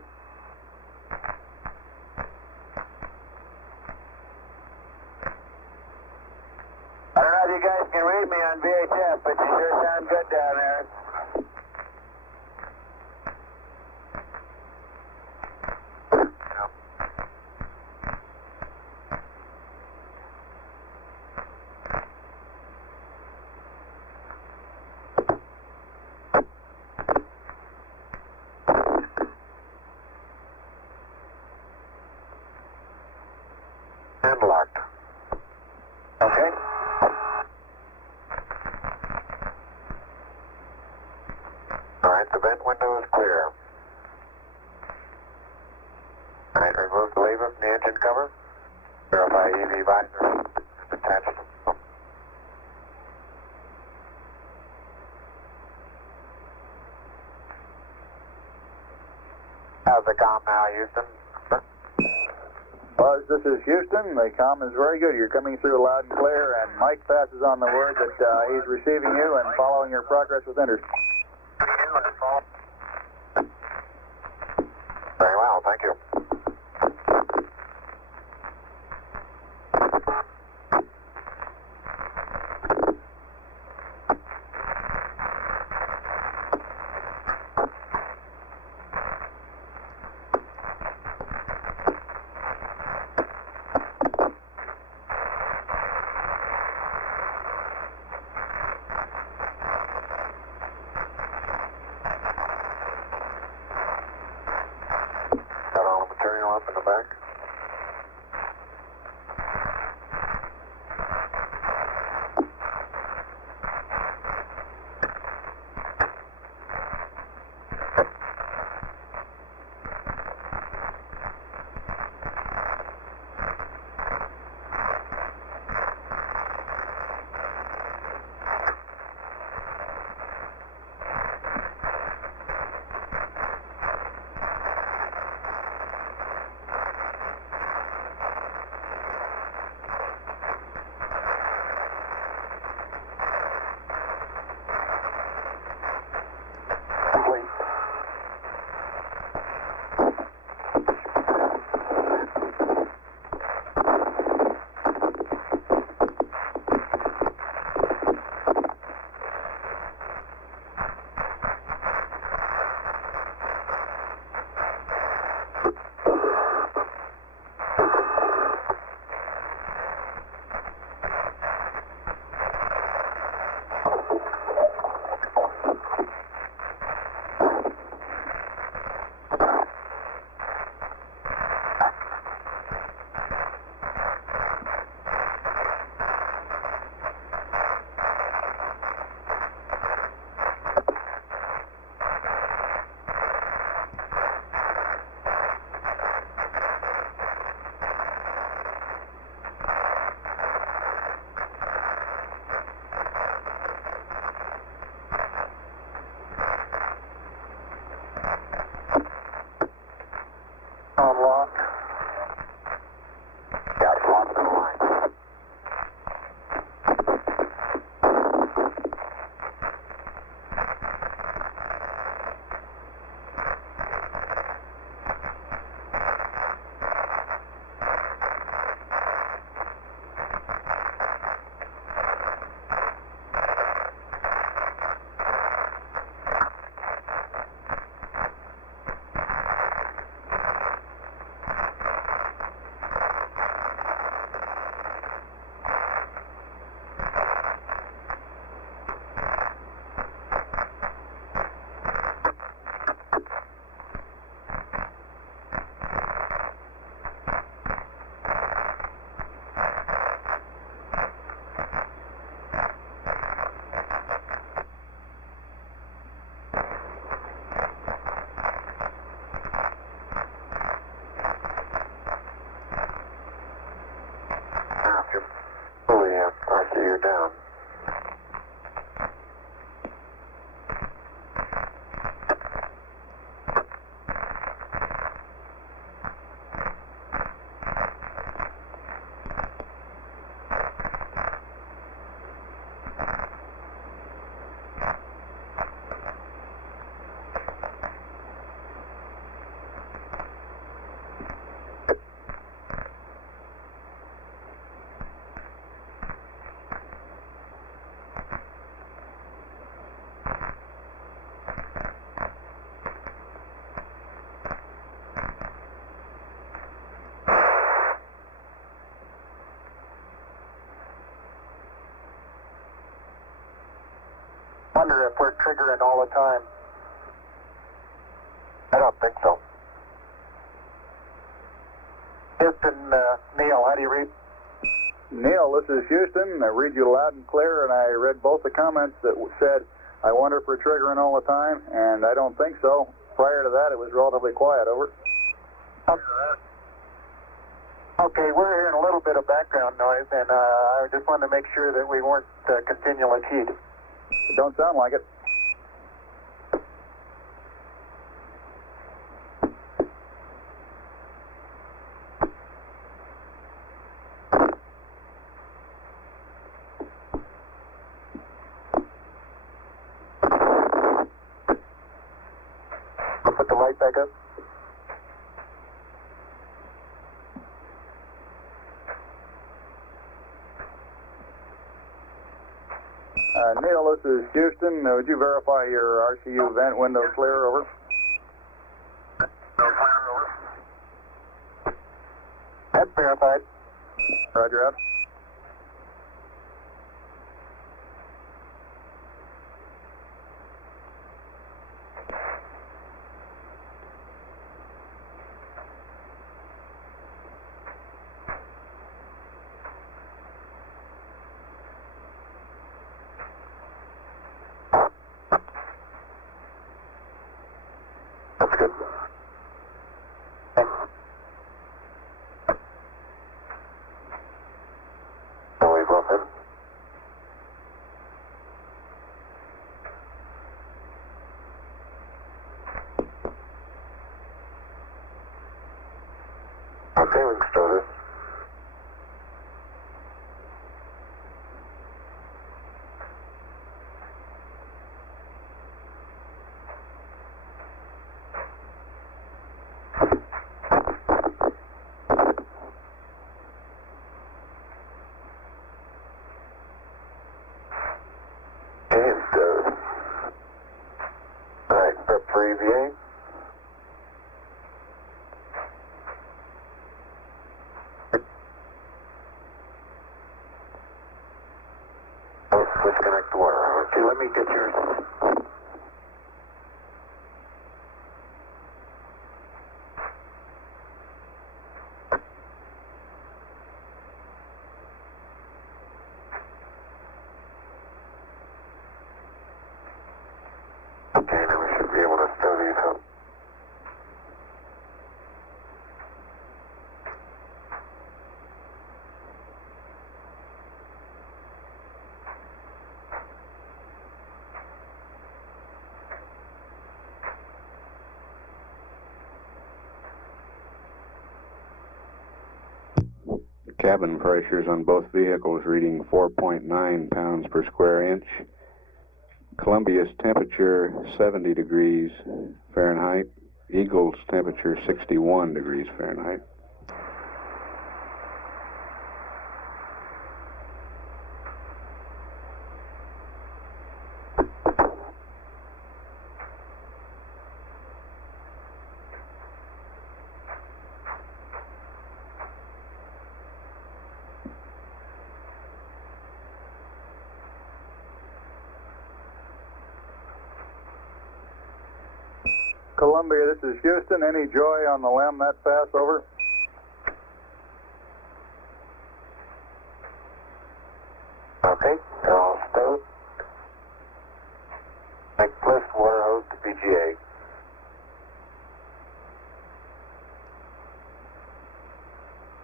I don't know if you guys can read me on VHF, but you sure sound good down there. And locked. Okay. Alright, the vent window is clear. Alright, remove the lever from the engine cover. Verify EV visor is attached. How's the comm now, Houston? Buzz, this is Houston. The comm is very good. You're coming through loud and clear, and Mike passes on the word that he's receiving you and following your progress with interest. Very well, thank you. Got all the material up in the back? wonder if we're triggering all the time. I don't think so. Houston, Neil, how do you read? Neil, this is Houston. I read you loud and clear, and I read both the comments that said, I wonder if we're triggering all the time, and I don't think so. Prior to that, it was relatively quiet. Over. Okay, we're hearing a little bit of background noise, and I just wanted to make sure that we weren't continually keyed. It don't sound like it. I'll put the light back up. Neil, this is Houston. Would you verify your RCU vent window clear? Over. That's verified. Roger, out. That's good. Thanks. Always welcome. Okay, we can start this. Alright, prep for EVA. Let's disconnect the water. Okay, let me get yours. Okay, now we should be able to stow these up. Cabin pressures on both vehicles reading 4.9 pounds per square inch. Columbia's temperature 70 degrees Fahrenheit. Eagle's temperature 61 degrees Fahrenheit. Columbia, this is Houston. Any joy on the LEM that fast? Over. Okay, they're all stowed. Make lift water hose to PGA.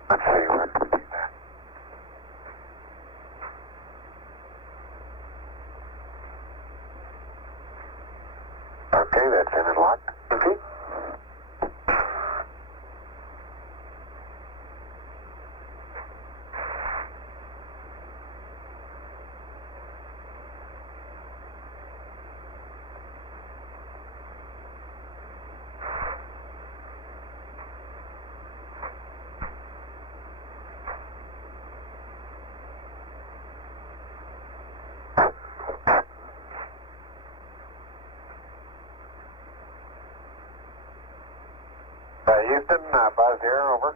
Let's see where to do that. Okay, that's in and locked. Okay. Houston, Buzz here, over.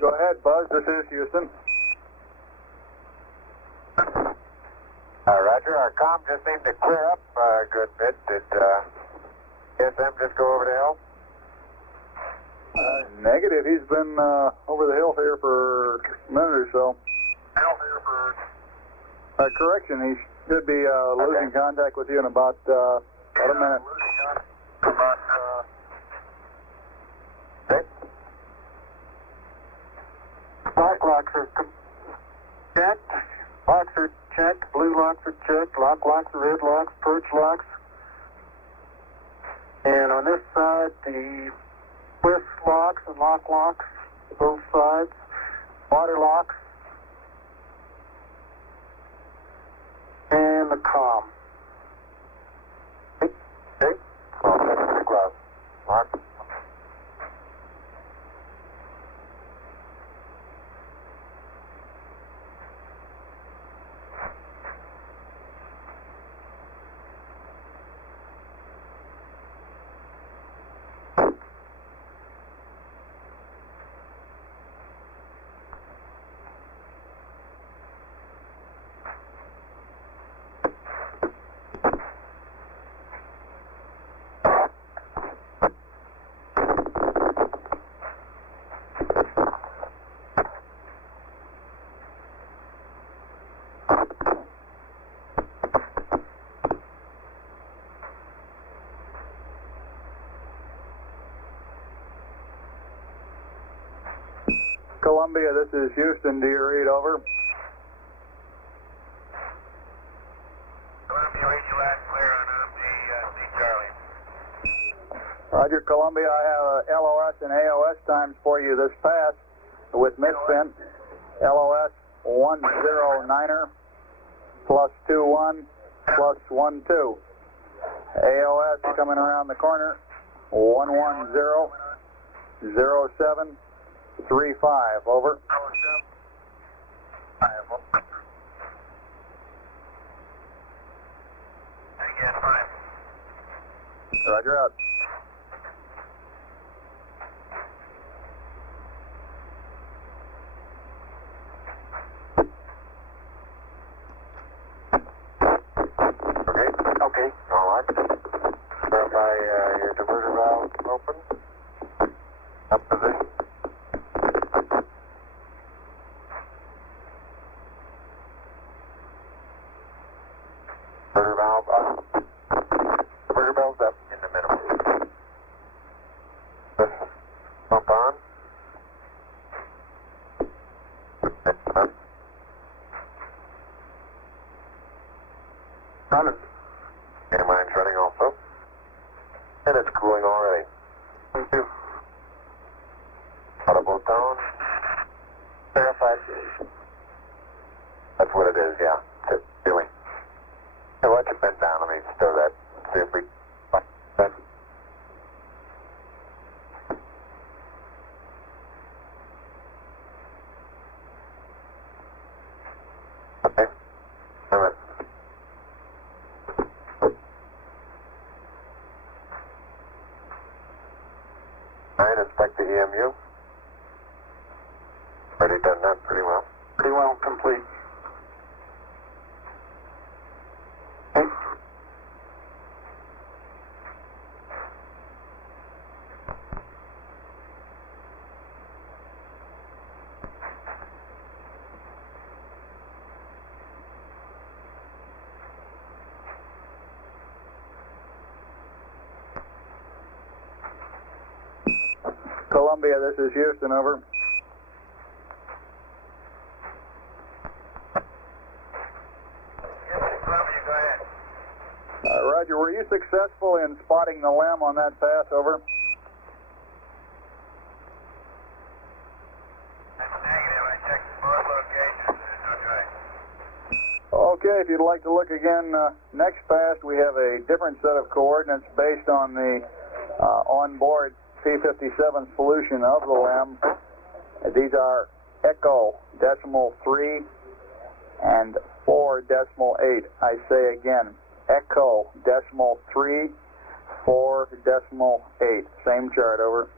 Go ahead, Buzz. This is Houston. Roger. Roger. Our comm just seemed to clear up a good bit. Did SM just go over to help? Negative. He's been over the hill here for a minute or so. Correction, he should be losing contact with you in about a minute. Okay. Black locks are checked. Locks are checked. Blue locks are checked. Lock locks, red locks, perch locks. And on this side, the twist locks and lock locks, both sides. Water locks. And the comm. Okay. Glove. Mark. Columbia, this is Houston. Do you read over? Columbia, read you last clear on C Charlie. Roger, Columbia. I have LOS and AOS times for you this pass with misspin. LOS 109er plus 21 plus 12. AOS coming around the corner 11007. 35, over. Again, 5. Roger out. Okay. All right. Verify your diverter valve open. Up position. Diverter valve up. Diverter valve's up in the minimum. Pump on. Running. Air mine's running also. And it's cooling already. Thank you. Audible tone. Verified. That's what it is, yeah. It's doing. Hey, watch it bend down. Let me stow that. See if we... That. Okay. All right. All right, inspect the EMU. Already done that pretty well. Pretty well complete. Okay. Columbia, this is Houston, over. Columbia, go ahead. Roger, were you successful in spotting the limb on that pass, over? That's negative. I checked both locations. There's no track. Okay, if you'd like to look again, next pass we have a different set of coordinates based on the onboard P57 solution of the limb. These are echo decimal 3 and 4.8. I say again, echo decimal 3, 4.8. Same chart, over.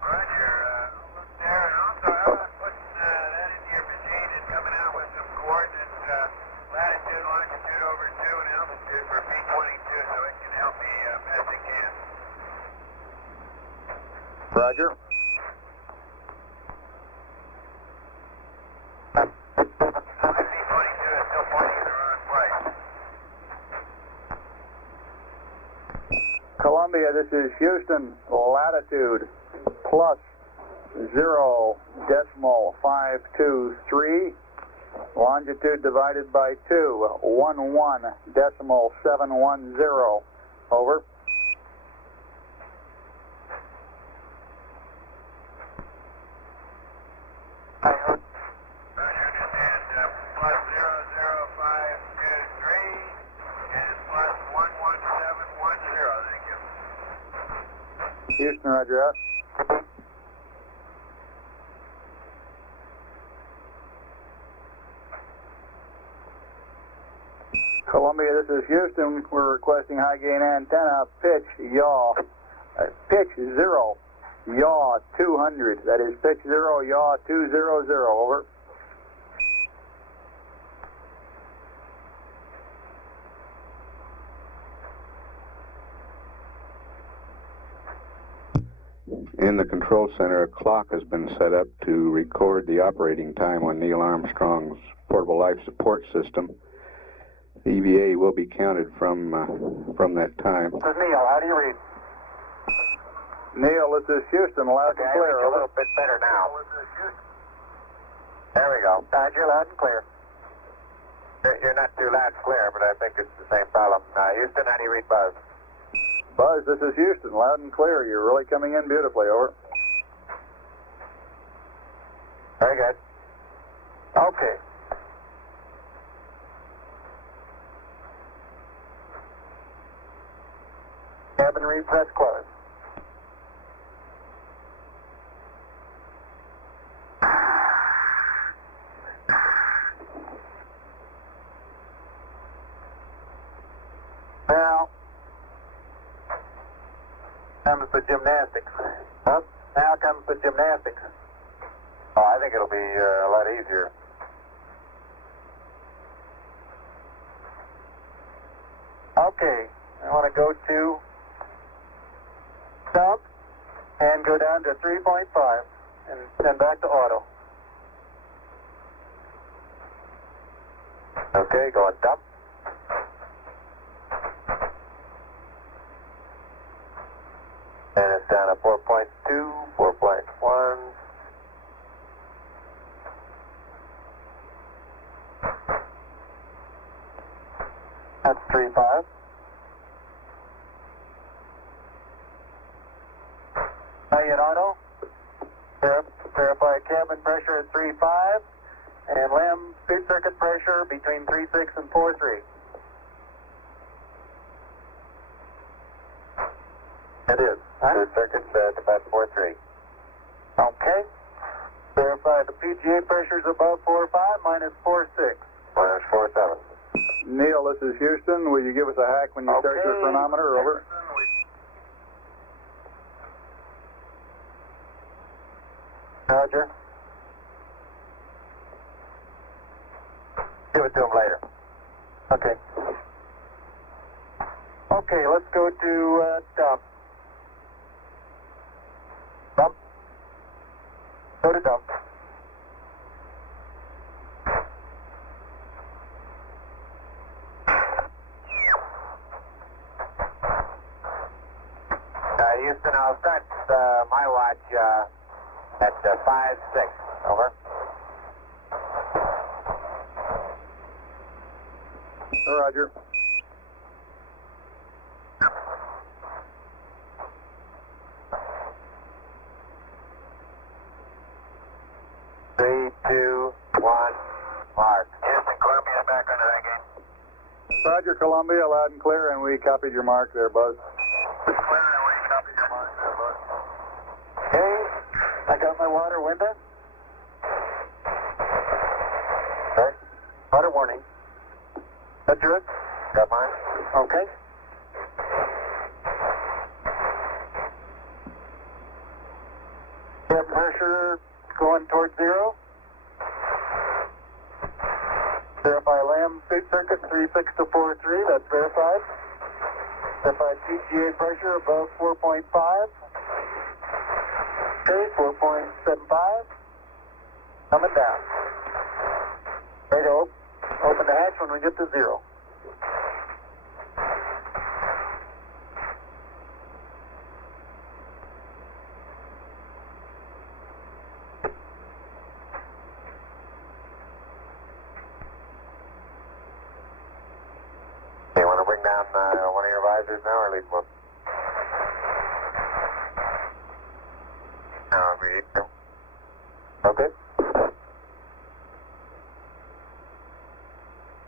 Roger. Look there, and also longitude over 2 and altitude for P-22 so it can help me best it can. Roger. My P-22 is still pointing in the wrong place. Columbia, this is Houston, latitude plus 0.523, longitude divided by 2, 11.710, over. Roger, understand, plus 00523 and plus 11710, thank you. Houston, roger that. Columbia, this is Houston. We're requesting high gain antenna, pitch, yaw, pitch 0, yaw 200. That is pitch 0, yaw 200, over. In the control center, a clock has been set up to record the operating time on Neil Armstrong's portable life support system. The EVA will be counted from that time. This is Neil. How do you read? Neil, this is Houston, loud and clear, a over. little bit better now. There we go. Roger, loud and clear. You're not too loud and clear, but I think it's the same problem. Houston, how do you read Buzz? Buzz, this is Houston, loud and clear. You're really coming in beautifully, over. Very good. Okay. Cabin read press close. Now comes the gymnastics. Huh? Now comes the gymnastics. Oh, I think it'll be a lot easier. Okay, I want to go to stop and go down to 3.5 and send back to auto. Okay, going dump. And it's down to 4.2, 4.1. That's 3.5. High-end auto. Verify cabin pressure at 3.5 and LEM speed circuit pressure between 3.6 and 4.3. It is. Speed circuit at about 4.3. Okay. Verify the PGA pressure is above 4.5 minus 4.6. Minus 4.7. Neil, this is Houston. Will you give us a hack when you start your chronometer, over? Roger. Give it to him later. Okay. Okay, let's go to dump. Dump. Go to dump. Houston, I'll start my watch at 5.6. Over. Roger. Three, two, one, mark. Houston, Columbia's back on high gain. Roger, Columbia, loud and clear, and we copied your mark there, Buzz. Clear, and we copy your mark there, Buzz. Okay, I got my water window. Okay, water warning. That's yours? Got mine. Okay. Air pressure going towards 0. Verify LEM speed circuit 36-43, that's verified. Verified PGA pressure above 4.5. Okay, 4.75. Coming down. Ready to open the hatch when we get to 0. You want to bring down one of your visors now, or leave one? No, we need to. Okay.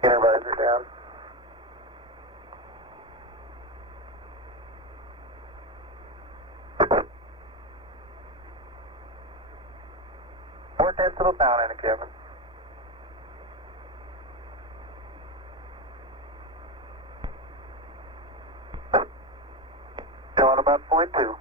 Inner visor down. Four-tenths of a pound in the cabin. Showing about 0.2.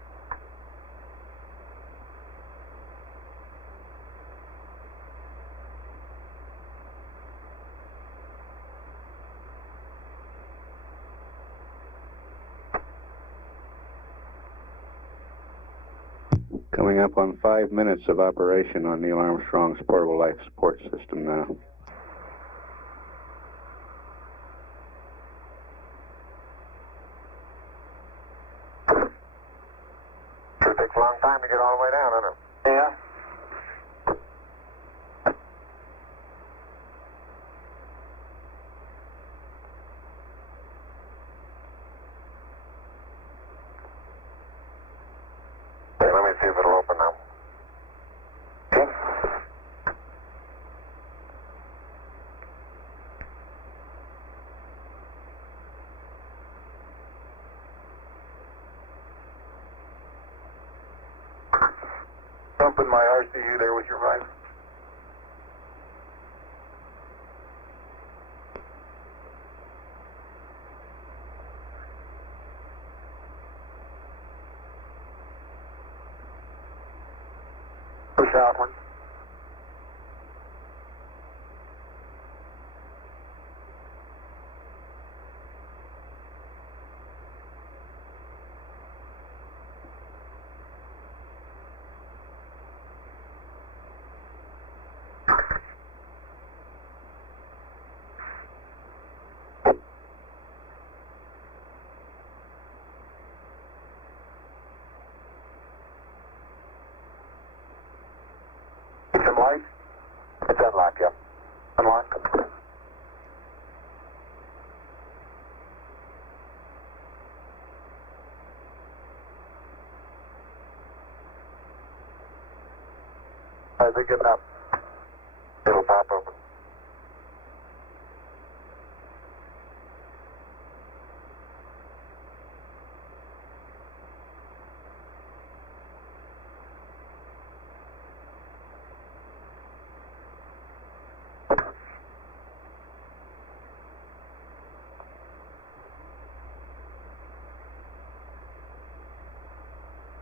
Coming up on 5 minutes of operation on Neil Armstrong's portable life support system now. Sure takes a long time to get all the way down, doesn't it? Yeah. Okay, let me see if it'll open now. Okay. Open my RCU there with your visor. Push outward. Need some light? It's unlocked, yeah. Unlock. How's it getting up? It'll pop open.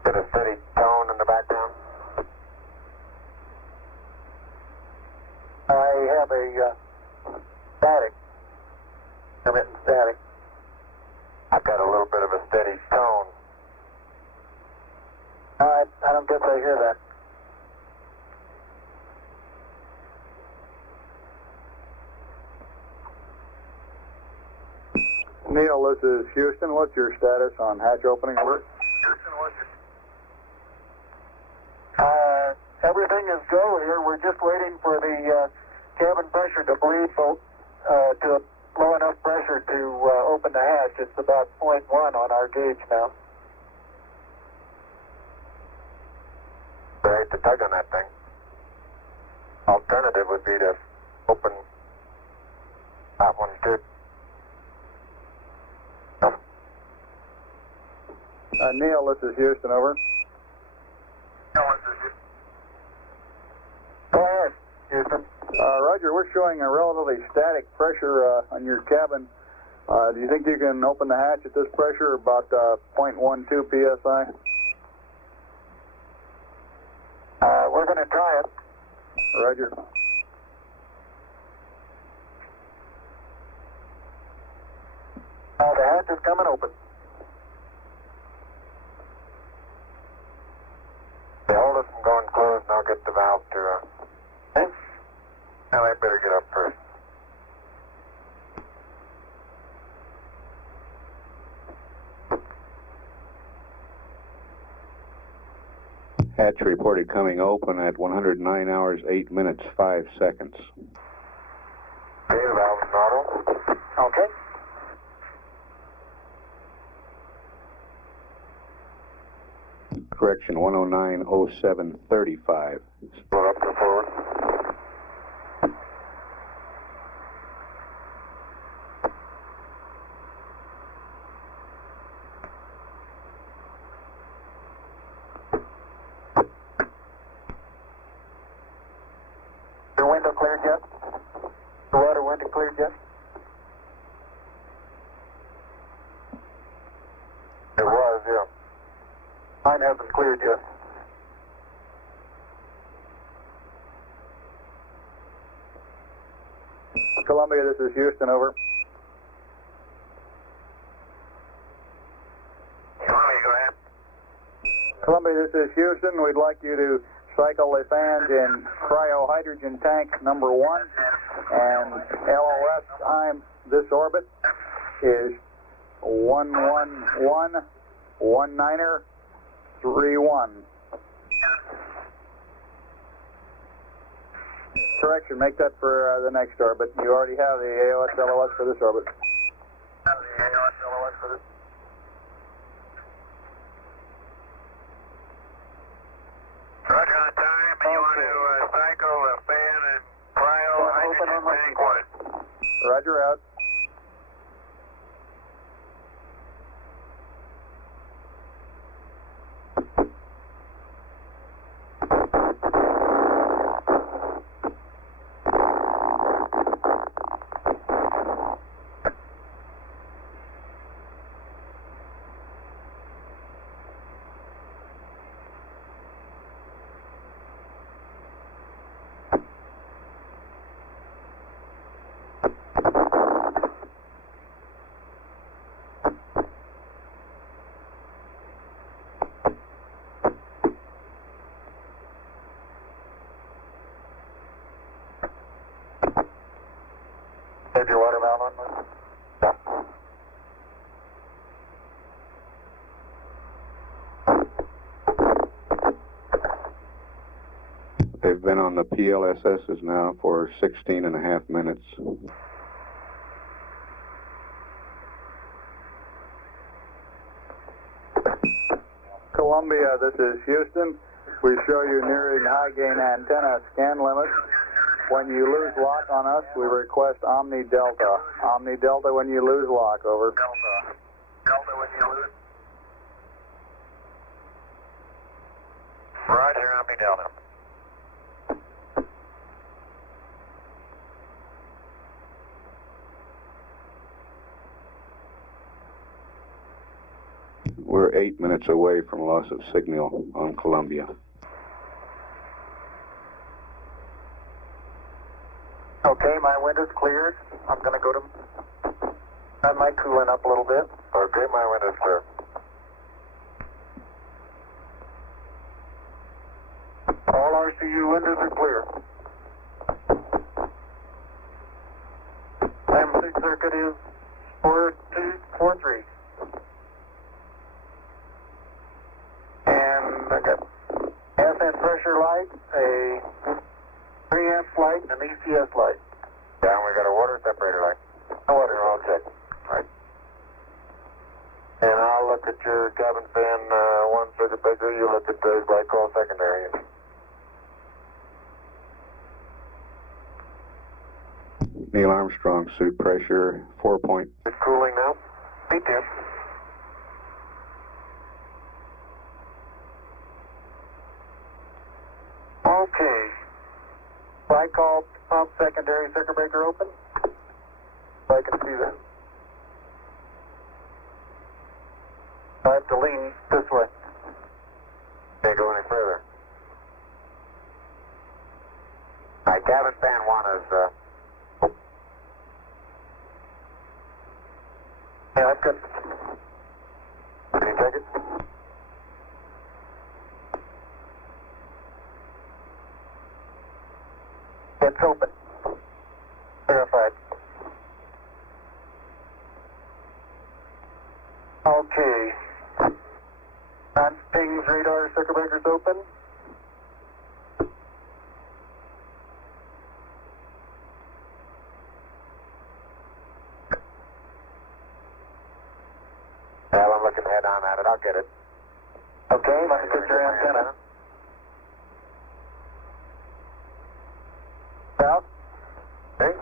Get a steady tone in the background. I have a static, intermittent static. I've got a little bit of a steady tone. I don't guess I hear that. Neil, this is Houston. What's your status on hatch opening? Over. Houston, what's your... Everything is go here. We're just waiting for the cabin pressure to bleed to a low enough pressure to open the hatch. It's about 0.1 on our gauge now. I hate to tug on that thing. Alternative would be to open top one tube. Neil, this is Houston. Over. No one's just... Go ahead, Houston. Roger, we're showing a relatively static pressure on your cabin. Do you think you can open the hatch at this pressure, about 0.12 psi? We're going to try it. Roger. The hatch is coming open. They hold us from going closed, and I'll get the valve to, Okay. Now they better get up first. Hatch reported coming open at 109 hours, 8 minutes, 5 seconds. Okay, the valve is auto. Okay. Correction, 109:07:35. Slow up to forward. Your window cleared yet? The water window cleared yet? It was, yeah. Mine hasn't cleared yet. Columbia, this is Houston, over. Columbia, go ahead. Columbia, this is Houston. We'd like you to cycle the fans in cryo-hydrogen tank number 1, and LOS time this orbit is 11119er31. Correction, make that for the next orbit. You already have the AOS LOS for this orbit. Roger on time, and you want to cycle the fan and cryo hydrogen tank 1. Roger out. Have your water valve on? Yeah. They've been on the PLSSs now for 16 and a half minutes. Columbia, this is Houston. We show you nearing high gain antenna scan limit. When you lose lock on us, we request Omni Delta. Omni Delta when you lose lock, over. Delta. Delta when you lose. Roger, Omni Delta. We're 8 minutes away from loss of signal on Columbia. Okay, my window's cleared. I'm going to go to... I might cooling up a little bit. Okay, my window's clear. All RCU windows are clear. M6 circuit is 4243. And I got SN pressure light, a 3 amp light, and an ECS light. Yeah, and we got a water separator light. No water. I'll check. Right. And I'll look at your cabin fan, one circuit breaker. You look at the glycol secondary. Neil Armstrong, suit pressure 4 point. It's cooling now. Me too. Okay. Glycol pump secondary circuit breaker open. So I can see that. I have to lean this way. Can't go any further. All right, cabin fan 1 is, Yeah, that's good. Can you take it? It's open. Verified. Okay. Non-pings radar circuit breaker's open. Well, I'm looking head on at it. I'll get it. Okay, let me get your antenna. South. Okay.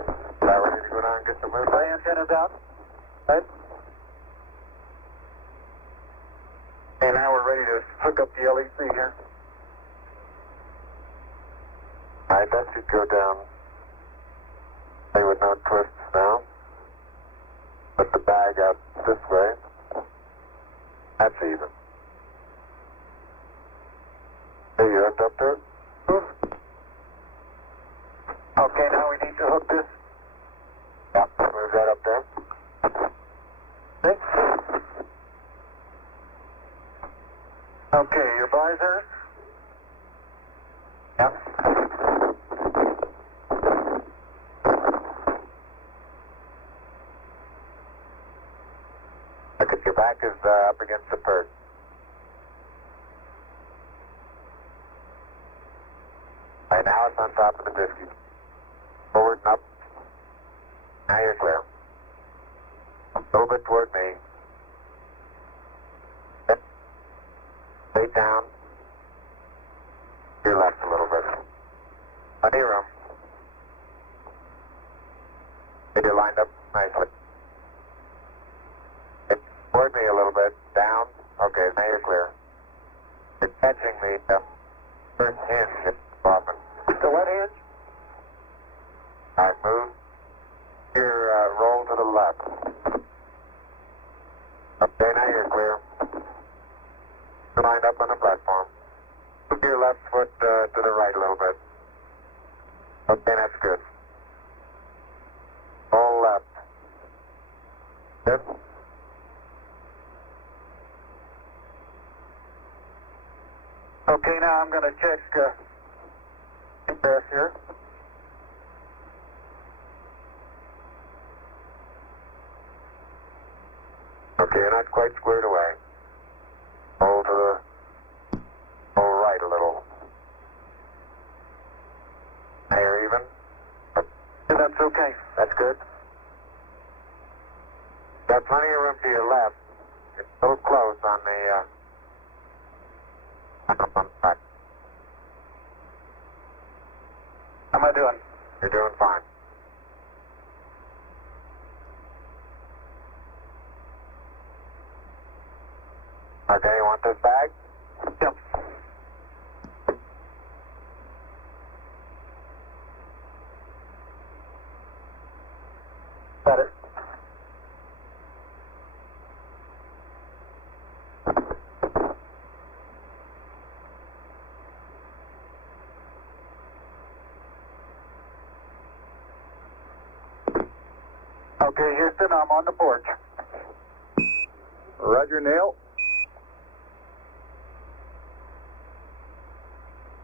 About ready to go down and get the move? My antenna's out. Right. And now we're ready to hook up the LEC here. Alright, that should go down. Play with no twists now. Put the bag out this way. That's even. Hey, you hooked up to it? Okay, now we need to hook this. Yeah, move that up there. Okay. Okay, your visors. Yep. Look at your back is up against the perch. Right now it's on top of the biscuit. Forward and up. Now you're clear. A little bit toward me. Stay down. Your left a little bit. Plenty of room. Get you lined up nicely. Toward me a little bit. Down. Okay, now you're clear. You're catching the first hinge often. The what hinge? All right, move. Your roll to the left. Okay, now you're clear. You're lined up on the platform. Move your left foot to the right a little bit. Okay, that's good. All left. Good. Okay, now I'm going to check ingress here. Okay, you're not quite squared away. Hold to the right a little. Now you're even. Yeah, that's okay. That's good. Got plenty of room to your left. It's a little close on the back. How am I doing? You're doing fine. Okay, you want this bag? Yep. Got it. Okay, Houston, I'm on the porch. Roger, Neil.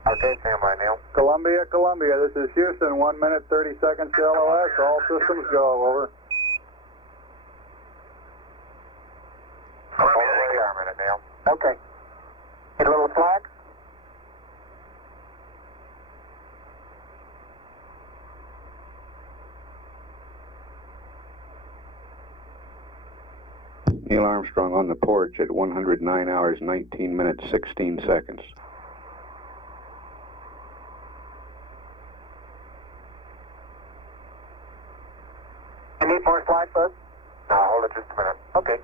Okay, stand by, Neil. Columbia, this is Houston, 1 minute, 30 seconds to LOS, all systems go, over. Hold where you are a minute, Neil. Okay. Need a little slack? Neil Armstrong on the porch at 109 hours, 19 minutes, 16 seconds. You need more slack, bud? No, hold it just a minute. Okay. Okay.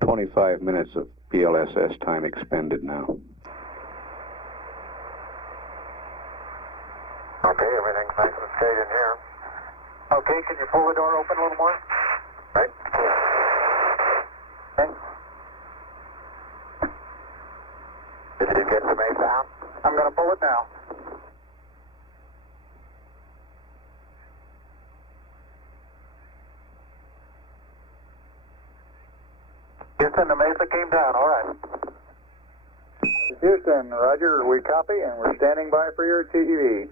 25 minutes of PLSS time expended now. Okay, everything's nice and straight in here. Okay, can you pull the door open a little more? Right? Okay. Did you get the main down? I'm going to pull it now. And the Mesa came down, all right. Houston, roger, we copy, and we're standing by for your TEV.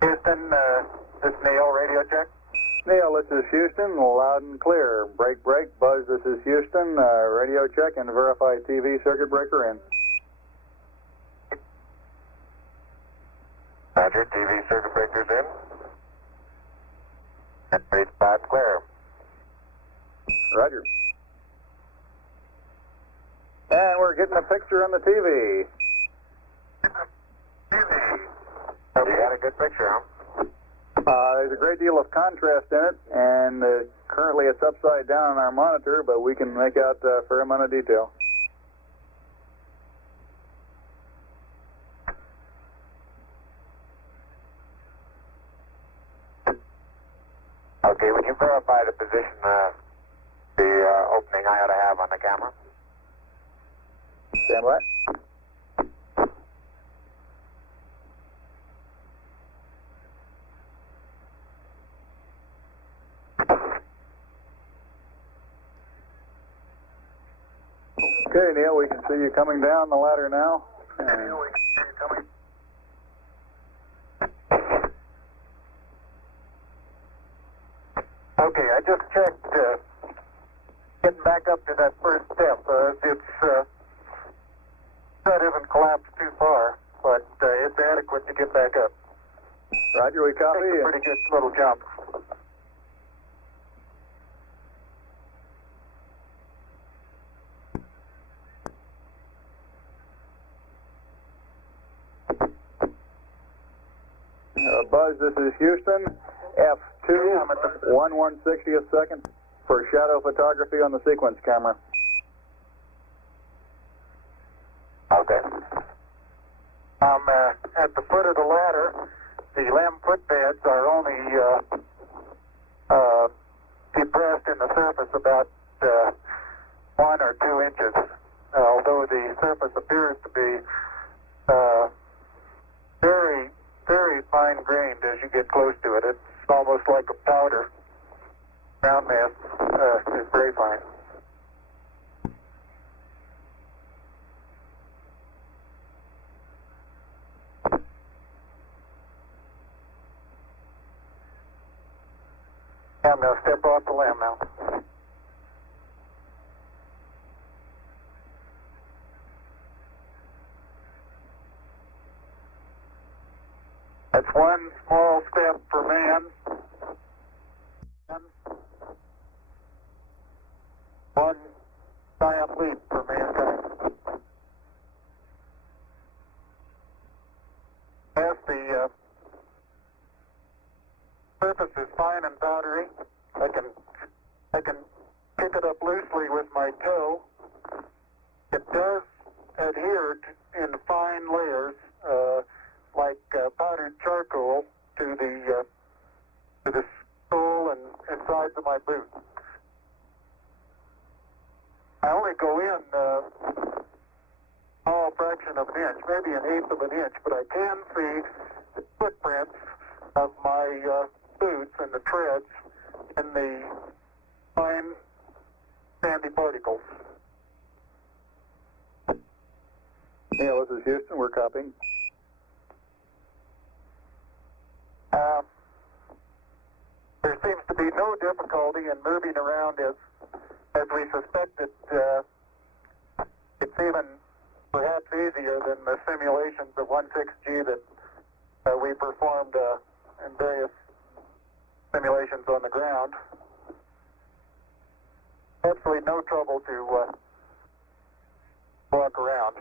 Houston, this is Neil, radio check. Neil, this is Houston, loud and clear. Break, break. Buzz, this is Houston. Radio check and verify TV circuit breaker in. Roger, TV circuit breakers in. Read spot clear. Roger. And we're getting a picture on the TV. TV. You got a good picture, huh? There's a great deal of contrast in it, and currently it's upside down on our monitor, but we can make out a fair amount of detail. Okay, would you verify the position, the opening I ought to have on the camera? Stand by. Okay, Neil, we can see you coming down the ladder now. Neil, we can see you coming. Okay, I just checked, getting back up to that first step. That isn't collapsed too far, but it's adequate to get back up. Roger, we copy. It's a pretty good little jump. Buzz, this is Houston. F2, 1/160th second for shadow photography on the sequence camera. Okay. I'm at the foot of the ladder. The LEM footbeds are only depressed in the surface about 1 or 2 inches, although the surface appears to be very, very fine-grained as you get close to it. It's almost like a powder. Ground mass is very fine. I'm going to step off the LEM now. That's one small step for man, one giant leap for mankind. As the surface is fine and powdery, I can pick it up loosely with my toe. It does adhere in fine layers, like powdered charcoal, to the sole and sides of my boot. I only go in a small fraction of an inch, maybe an eighth of an inch, but I can see the footprints of my boots and the treads in the fine sandy particles. Neil, this is Houston. We're copying. There seems to be no difficulty in moving around as we suspected. It's even perhaps easier than the simulations of 16G that we performed in various simulations on the ground. Absolutely no trouble to walk around.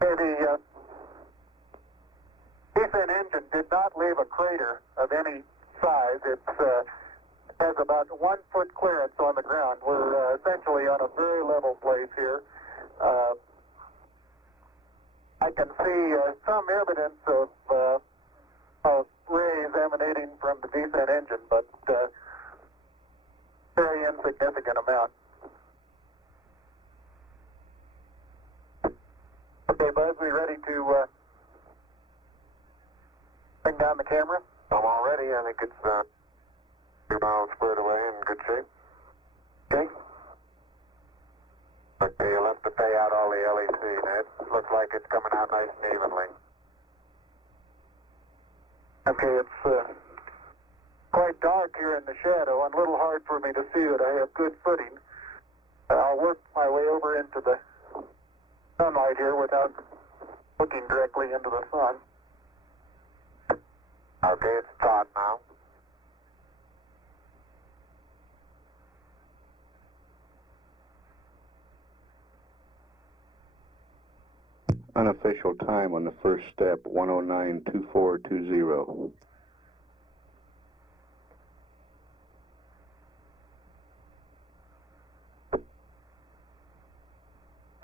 The descent engine did not leave a crater of any size. It has about 1 foot clearance on the ground. We're essentially on a very level place here. I can see some evidence of rays emanating from the a decent engine, but very insignificant amount. Okay, Buzz, we ready to bring down the camera? I'm all ready. I think it's 2 miles squared away in good shape. Okay. Okay, you'll have to pay out all the LEC. Now, it looks like it's coming out nice and evenly. Okay, it's quite dark here in the shadow and a little hard for me to see that I have good footing. I'll work my way over into the sunlight here without looking directly into the sun. Okay, it's taut now. Unofficial time on the first step, 109.2420.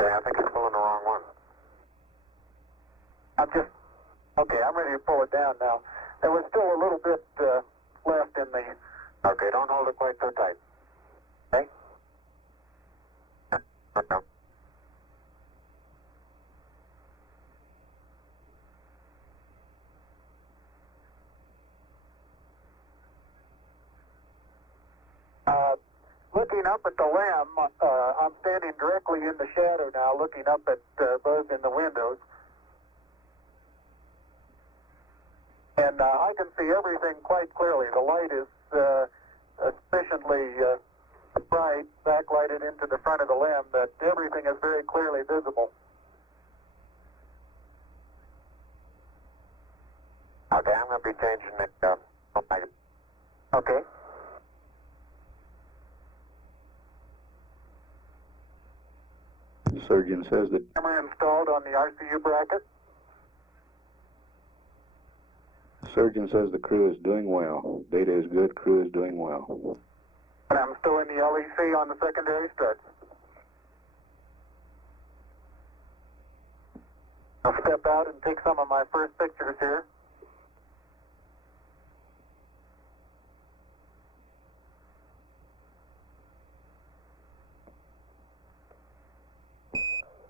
Yeah, I think it's pulling the wrong one. I'm ready to pull it down now. There was still a little bit left in the... Okay, don't hold it quite so tight. Okay? Okay. Looking up at the limb, I'm standing directly in the shadow now, looking up at Buzz in the windows. And I can see everything quite clearly. The light is sufficiently bright, backlighted into the front of the limb, that everything is very clearly visible. Okay, I'm going to be changing it. Okay. Surgeon says that Camera installed on the RCU bracket. Surgeon says the crew is doing well. Data is good, crew is doing well. And I'm still in the LEC on the secondary struts. I'll step out and take some of my first pictures here.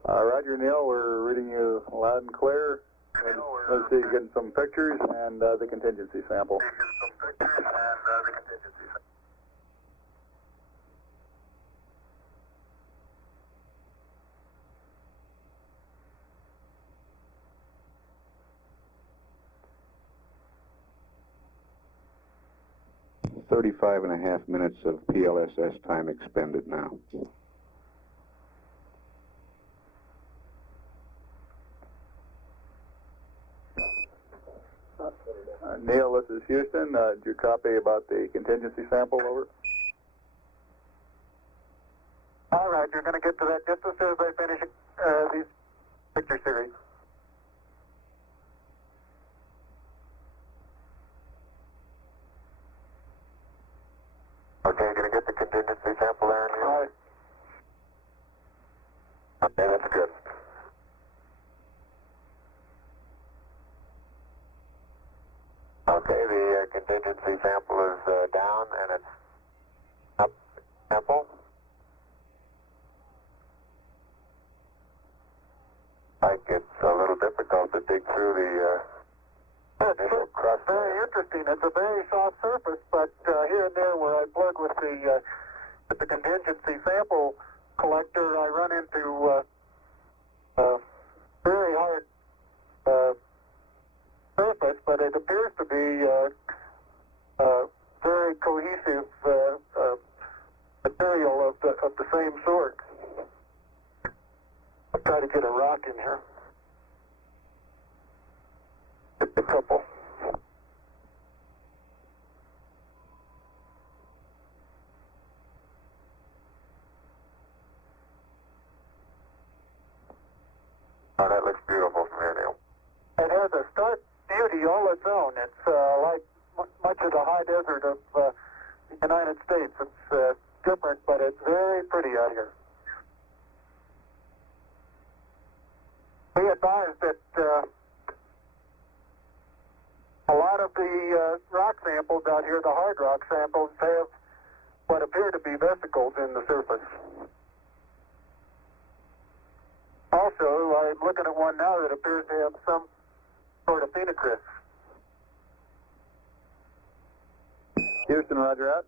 Roger, Neil, we're reading you loud and clear. Let's see, getting some pictures and the contingency sample. .35 and a half minutes of PLSS time expended now. Neil, this is Houston. Did you copy about the contingency sample? Over. All right, you're going to get to that just as soon as I finish these picture series. Okay, going to get the contingency sample there, Neil? All right. Okay, that's good. Okay, the contingency sample is down and it's up sample. Like it's a little difficult to dig through the initial crust. Very interesting. It's a very soft surface, but here and there where I plug with the contingency sample collector, I run into very hard surface, but it appears to be very cohesive material of the same sort. I'll try to get a rock in here. Just a couple. Oh, that looks beautiful from here, Neil. It has a stark beauty all its own. It's like much of the high desert of the United States. It's different, but it's very pretty out here. Be advised that A lot of the rock samples out here, the hard rock samples, have what appear to be vesicles in the surface. Also, I'm looking at one now that appears to have some sort of phenocryst. Houston, roger out.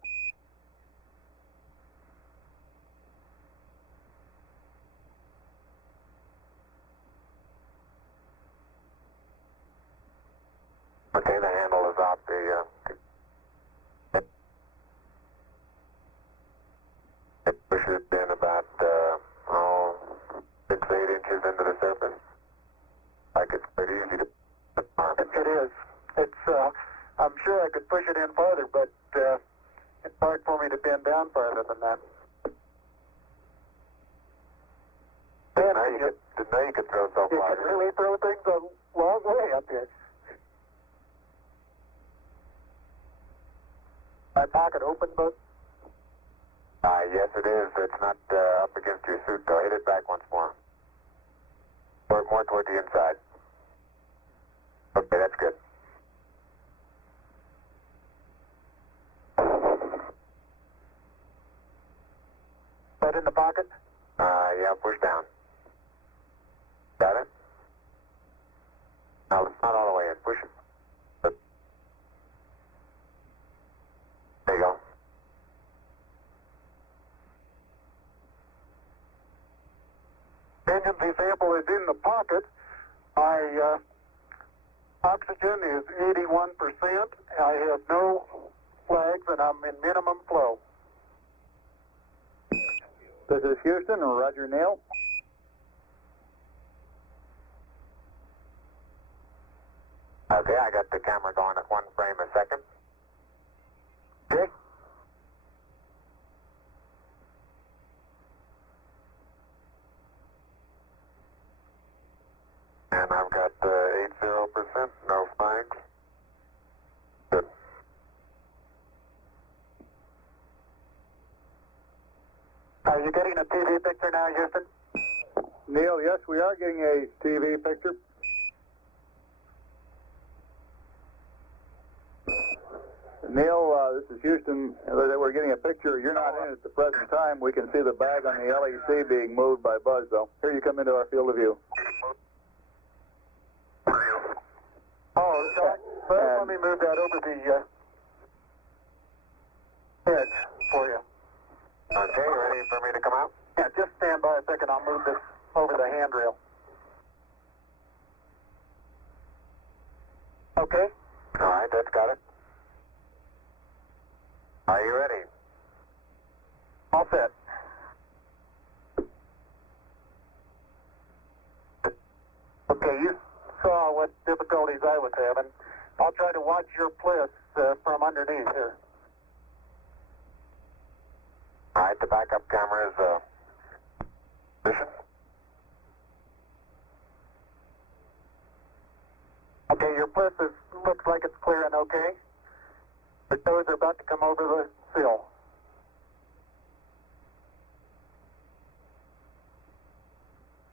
Okay, the handle is off the, it pushes in about, 6, 8 inches into the surface. Like it's pretty easy to It is. It's, I'm sure I could push it in farther, but, it's hard for me to bend down farther than that. Didn't know you could throw so You far. can really throw things a long way up here. My pocket open, but Yes, it is. It's not up against your suit, though. Hit it back once more. More toward the inside. Okay, that's good. that in the pocket? Yeah, push down. Got it? No, it's not all the way in. Push it. There you go. Engine sample is in the pocket. My oxygen is 81%. I have no flags, and I'm in minimum flow. This is Houston, roger, Neil. Okay, I got the camera going at 1 frame a second. Okay. And I've got 80%, no flags. Good. Are you getting a TV picture now, Houston? Neil, yes, we are getting a TV picture. Neil, this is Houston. We're getting a picture. You're not in at the present time. We can see the bag on the LEC being moved by Buzz, though. Here you come into our field of view. Oh, so let me move that over the edge for you. Okay, ready for me to come out? Yeah, just stand by a second. I'll move this over the handrail. Okay. All right, that's got it. Are you ready? All set. Okay, you saw what difficulties I was having. I'll try to watch your bliss from underneath here. All right, the backup camera is position. Okay, your bliss looks like it's clearing okay. The toes are about to come over the sill.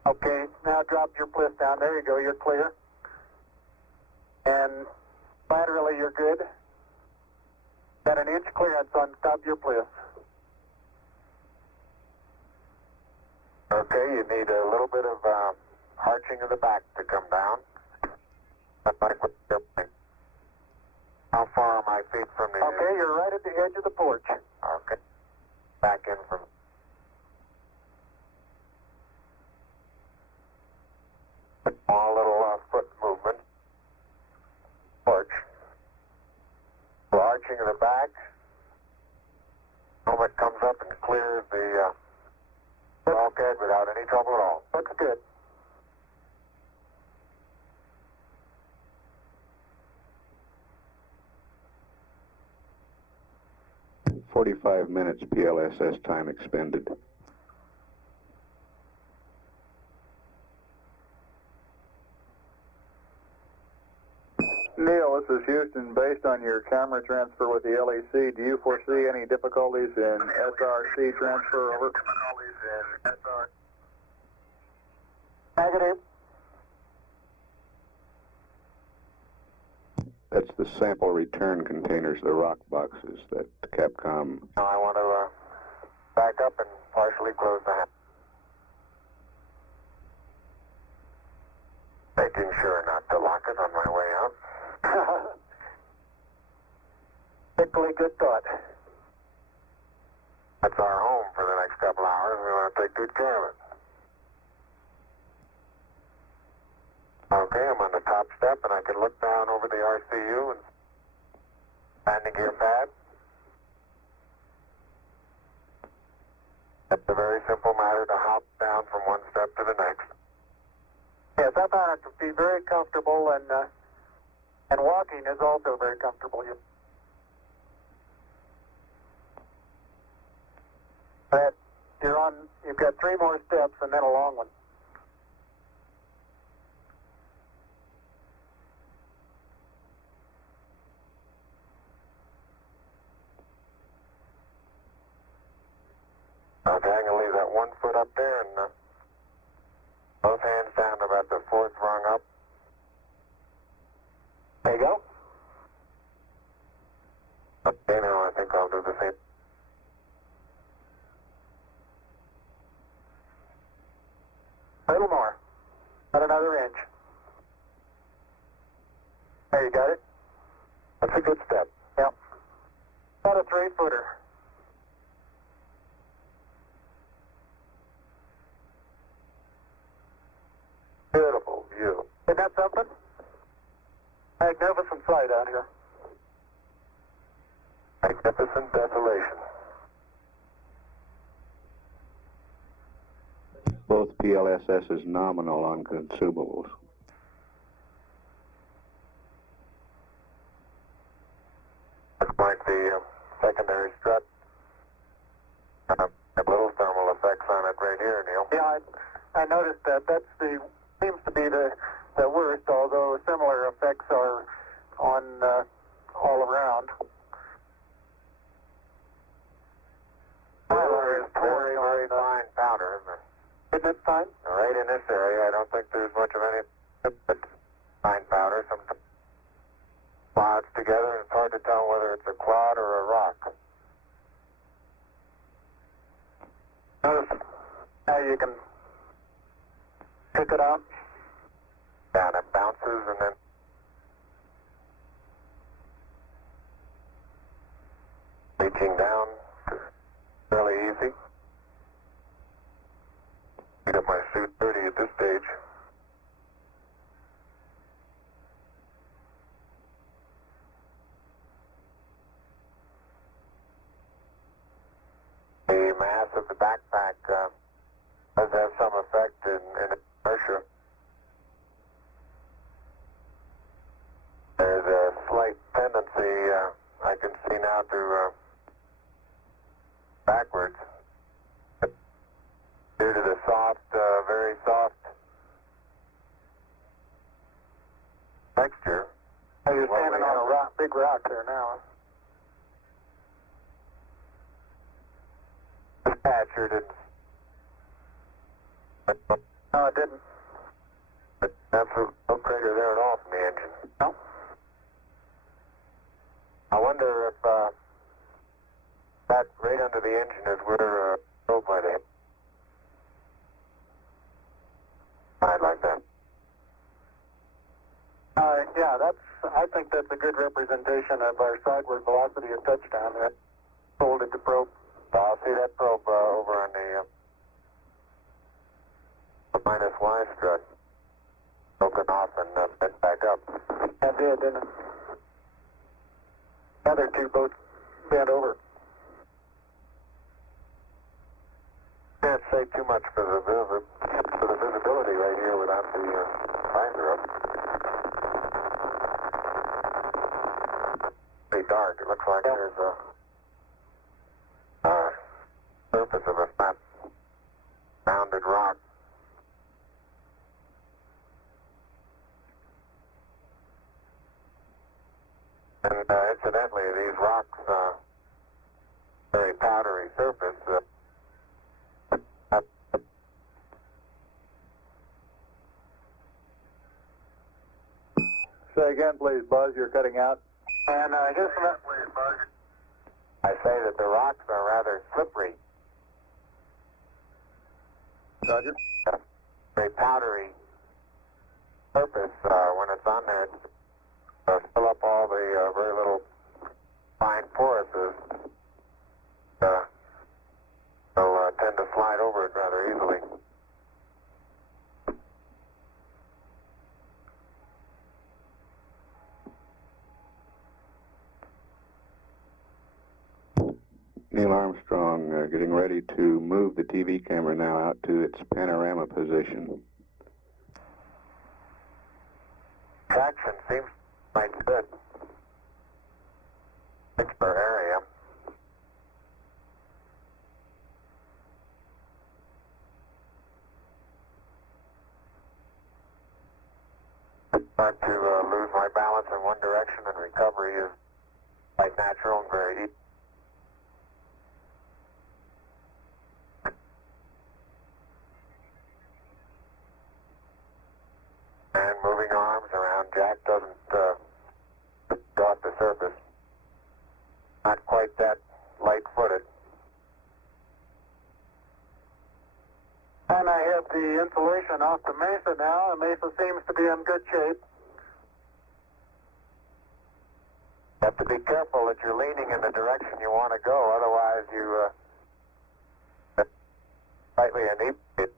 Okay, now drop your bliss down. There you go, you're clear. And laterally you're good. Got an inch clearance on top of your bliss. Okay, you need a little bit of arching of the back to come down. How far are my feet from the... Okay, you're right at the edge of the porch. Okay. Back in from... Small little foot movement. Porch. Arching of the back. Moment comes up and clears the bulkhead without any trouble at all. Looks good. .45 minutes PLSS time expended. Neil, this is Houston. Based on your camera transfer with the LEC, do you foresee any difficulties in SRC transfer over? Negative. That's the sample return containers, the rock boxes that Capcom... Now I want to back up and partially close the hatch. Making sure not to lock it on my way out. Particularly good thought. That's our home for the next couple hours. We want to take good care of it. Okay, I'm on the top step and I can look down over the RCU and landing gear pad. It's a very simple matter to hop down from one step to the next. Yes, I found it to be very comfortable, and walking is also very comfortable. You've got 3 more steps and then a long one. Okay, I'm going to leave that 1 foot up there and both hands down about the 4th rung up. There you go. Okay, now I think I'll do the same. A little more. About another inch. There, you got it? That's a good step. Yep. About a 3-footer. Beautiful view. Isn't that something? Magnificent sight out here. Magnificent desolation. Both PLSS is nominal on consumables. Looks like the secondary strut have little thermal effects on it right here, Neil. Yeah, I noticed that. Seems to be the worst, although similar effects are on all around. There is very, very fine powder, isn't it? Isn't it fine? Right in this area, I don't think there's much of any but fine powder. Some clouds together, and it's hard to tell whether it's a clod or a rock. Notice how you can pick it up. Down, it bounces and then reaching down, fairly easy. Get up my suit 30 at this stage. The mass of the backpack does have some effect in inertia. There's a slight tendency I can see now to backwards due to the soft, very soft texture. Oh, you're standing on a rock, big rock there now. This patcher didn't. No, it didn't. But absolute no crater there at all from the engine. No. I wonder if that right under the engine is where probe might hit. I'd like that. Yeah, I think that's a good representation of our sideward velocity at touchdown. That folded the probe. I'll see that probe over on the minus Y strut. Broken off and bent back up. That did, didn't it? The other 2 boats bent over. Can't say too much for the visibility right here without the visor up. Pretty dark. It looks like there's a surface of a flat, rounded rock. And incidentally, these rocks, very powdery surface, Say again, please, Buzz. You're cutting out. And Houston, I say that the rocks are rather slippery. Roger. Very powdery surface when it's on there. Fill up all the very little fine porises. They'll tend to slide over it rather easily. Neil Armstrong getting ready to move the TV camera now out to its panorama position. Traction seems quite good. Pittsburgh area. I start to lose my balance in one direction, and recovery is quite natural and very easy. And moving arms around Jack doesn't go off the surface. Not quite that light-footed. and I have the insulation off the Mesa now. The Mesa seems to be in good shape. You have to be careful that you're leaning in the direction you want to go, otherwise you slightly inebriated.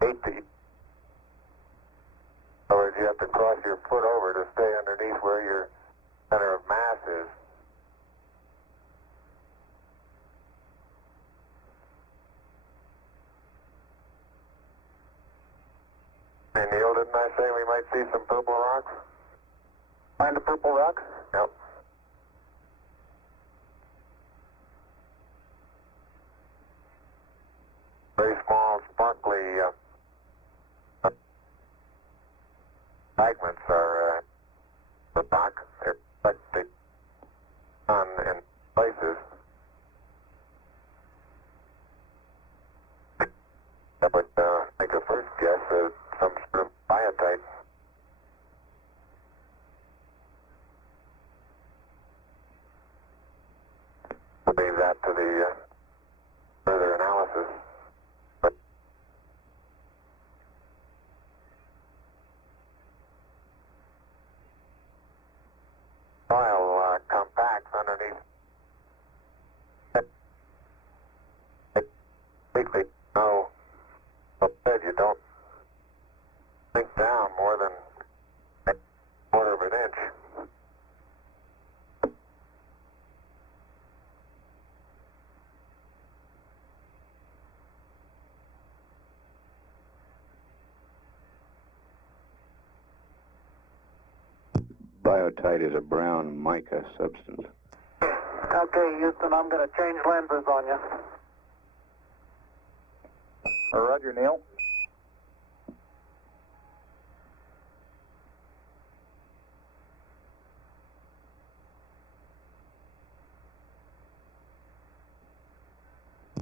In other words, you have to cross your foot over to stay underneath where your center of mass is. Hey, Neil, didn't I say we might see some purple rocks? Find the purple rocks? Yep. Very small, sparkly fragments are the rock. They're reflected on in places. That would make a first guess at some sort of biotite. We'll leave that to the further analysis. But soil compacts underneath. Completely no. Said you don't sink down more than a quarter of an inch. Biotite is a brown mica substance. Okay, Houston, I'm going to change lenses on you. Roger, Neil.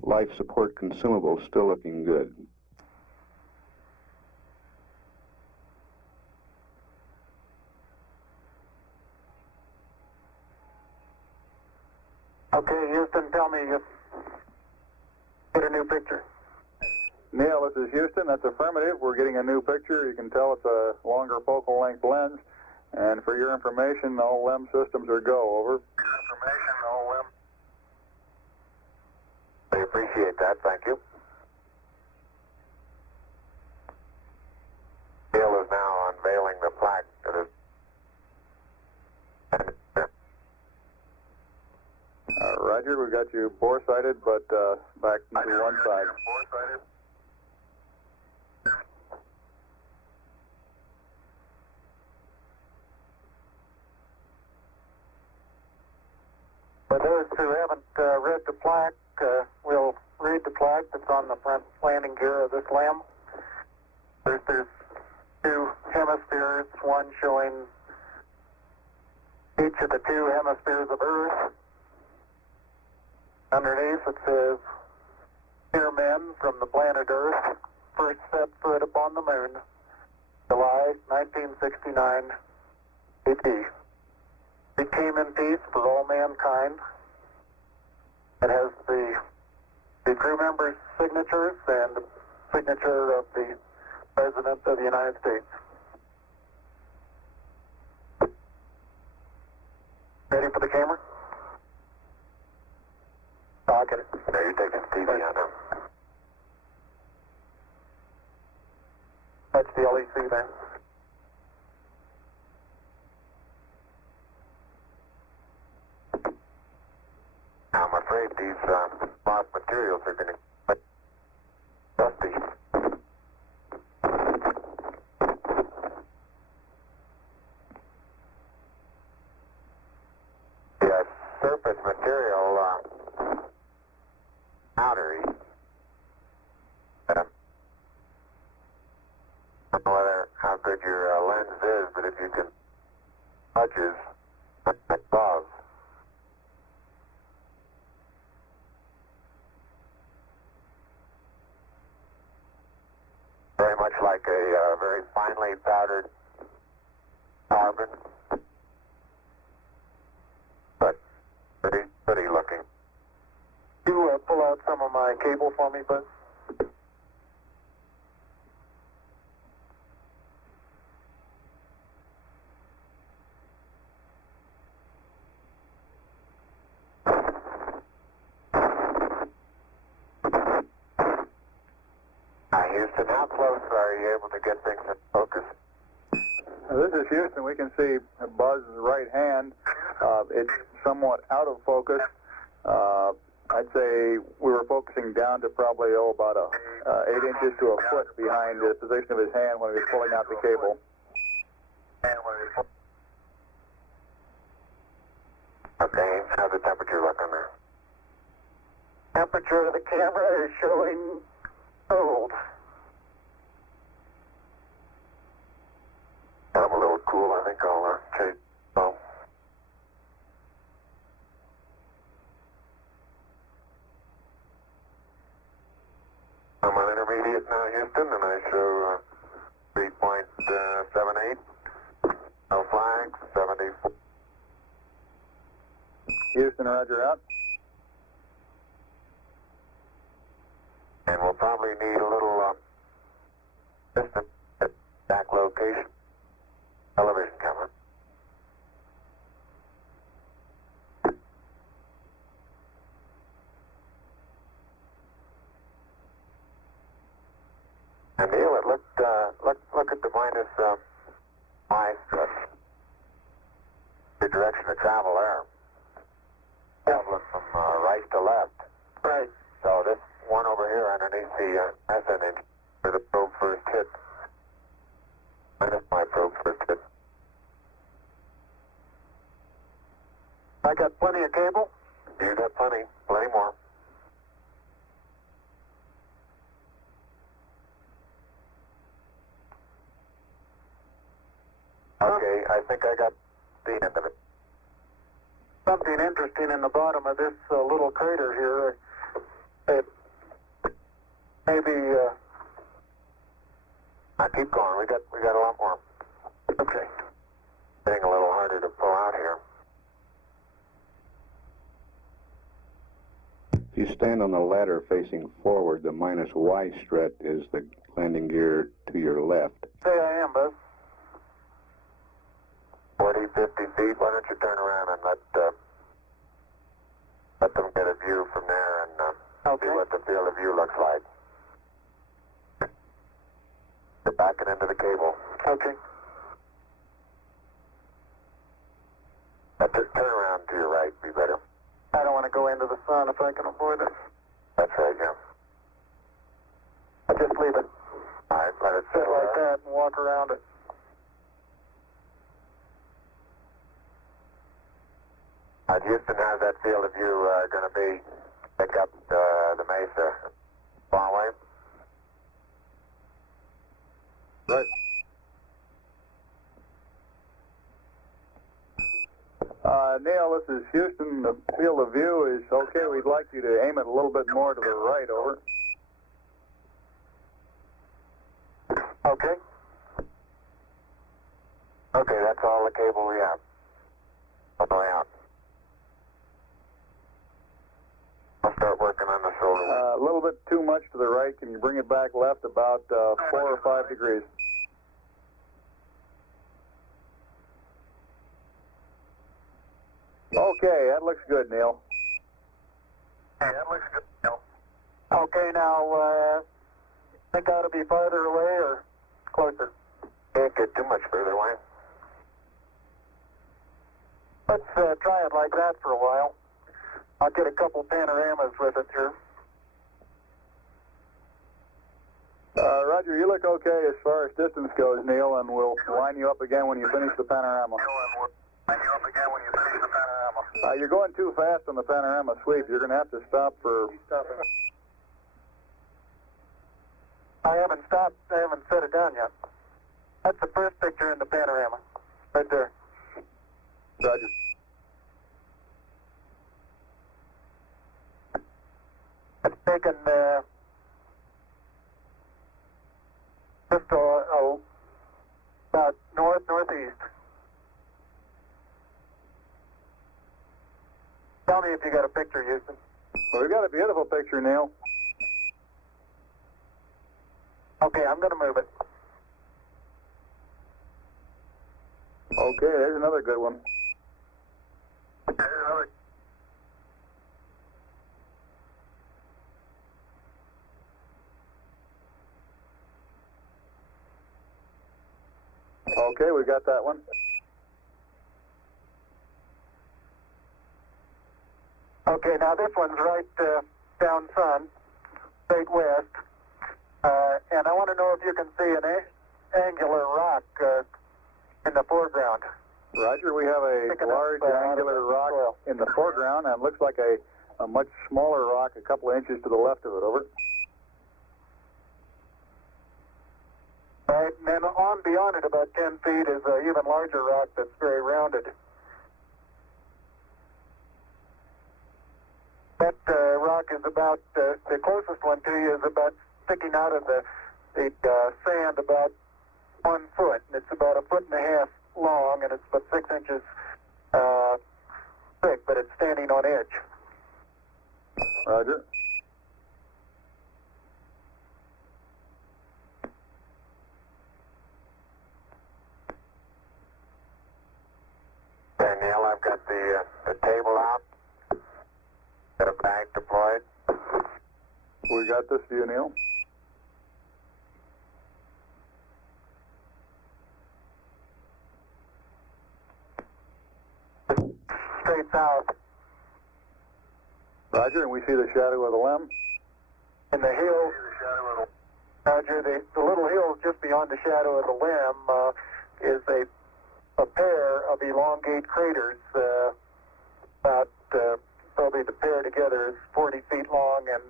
Life support consumables still looking good. Okay, Houston, tell me you get a new picture. Neil, this is Houston. That's affirmative. We're getting a new picture. You can tell it's a longer focal length lens. And for your information, all LEM systems are go. Over. I appreciate that. Thank you. Neil is now unveiling the plaque that is. Roger, we got you bore-sighted, but back to one side. For those who haven't read the plaque, we'll read the plaque that's on the front landing gear of this LEM. There's two hemispheres, one showing each of the two hemispheres of Earth. Underneath it says, "Dear men from the planet Earth, first set foot upon the moon, July 1969, We came in peace for all mankind. It has the crew members' signatures and the signature of the President of the United States. Ready for the camera? I'll get it. Now you're taking TV on them. That's the LEC there. I'm afraid these lost materials are going to get rusty. The surface material powdery. I don't know how good your lens is, but if you can touches above. Very much like a very finely powdered carbon, but pretty looking. You pull out some of my cable for me, Buzz? Houston, how close are you able to get things in focus? This is Houston. We can see Buzz's right hand. It's somewhat out of focus. I'd say we were focusing down to probably about 8 inches to a foot behind the position of his hand when he was pulling out the cable. Okay, how's the temperature looking there? Temperature of the camera is showing cold. I'm a little cool, I think I'll change. Oh. I'm on intermediate now, Houston, and I show 3.78. No flags, 74. Houston, roger out. And we'll probably need a little distance at back location. Television camera. And Neil, it look at the minus I stress. The direction of travel there. Traveling from right to left. Right. So this one over here underneath the SN where the probe first hit. Minus my probe first hit. I got plenty of cable. You got plenty more. Okay, I think I got the end of it. Something interesting in the bottom of this little crater here. It maybe. Keep going. We got a lot more. Okay. Getting a little harder to pull out here. If you stand on the ladder facing forward, the minus Y strut is the landing gear to your left. Say I am, Buzz. 40, 50 feet. Why don't you turn around and let them get a view from there and Okay. see what the field of view looks like. You're backing into the cable. Okay. Turn around to your right, be better. I don't want to go into the sun if I can avoid it. That's right, yeah. I just leave it. All right, let it Sit settle like there. that and walk around it. Houston, how's that field of view going to be? Pick up the mesa far away? Right. Neil, this is Houston. The field of view is okay. We'd like you to aim it a little bit more to the right, over. Okay. Okay, that's all the cable we have. All the way out. I'll start working on the solar. A little bit too much to the right. Can you bring it back left about 4 or 5 degrees? Okay, that looks good, Neil. Hey, that looks good, Neil. Okay, now, think I ought to be farther away or closer? Can't get too much further away. Let's try it like that for a while. I'll get a couple panoramas with it here. Roger, you look okay as far as distance goes, Neil, and we'll line you up again when you finish the panorama. You're going too fast on the panorama sweep. You're going to have to stop for... I haven't stopped. I haven't set it down yet. That's the first picture in the panorama. Right there. Roger. It's taken just about northeast. Tell me if you got a picture, Houston. Well, we've got a beautiful picture, Neil. Okay, I'm going to move it. Okay, there's another good one. Okay, we got that one. Okay, now this one's right down sun, straight west. And I want to know if you can see an angular rock in the foreground. Roger, we have a large angular rock in the foreground, and looks like a much smaller rock a couple of inches to the left of it. Over. Right, and then on beyond it about 10 feet is an even larger rock that's very rounded. That rock is about, the closest one to you is about sticking out of the sand about 1 foot. And it's about 1.5 feet long, and it's about 6 inches thick, but it's standing on edge. Roger. Okay, Neil, I've got the table out. Got a bag deployed. We got this view, Neil. Straight south. Roger, and we see the shadow of the limb. In the hills, Roger, the little hills just beyond the shadow of the limb is a pair of elongate craters. About probably the pair together is 40 feet long and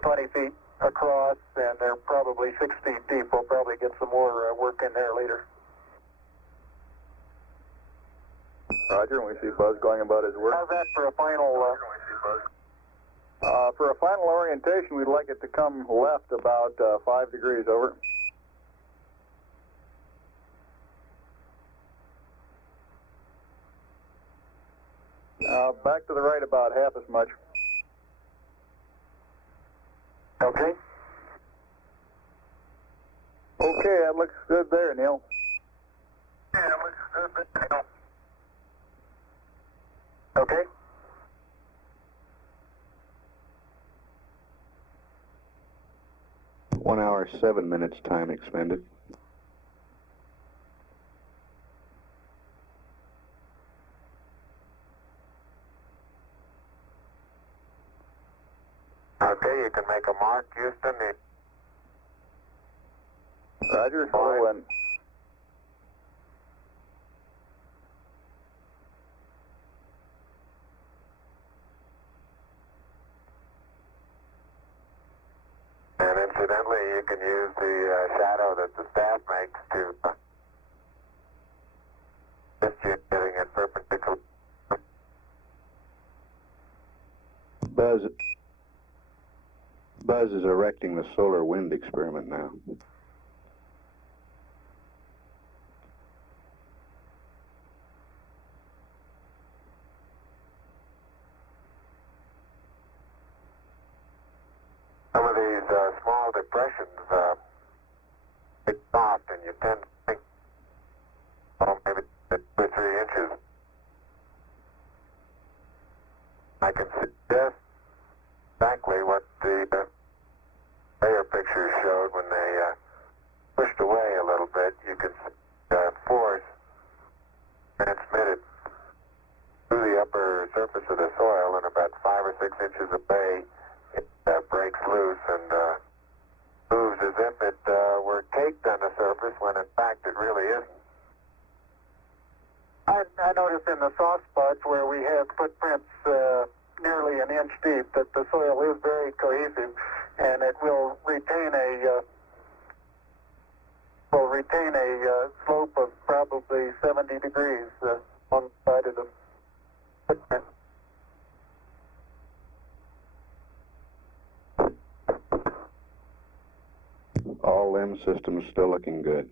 20 feet across, and they're probably 6 feet deep. We'll probably get some more work in there later. Roger, and we see Buzz going about his work. How's that for a final? For a final orientation, we'd like it to come left about 5 degrees. Over. Back to the right about half as much. Okay. Okay, that looks good there, Neil. Yeah, it looks good, Neil. Okay. One hour, 7 minutes time expended. Okay, you can make a mark, Houston. Roger, full in. And incidentally, you can use the shadow that the staff makes to assist you in getting it perpendicular. Buzz is erecting the solar wind experiment now. Some of these small depressions get soft, and you tend to think, oh, maybe 2 or 3 inches. I can suggest exactly what the layer pictures showed when they pushed away a little bit. You can see force transmitted through the upper surface of the soil, and about 5 or 6 inches away, it breaks loose and moves as if it were caked on the surface, when in fact it really isn't. I noticed in the soft spots where we have footprints nearly an inch deep that the soil is very cohesive, and it will retain a slope of probably 70 degrees on the side of the footprint. All limb systems still looking good.